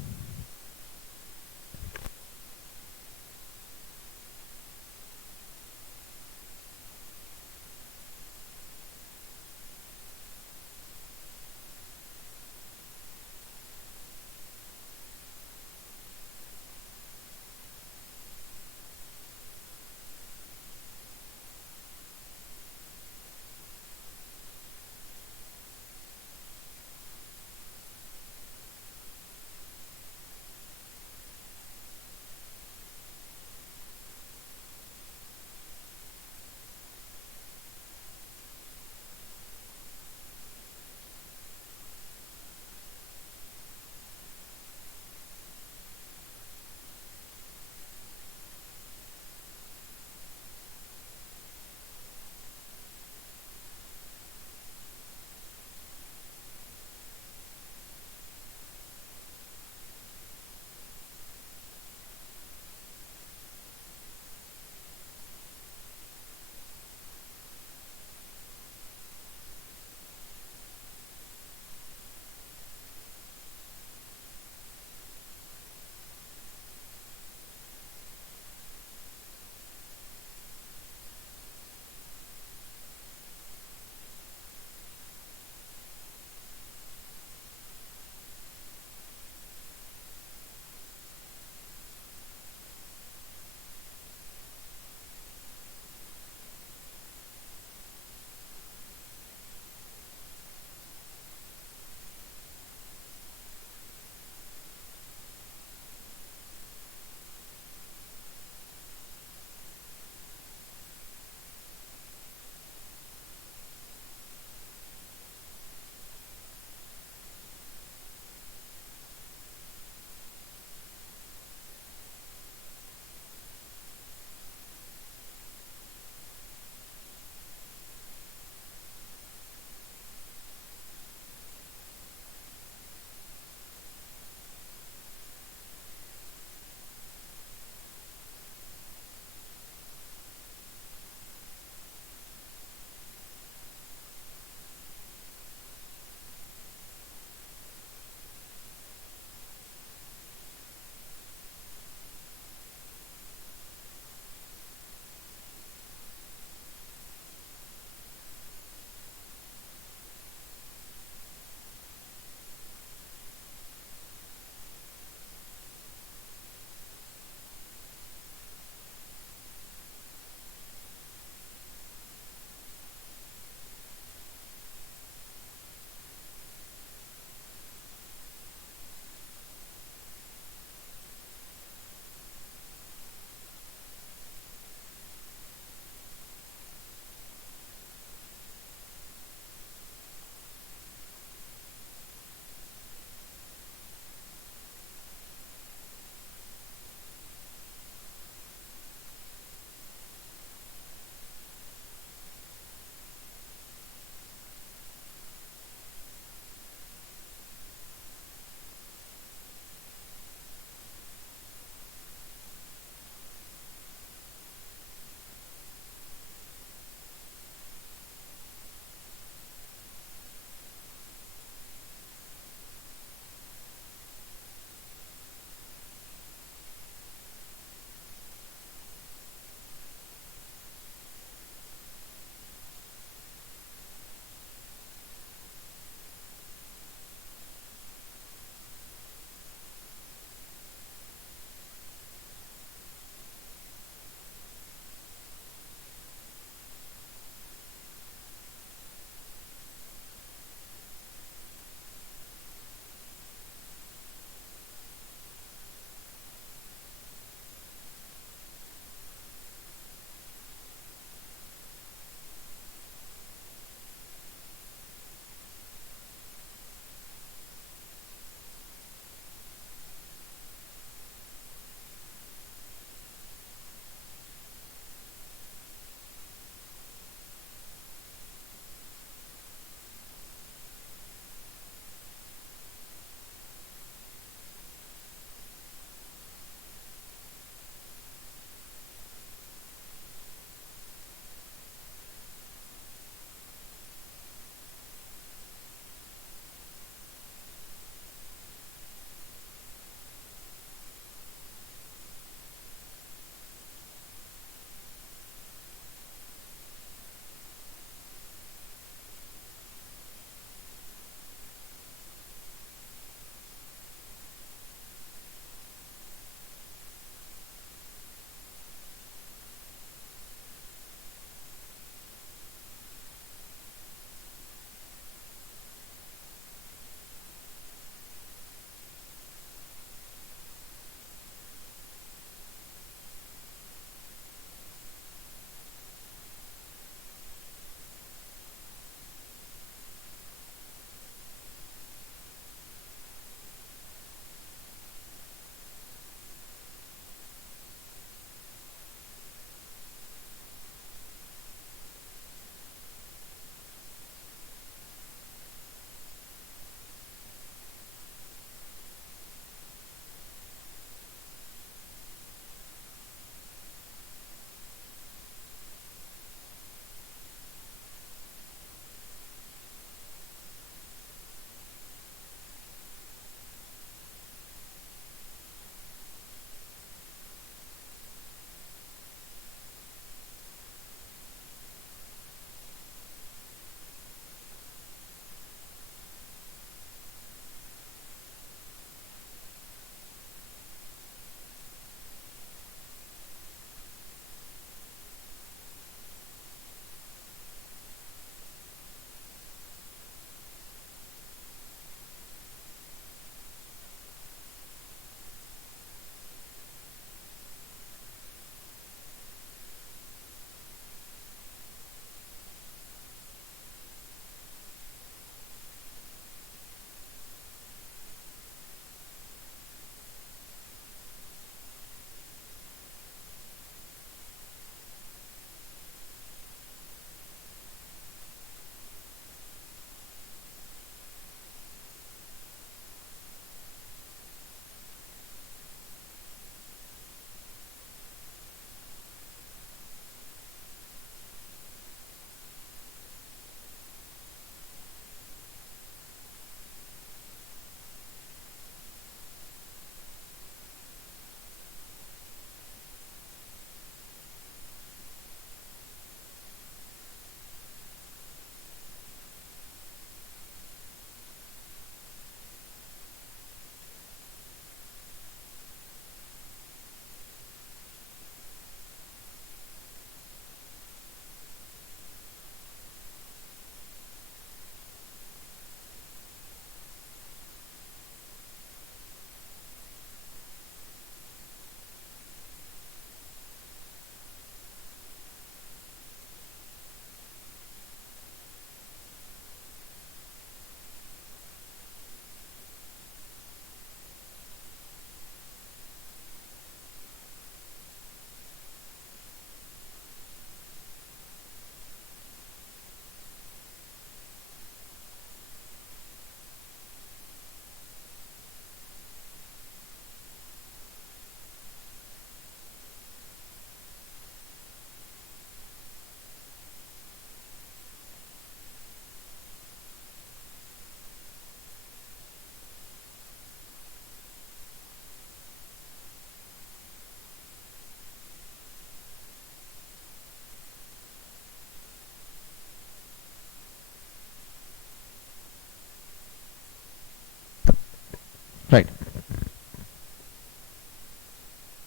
right.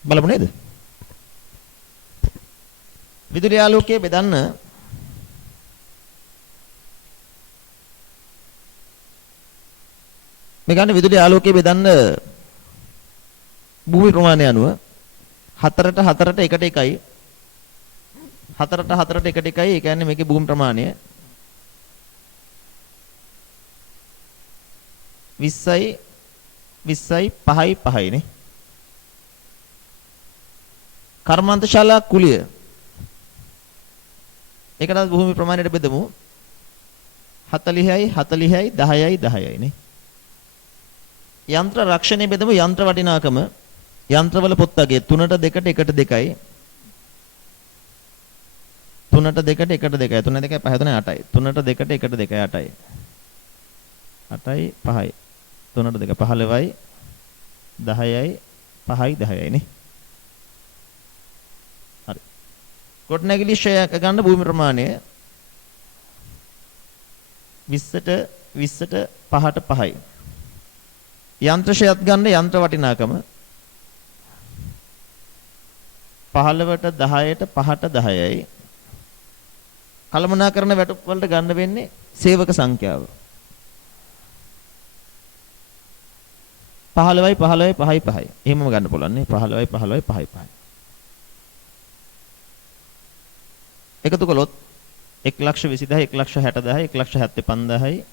බලමු නේද? විදුලි ආලෝකයේ බෙදන්න මේ ගන්න විදුලි ආලෝකයේ බෙදන්න භූමි ප්‍රමාණය අනුව 4ට 4ට 1ට 1යි 4ට 4ට 1ට 1යි ඒ කියන්නේ මේකේ භූමි ප්‍රමාණය 20යි 20යි 5යි 5යි නේ කර්මාන්තශාලා කුලිය ඒකටත් භූමි ප්‍රමාණයට බෙදමු 40යි 40යි 10යි 10යි නේ යන්ත්‍ර රක්ෂණය බෙදමු යන්ත්‍ර වටිනාකම යන්ත්‍රවල පොත්තගේ 3ට 2ට 1ට 2යි 3ට 2ට 1ට 2යි 3 2යි 5 3 8යි 3ට 2ට 1ට 2යි 8යි 8යි 5යි 3ට 2 15යි 10යි 5යි 10යි නේ හරි කොටනැගිලි ෂෙයා ගන්න භූමි ප්‍රමාණය 20ට 20ට 5ට 5යි යන්ත්‍ර ෂෙයාත් ගන්න යන්ත්‍ර වටිනාකම 15ට 10ට 5ට 10යි කළමනාකරන වැටුප් වලට ගන්න වෙන්නේ සේවක සංඛ්‍යාව 15යි 15යි 5යි 5යි එහෙමම ගන්න පුළුවන් නේ 15යි 15යි 5යි 5යි එකතු කළොත් 1,20,000 1,60,000 1,75,000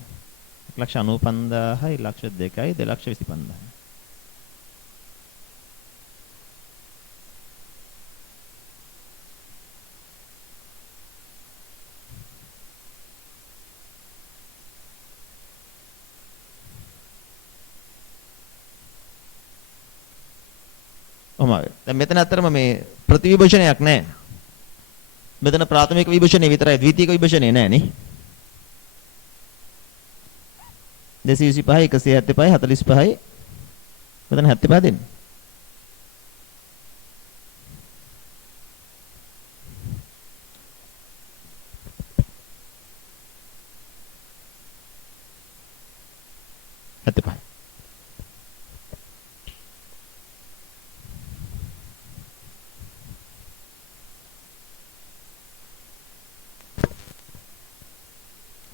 1,95,000 1,02,000 2,25,000 දැන් මෙතන අතරම මේ ප්‍රතිවිභජනයක් නැහැ. මෙතන ප්‍රාථමික විභජනය විතරයි ද්විතීයික විභජනය නැහැ නේ. 225 175 45යි මෙතන 75 දෙන්න.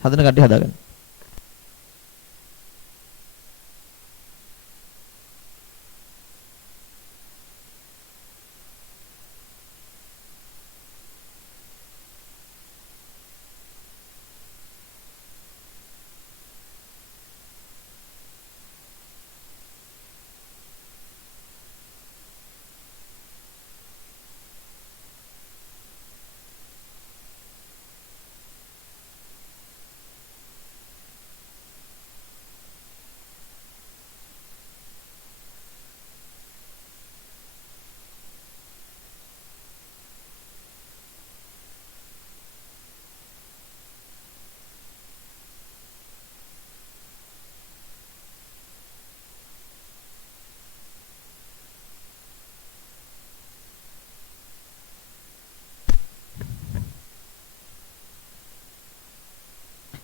හදන කට්ටිය හදාගන්න.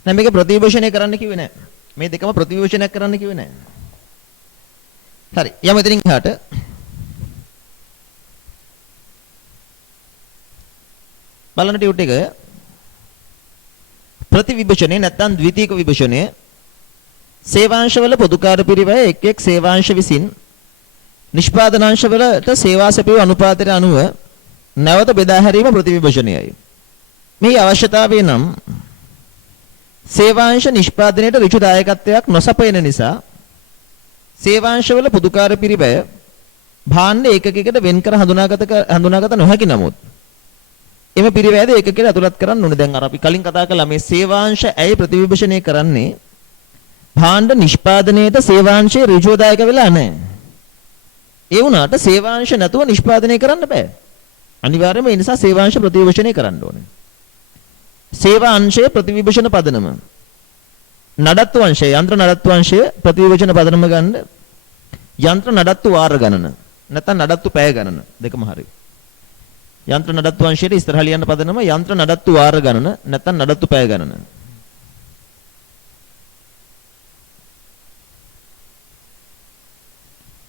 දැන් මේක ප්‍රතිවිභජනය කරන්න කිව්වේ නැහැ. මේ දෙකම ප්‍රතිවිභජනයක් කරන්න කිව්වේ නැහැ. හරි. යමු එතනින් එහාට. බලන්න ටියුට් එක ප්‍රතිවිභජනය නැත්නම් ද්විතීයික විභජනය සේවාංශවල පොදුකාර පිරිවැය එක් එක් සේවාංශ විසින් නිෂ්පාදනාංශවලට සේවා සැපයූ අනුපාතයට අනුව නැවත බෙදා හැරීම ප්‍රතිවිභජනයයි. මේ අවශ්‍යතාවය නම් සේවාංශ නිෂ්පාදනයට ඍජු දායකත්වයක් නොසපයන නිසා සේවාංශවල පොදුකාර පිරිවැය භාණ්ඩ ඒකකයකට වෙන් කර හඳුනාගත නොහැකි නමුත් එම පිරිවැයද ඒකකයට ඇතුළත් කරන්න ඕනේ. දැන් අර අපි කලින් කතා කළා මේ සේවාංශ ඇයි ප්‍රතිවිභජනය කරන්නේ? භාණ්ඩ නිෂ්පාදනයේට සේවාංශයේ ඍජුව දායක වෙලා නැහැ. ඒ වුණාට සේවාංශ නැතුව නිෂ්පාදනය කරන්න බෑ. අනිවාර්යයෙන්ම ඒ නිසා සේවාංශ ප්‍රතිවිභජනය කරන්න ඕනේ. සේවා අංශයේ ප්‍රතිවිභජන පදනම නඩත්තු අංශය යන්ත්‍ර නඩත්තු අංශය ප්‍රතිවිභජන පදනම ගන්න යන්ත්‍ර නඩත්තු වාර ගණන නැත්නම් නඩත්තු පැය ගණන දෙකම හරි යන්ත්‍ර නඩත්තු අංශයේ ඉස්සරහ ලියන්න පදනම යන්ත්‍ර නඩත්තු වාර ගණන නැත්නම් නඩත්තු පැය ගණන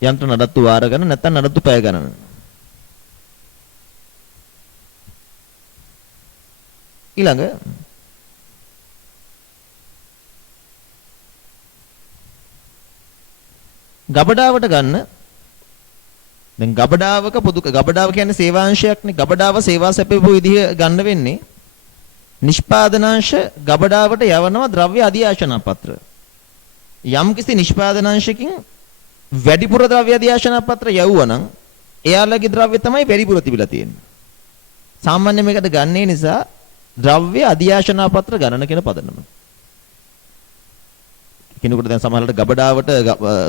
යන්ත්‍ර නඩත්තු වාර ගණන නැත්නම් නඩත්තු පැය ගණන. ඊළඟ ගබඩාවට ගන්න. දැන් ගබඩාවක පොදු ගබඩාව කියන්නේ සේවාංශයක්නේ. ගබඩාව සේවා සැපයපු විදිහ ගන්න වෙන්නේ නිෂ්පාදනාංශ ගබඩාවට යවනවා ද්‍රව්‍ය අධ්‍යාශන පත්‍ර. යම්කිසි නිෂ්පාදනාංශකින් වැඩිපුර ද්‍රව්‍ය අධ්‍යාශන පත්‍ර යවුවනම් එයාලගේ ද්‍රව්‍ය තමයි වැඩිපුර තිබිලා තියෙන්නේ. සාමාන්‍ය මේකට ගන්නේ නිසා ද්‍රව්‍ය අධ්‍යාශන පත්‍ර ගණන කියන පදනම. කෙනෙකුට දැන් සමහරවිට ගබඩාවට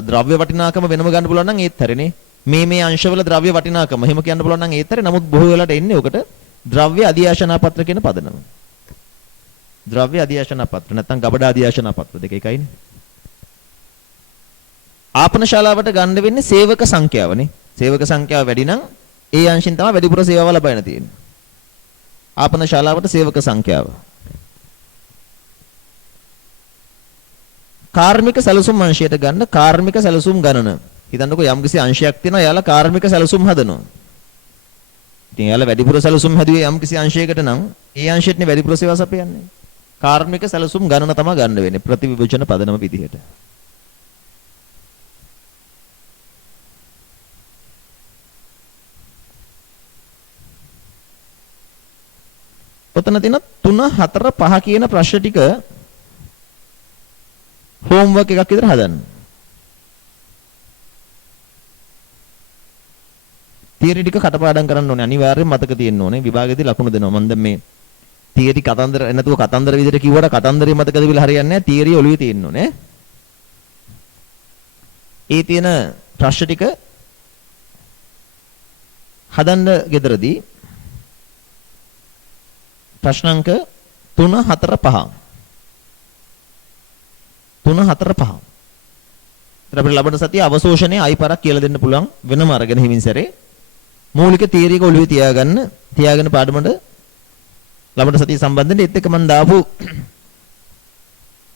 ද්‍රව්‍ය වටිනාකම වෙනම ගන්න පුළුවන් නම් ඒත් හරිනේ. මේ අංශවල ද්‍රව්‍ය වටිනාකම එහෙම කියන්න පුළුවන් නම් ඒත් හරි. නමුත් බොහෝ වෙලාවට එන්නේ ඔකට ද්‍රව්‍ය අධ්‍යාශන පත්‍ර කියන පදනම. ද්‍රව්‍ය අධ්‍යාශන පත්‍ර නැත්නම් ගබඩා අධ්‍යාශන පත්‍ර දෙක එකයිනේ. ආපන ශාලාවට ගන්න වෙන්නේ සේවක සංඛ්‍යාවනේ. සේවක සංඛ්‍යාව වැඩි නම් ඒ අංශින් තමයි වැඩිපුර සේවාව ලබන්න තියෙන්නේ. ආපන ශාලාවට සේවක සංඛ්‍යාව. කාර්මික සැලසුම් අංශයට ගන්න කාර්මික සැලසුම් ගණන. හිතන්නකෝ යම්කිසි අංශයක් තියෙනවා එයාලා කාර්මික සැලසුම් හදනවා. ඉතින් එයාලා වැඩිපුර සැලසුම් හැදුවේ යම්කිසි අංශයකට නම් ඒ අංශෙටනේ වැඩිපුර සේවා සපයන්නේ. කාර්මික සැලසුම් ගණන තමයි ගන්න වෙන්නේ ප්‍රතිවිභජන පදනම විදිහට. ඔතන තියෙන 3 4 5 කියන ප්‍රශ්න ටික හෝම්වර්ක් එකක් විතර හදන්න. තියරි ටික කටපාඩම් කරන්න ඕනේ. අනිවාර්යෙන් මතක තියෙන්න ඕනේ. විභාගෙදී ලකුණු දෙනවා. මම දැන් මේ තියරි කතන්දර නැතුව කතන්දර විදිහට කිව්වට කතන්දරේ මතකද කියලා හරියන්නේ නැහැ. තියරි ඔළුවේ තියෙන්න ඕනේ. ඒ තියෙන ප්‍රශ්න ටික හදන්න ගෙදරදී ප්‍රශ්නාංක 3 4 5 3 4 5. ඊට අපිට ලබන සතිය අවශෝෂණයේ අයි පාරක් කියලා දෙන්න පුළුවන් වෙනම අරගෙන හිමින් සැරේ. මූලික තියරි එක ඔළුවේ තියාගෙන පාඩමට ලබන සතිය සම්බන්ධයෙන් ඒත් එක්ක මම දාපු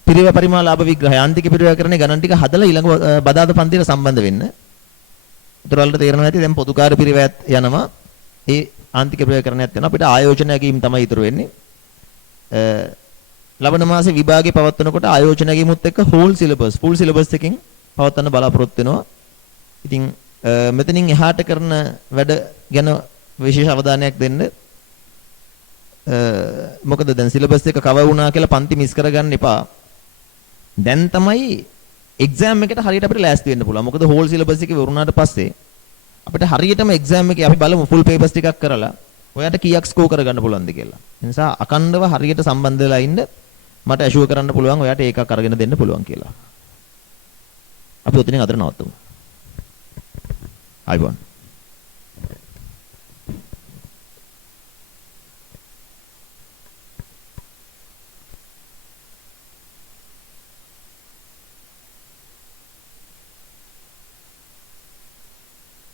පිරිවෙ පරිමා ලාභ විග්‍රහය ආන්තික පිරිවෙකරණේ ගණන් ටික හදලා ඊළඟ බදාද පන්තියට සම්බන්ධ වෙන්න. උතර වලට තේරෙනවා ඇති දැන් පොදුකාර පිරිවෙත් යනවා. ඒ ආන්තික පිරිවෙකරණයක් වෙනවා. අපිට ආයෝජනයකින් තමයි ඉතුරු වෙන්නේ. ලබන මාසේ විභාගේ පවත්වනකොට ආයෝජනයකිමුත් එක්ක හෝල් සිලබස් ෆුල් සිලබස් එකකින් පවත්වන්න බලාපොරොත්තු වෙනවා. ඉතින් මෙතනින් එහාට කරන වැඩ ගැන විශේෂ අවධානයක් දෙන්න. මොකද දැන් සිලබස් එක කවර් වුණා කියලා පන්ති මිස් කරගන්න එපා. දැන් තමයි එක්සෑම් එකට හරියට අපිට ලෑස්ති වෙන්න පුළුවන්. මොකද හෝල් සිලබස් එකේ වුණාට පස්සේ අපිට හරියටම එක්සෑම් එකේ අපි බලමු ෆුල් පේපර්ස් ටිකක් කරලා ඔයාට කීයක් ස්කෝර් කරගන්න පුළුවන්ද කියලා. ඒ නිසා අකණ්ඩව හරියට සම්බන්ධ වෙලා ඉන්න මට ඇෂුවර් කරන්න පුළුවන් ඔයාට ඒකක් අරගෙන දෙන්න පුළුවන් කියලා. අපි උතනින් අතර නවත්තමු. ආයිබෝන්.